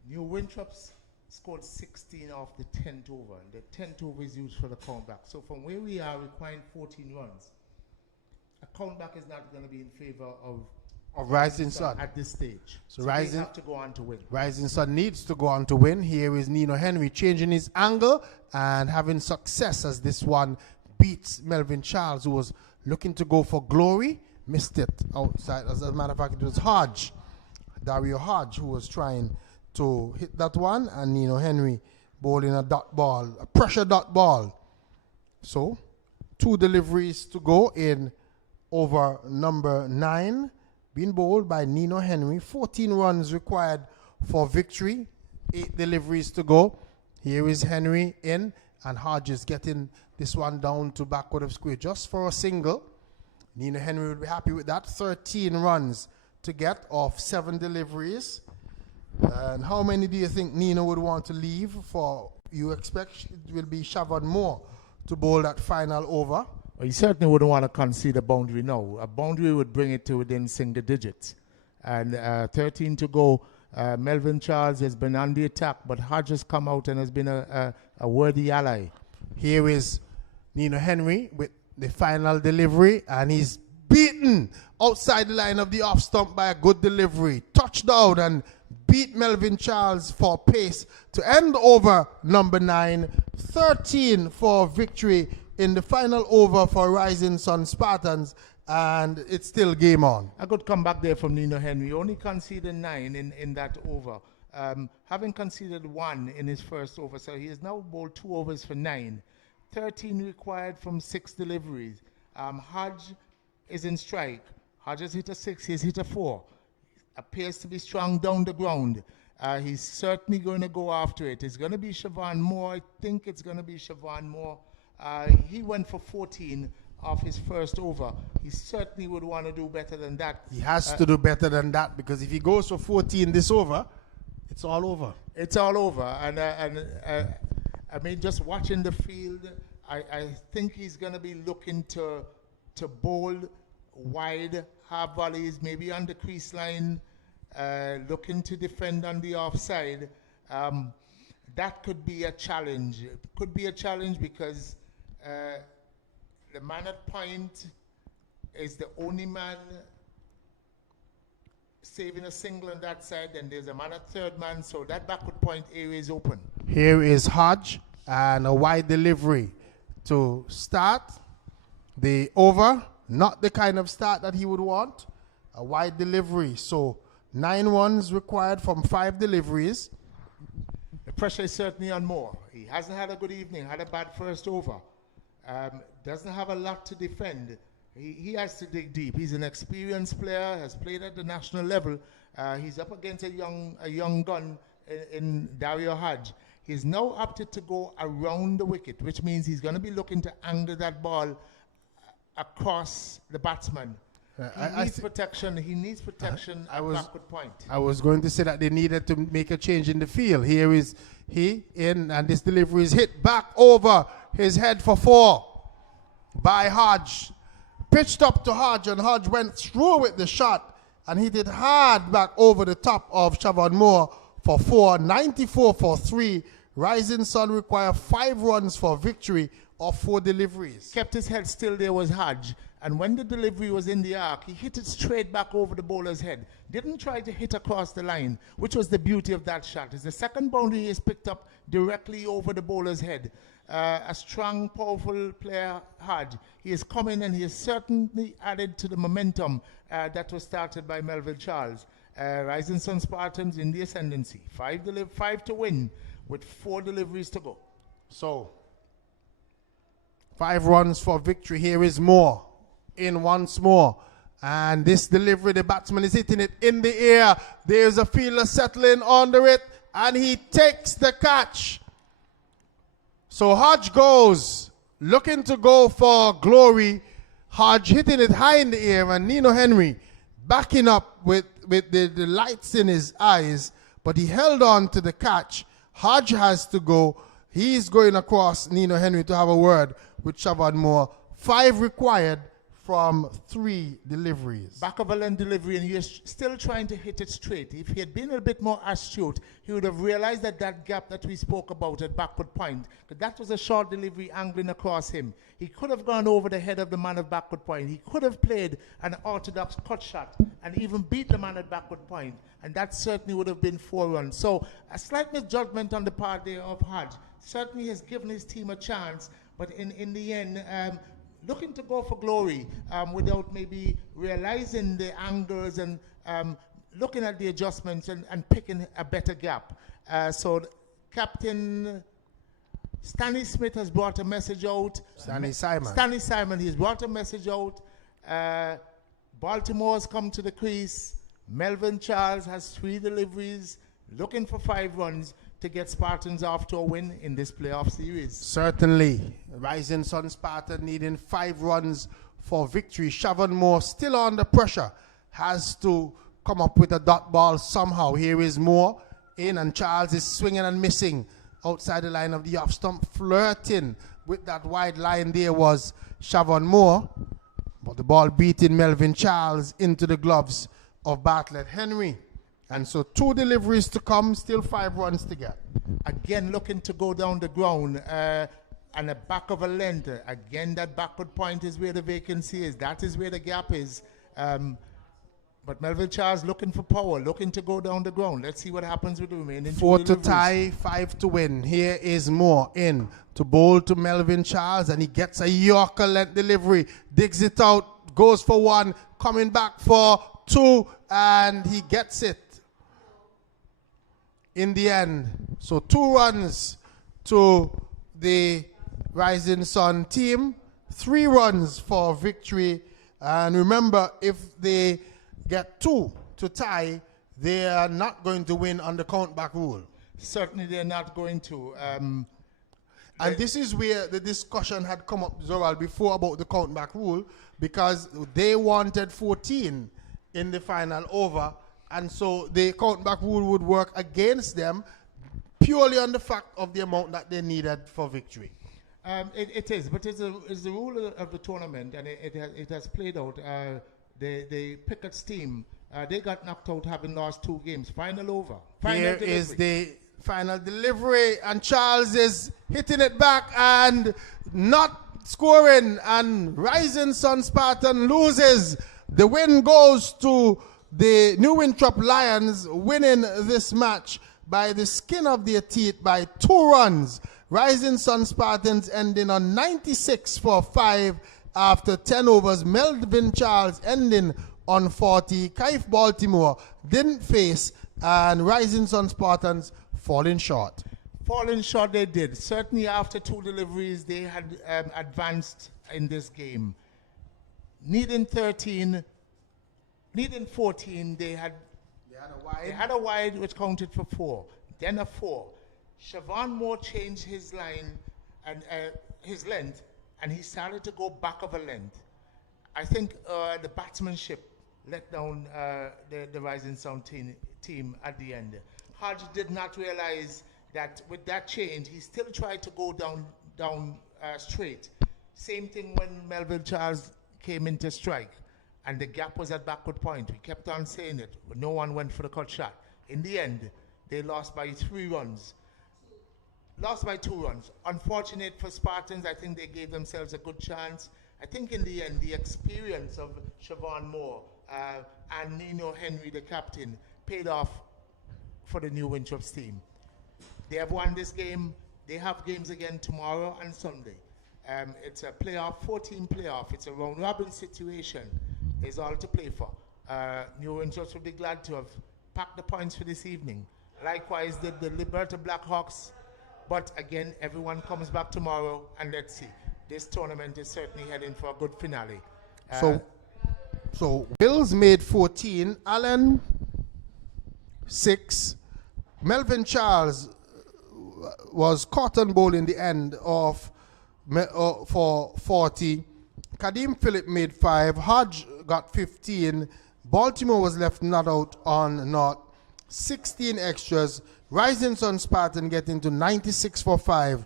New Winthrop's scored 16 off the 10th over, and the 10th over is used for the countback. So from where we are requiring 14 runs, a countback is not going to be in favor of Rising Sun at this stage. So they have to go on to win. Rising Sun needs to go on to win. Here is Nino Henry changing his angle and having success as this one beats Melvin Charles, who was looking to go for glory. Missed it outside. As a matter of fact, it was Hodge, Dario Hodge, who was trying to hit that one, and Nino Henry bowling a dot ball, a pressure dot ball. So 2 deliveries to go in over number 9, being bowled by Nino Henry. 14 runs required for victory. 8 deliveries to go. Here is Henry in, and Hodges getting this one down to backward of square just for a single. Nino Henry will be happy with that. 13 runs to get off 7 deliveries. And how many do you think Nino would want to leave for? You expect it will be Shavon Moore to bowl that final over? Well, you certainly wouldn't want to concede a boundary now. A boundary would bring it to within single digits. And 13 to go. Melvin Charles has been on the attack, but Hodge has come out and has been a worthy ally. Here is Nino Henry with the final delivery, and he's beaten outside the line of the off stump by a good delivery. Touchdown and beat Melvin Charles for pace to end over number 9. 13 for victory in the final over for Rising Sun Spartans, and it's still game on. A good comeback there from Nino Henry. Only conceded 9 in that over. Having conceded 1 in his first over, so he has now bowled 2 overs for 9. 13 required from 6 deliveries. Hodge is in strike. Hodge has hit a 6, he's hit a 4. Appears to be strong down the ground. He's certainly going to go after it. It's going to be Shavon Moore. I think it's going to be Shavon Moore. He went for 14 off his first over. He certainly would want to do better than that. He has to do better than that, because if he goes for 14 this over, it's all over. It's all over. And I mean, just watching the field, I think he's going to be looking to bowl wide, half volleys, maybe on the crease line, looking to defend on the offside. That could be a challenge. It could be a challenge because the man at point is the only man saving a single on that side, and there's a man at third man, so that backward point area is open. Here is Hodge and a wide delivery to start the over. Not the kind of start that he would want. A wide delivery. So 9 runs required from 5 deliveries. The pressure is certainly on Moore. He hasn't had a good evening, had a bad first over. Doesn't have a lot to defend. He has to dig deep. He's an experienced player, has played at the national level. He's up against a young gun in Dario Hodge. He's now opted to go around the wicket, which means he's going to be looking to angle that ball across the batsman. He needs protection. He needs protection at backward point. I was going to say that they needed to make a change in the field. Here is he in, and this delivery is hit back over his head for 4 by Hodge. Pitched up to Hodge, and Hodge went through with the shot and hit it hard back over the top of Siobhan Moore for 4. 94 for 3. Rising Sun require 5 runs for victory of 4 deliveries. Kept his head still. There was Hodge. And when the delivery was in the arc, he hit it straight back over the bowler's head. Didn't try to hit across the line, which was the beauty of that shot. It's the second boundary he has picked up directly over the bowler's head. A strong, powerful player, Hodge. He has come in and he has certainly added to the momentum that was started by Melville Charles. Rising Sun Spartans in the ascendancy. 5 to win with 4 deliveries to go. So, 5 runs for victory. Here is Moore in once more. And this delivery, the batsman is hitting it in the air. There's a fielder settling under it, and he takes the catch. So Hodge goes, looking to go for glory. Hodge hitting it high in the air, and Nino Henry backing up with the lights in his eyes, but he held on to the catch. Hodge has to go. He's going across Nino Henry to have a word with Siobhan Moore. 5 required from 3 deliveries. Back of a length delivery, and he is still trying to hit it straight. If he had been a bit more astute, he would have realized that gap that we spoke about at backward point, that was a short delivery angling across him. He could have gone over the head of the man at backward point. He could have played an orthodox cut shot and even beat the man at backward point, and that certainly would have been 4 runs. So a slight misjudgment on the part there of Hodge. Certainly has given his team a chance, but in the end, looking to go for glory without maybe realizing the angles and looking at the adjustments and picking a better gap. So Captain Stanley Smith has brought a message out. Stanley Simon, he's brought a message out. Baltimore has come to the crease. Melvin Charles has 3 deliveries, looking for 5 runs to get Spartans off to a win in this playoff series. Certainly. Rising Sun Spartan needing 5 runs for victory. Siobhan Moore still under pressure. Has to come up with a dot ball somehow. Here is Moore in, and Charles is swinging and missing outside the line of the off stump. Flirting with that wide line there was Siobhan Moore. But the ball beating Melvin Charles into the gloves of Bartlett Henry. And so 2 deliveries to come, still 5 runs to get. Again, looking to go down the ground and a back of a length. Again, that backward point is where the vacancy is. That is where the gap is. But Melville Charles looking for power, looking to go down the ground. Let's see what happens with the remaining 4 2 to deliveries. tie, 5 to win. Here is Moore in to bowl to Melvin Charles, and he gets a Yorker length delivery. Digs it out, goes for 1, coming back for 2, and he gets it in the end. So 2 runs to the Rising Sun team, 3 runs for victory. And remember, if they get 2 to tie, they are not going to win on the count back rule. Certainly they're not going to. And this is where the discussion had come up, Zoral, before about the count back rule, because they wanted 14 in the final over. And so the count back rule would work against them purely on the fact of the amount that they needed for victory. It is, but it's the rule of the tournament, and it has played out. The Pickett's team, they got knocked out having lost 2 games. Final over. Here is the final delivery, and Charles is hitting it back and not scoring, and Rising Sun Spartan loses. The win goes to the New Winthrop Lions, winning this match by the skin of their teeth by 2 runs. Rising Sun Spartans ending on 96 for 5 after 10 overs. Melvin Charles ending on 40. Kaif Baltimore didn't face, and Rising Sun Spartans falling short. Falling short they did. Certainly after 2 deliveries, they had advanced in this game. Needing 13, needing 14, they had a wide which counted for 4. Then a 4. Siobhan Moore changed his line and his length, and he started to go back of a length. I think the batsmanship let down the Rising Sun team at the end. Hodge did not realize that with that change, he still tried to go down straight. Same thing when Melville Charles came into strike, and the gap was at backward point. We kept on saying it, but no one went for the cut shot. In the end, they lost by 3 runs. Lost by 2 runs. Unfortunate for Spartans. I think they gave themselves a good chance. I think in the end, the experience of Siobhan Moore and Nino Henry, the captain, paid off for the New Winthrop's team. They have won this game. They have games again tomorrow and Sunday. It's a playoff, 14 playoff. It's a round robin situation. There's all to play for. New Winthrop's will be glad to have packed the points for this evening. Likewise did the Liberta Blackhawks. But again, everyone comes back tomorrow, and let's see. This tournament is certainly heading for a good finale. So Wills made 14, Allen 6, Melvin Charles was cotton bowl in the end of for 40, Kadeem Phillip made 5, Hodge got 15, Baltimore was left not out on not, 16 extras, Rising Sun Spartan getting to 96 for 5,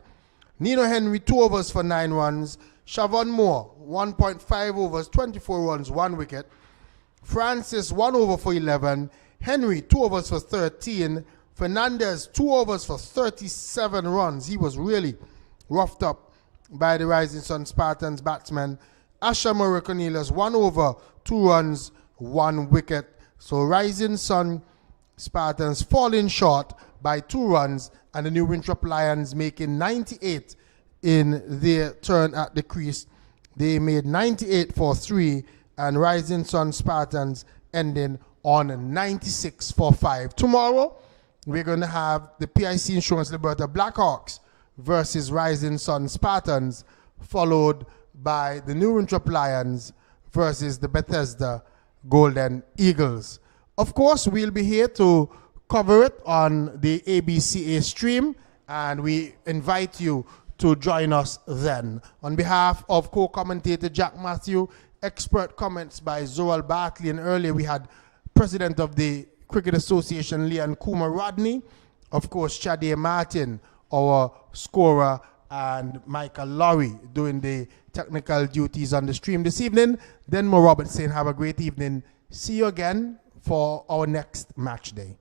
Nino Henry 2 overs for 9 runs, Siobhan Moore 1.5 overs, 24 runs, 1 wicket, Francis 1 over for 11, Henry 2 overs for 13, Fernandez 2 overs for 37 runs. He was really roughed up by the Rising Sun Spartans batsmen. Asha Murray Cornelius 1 over, 2 runs, 1 wicket. So Rising Sun Spartans falling short by 2 runs, and the New Winthrop Lions making 98 in their turn at the crease. They made 98 for 3, and Rising Sun Spartans ending on 96 for 5. Tomorrow, we're going to have the PIC Insurance Liberta Blackhawks versus Rising Sun Spartans, followed by the New Winthrop Lions versus the Bethesda Golden Eagles. Of course, we'll be here to cover it on the ABCA stream, and we invite you to join us then. On behalf of co-commentator Jack Matthew, expert comments by Zoral Bartley, and earlier we had President of the Cricket Association, Leon Kuma Rodney, of course, Chade Martin, our scorer, and Michael Laurie doing the technical duties on the stream this evening. Denmo Robertson, have a great evening. See you again for our next match day.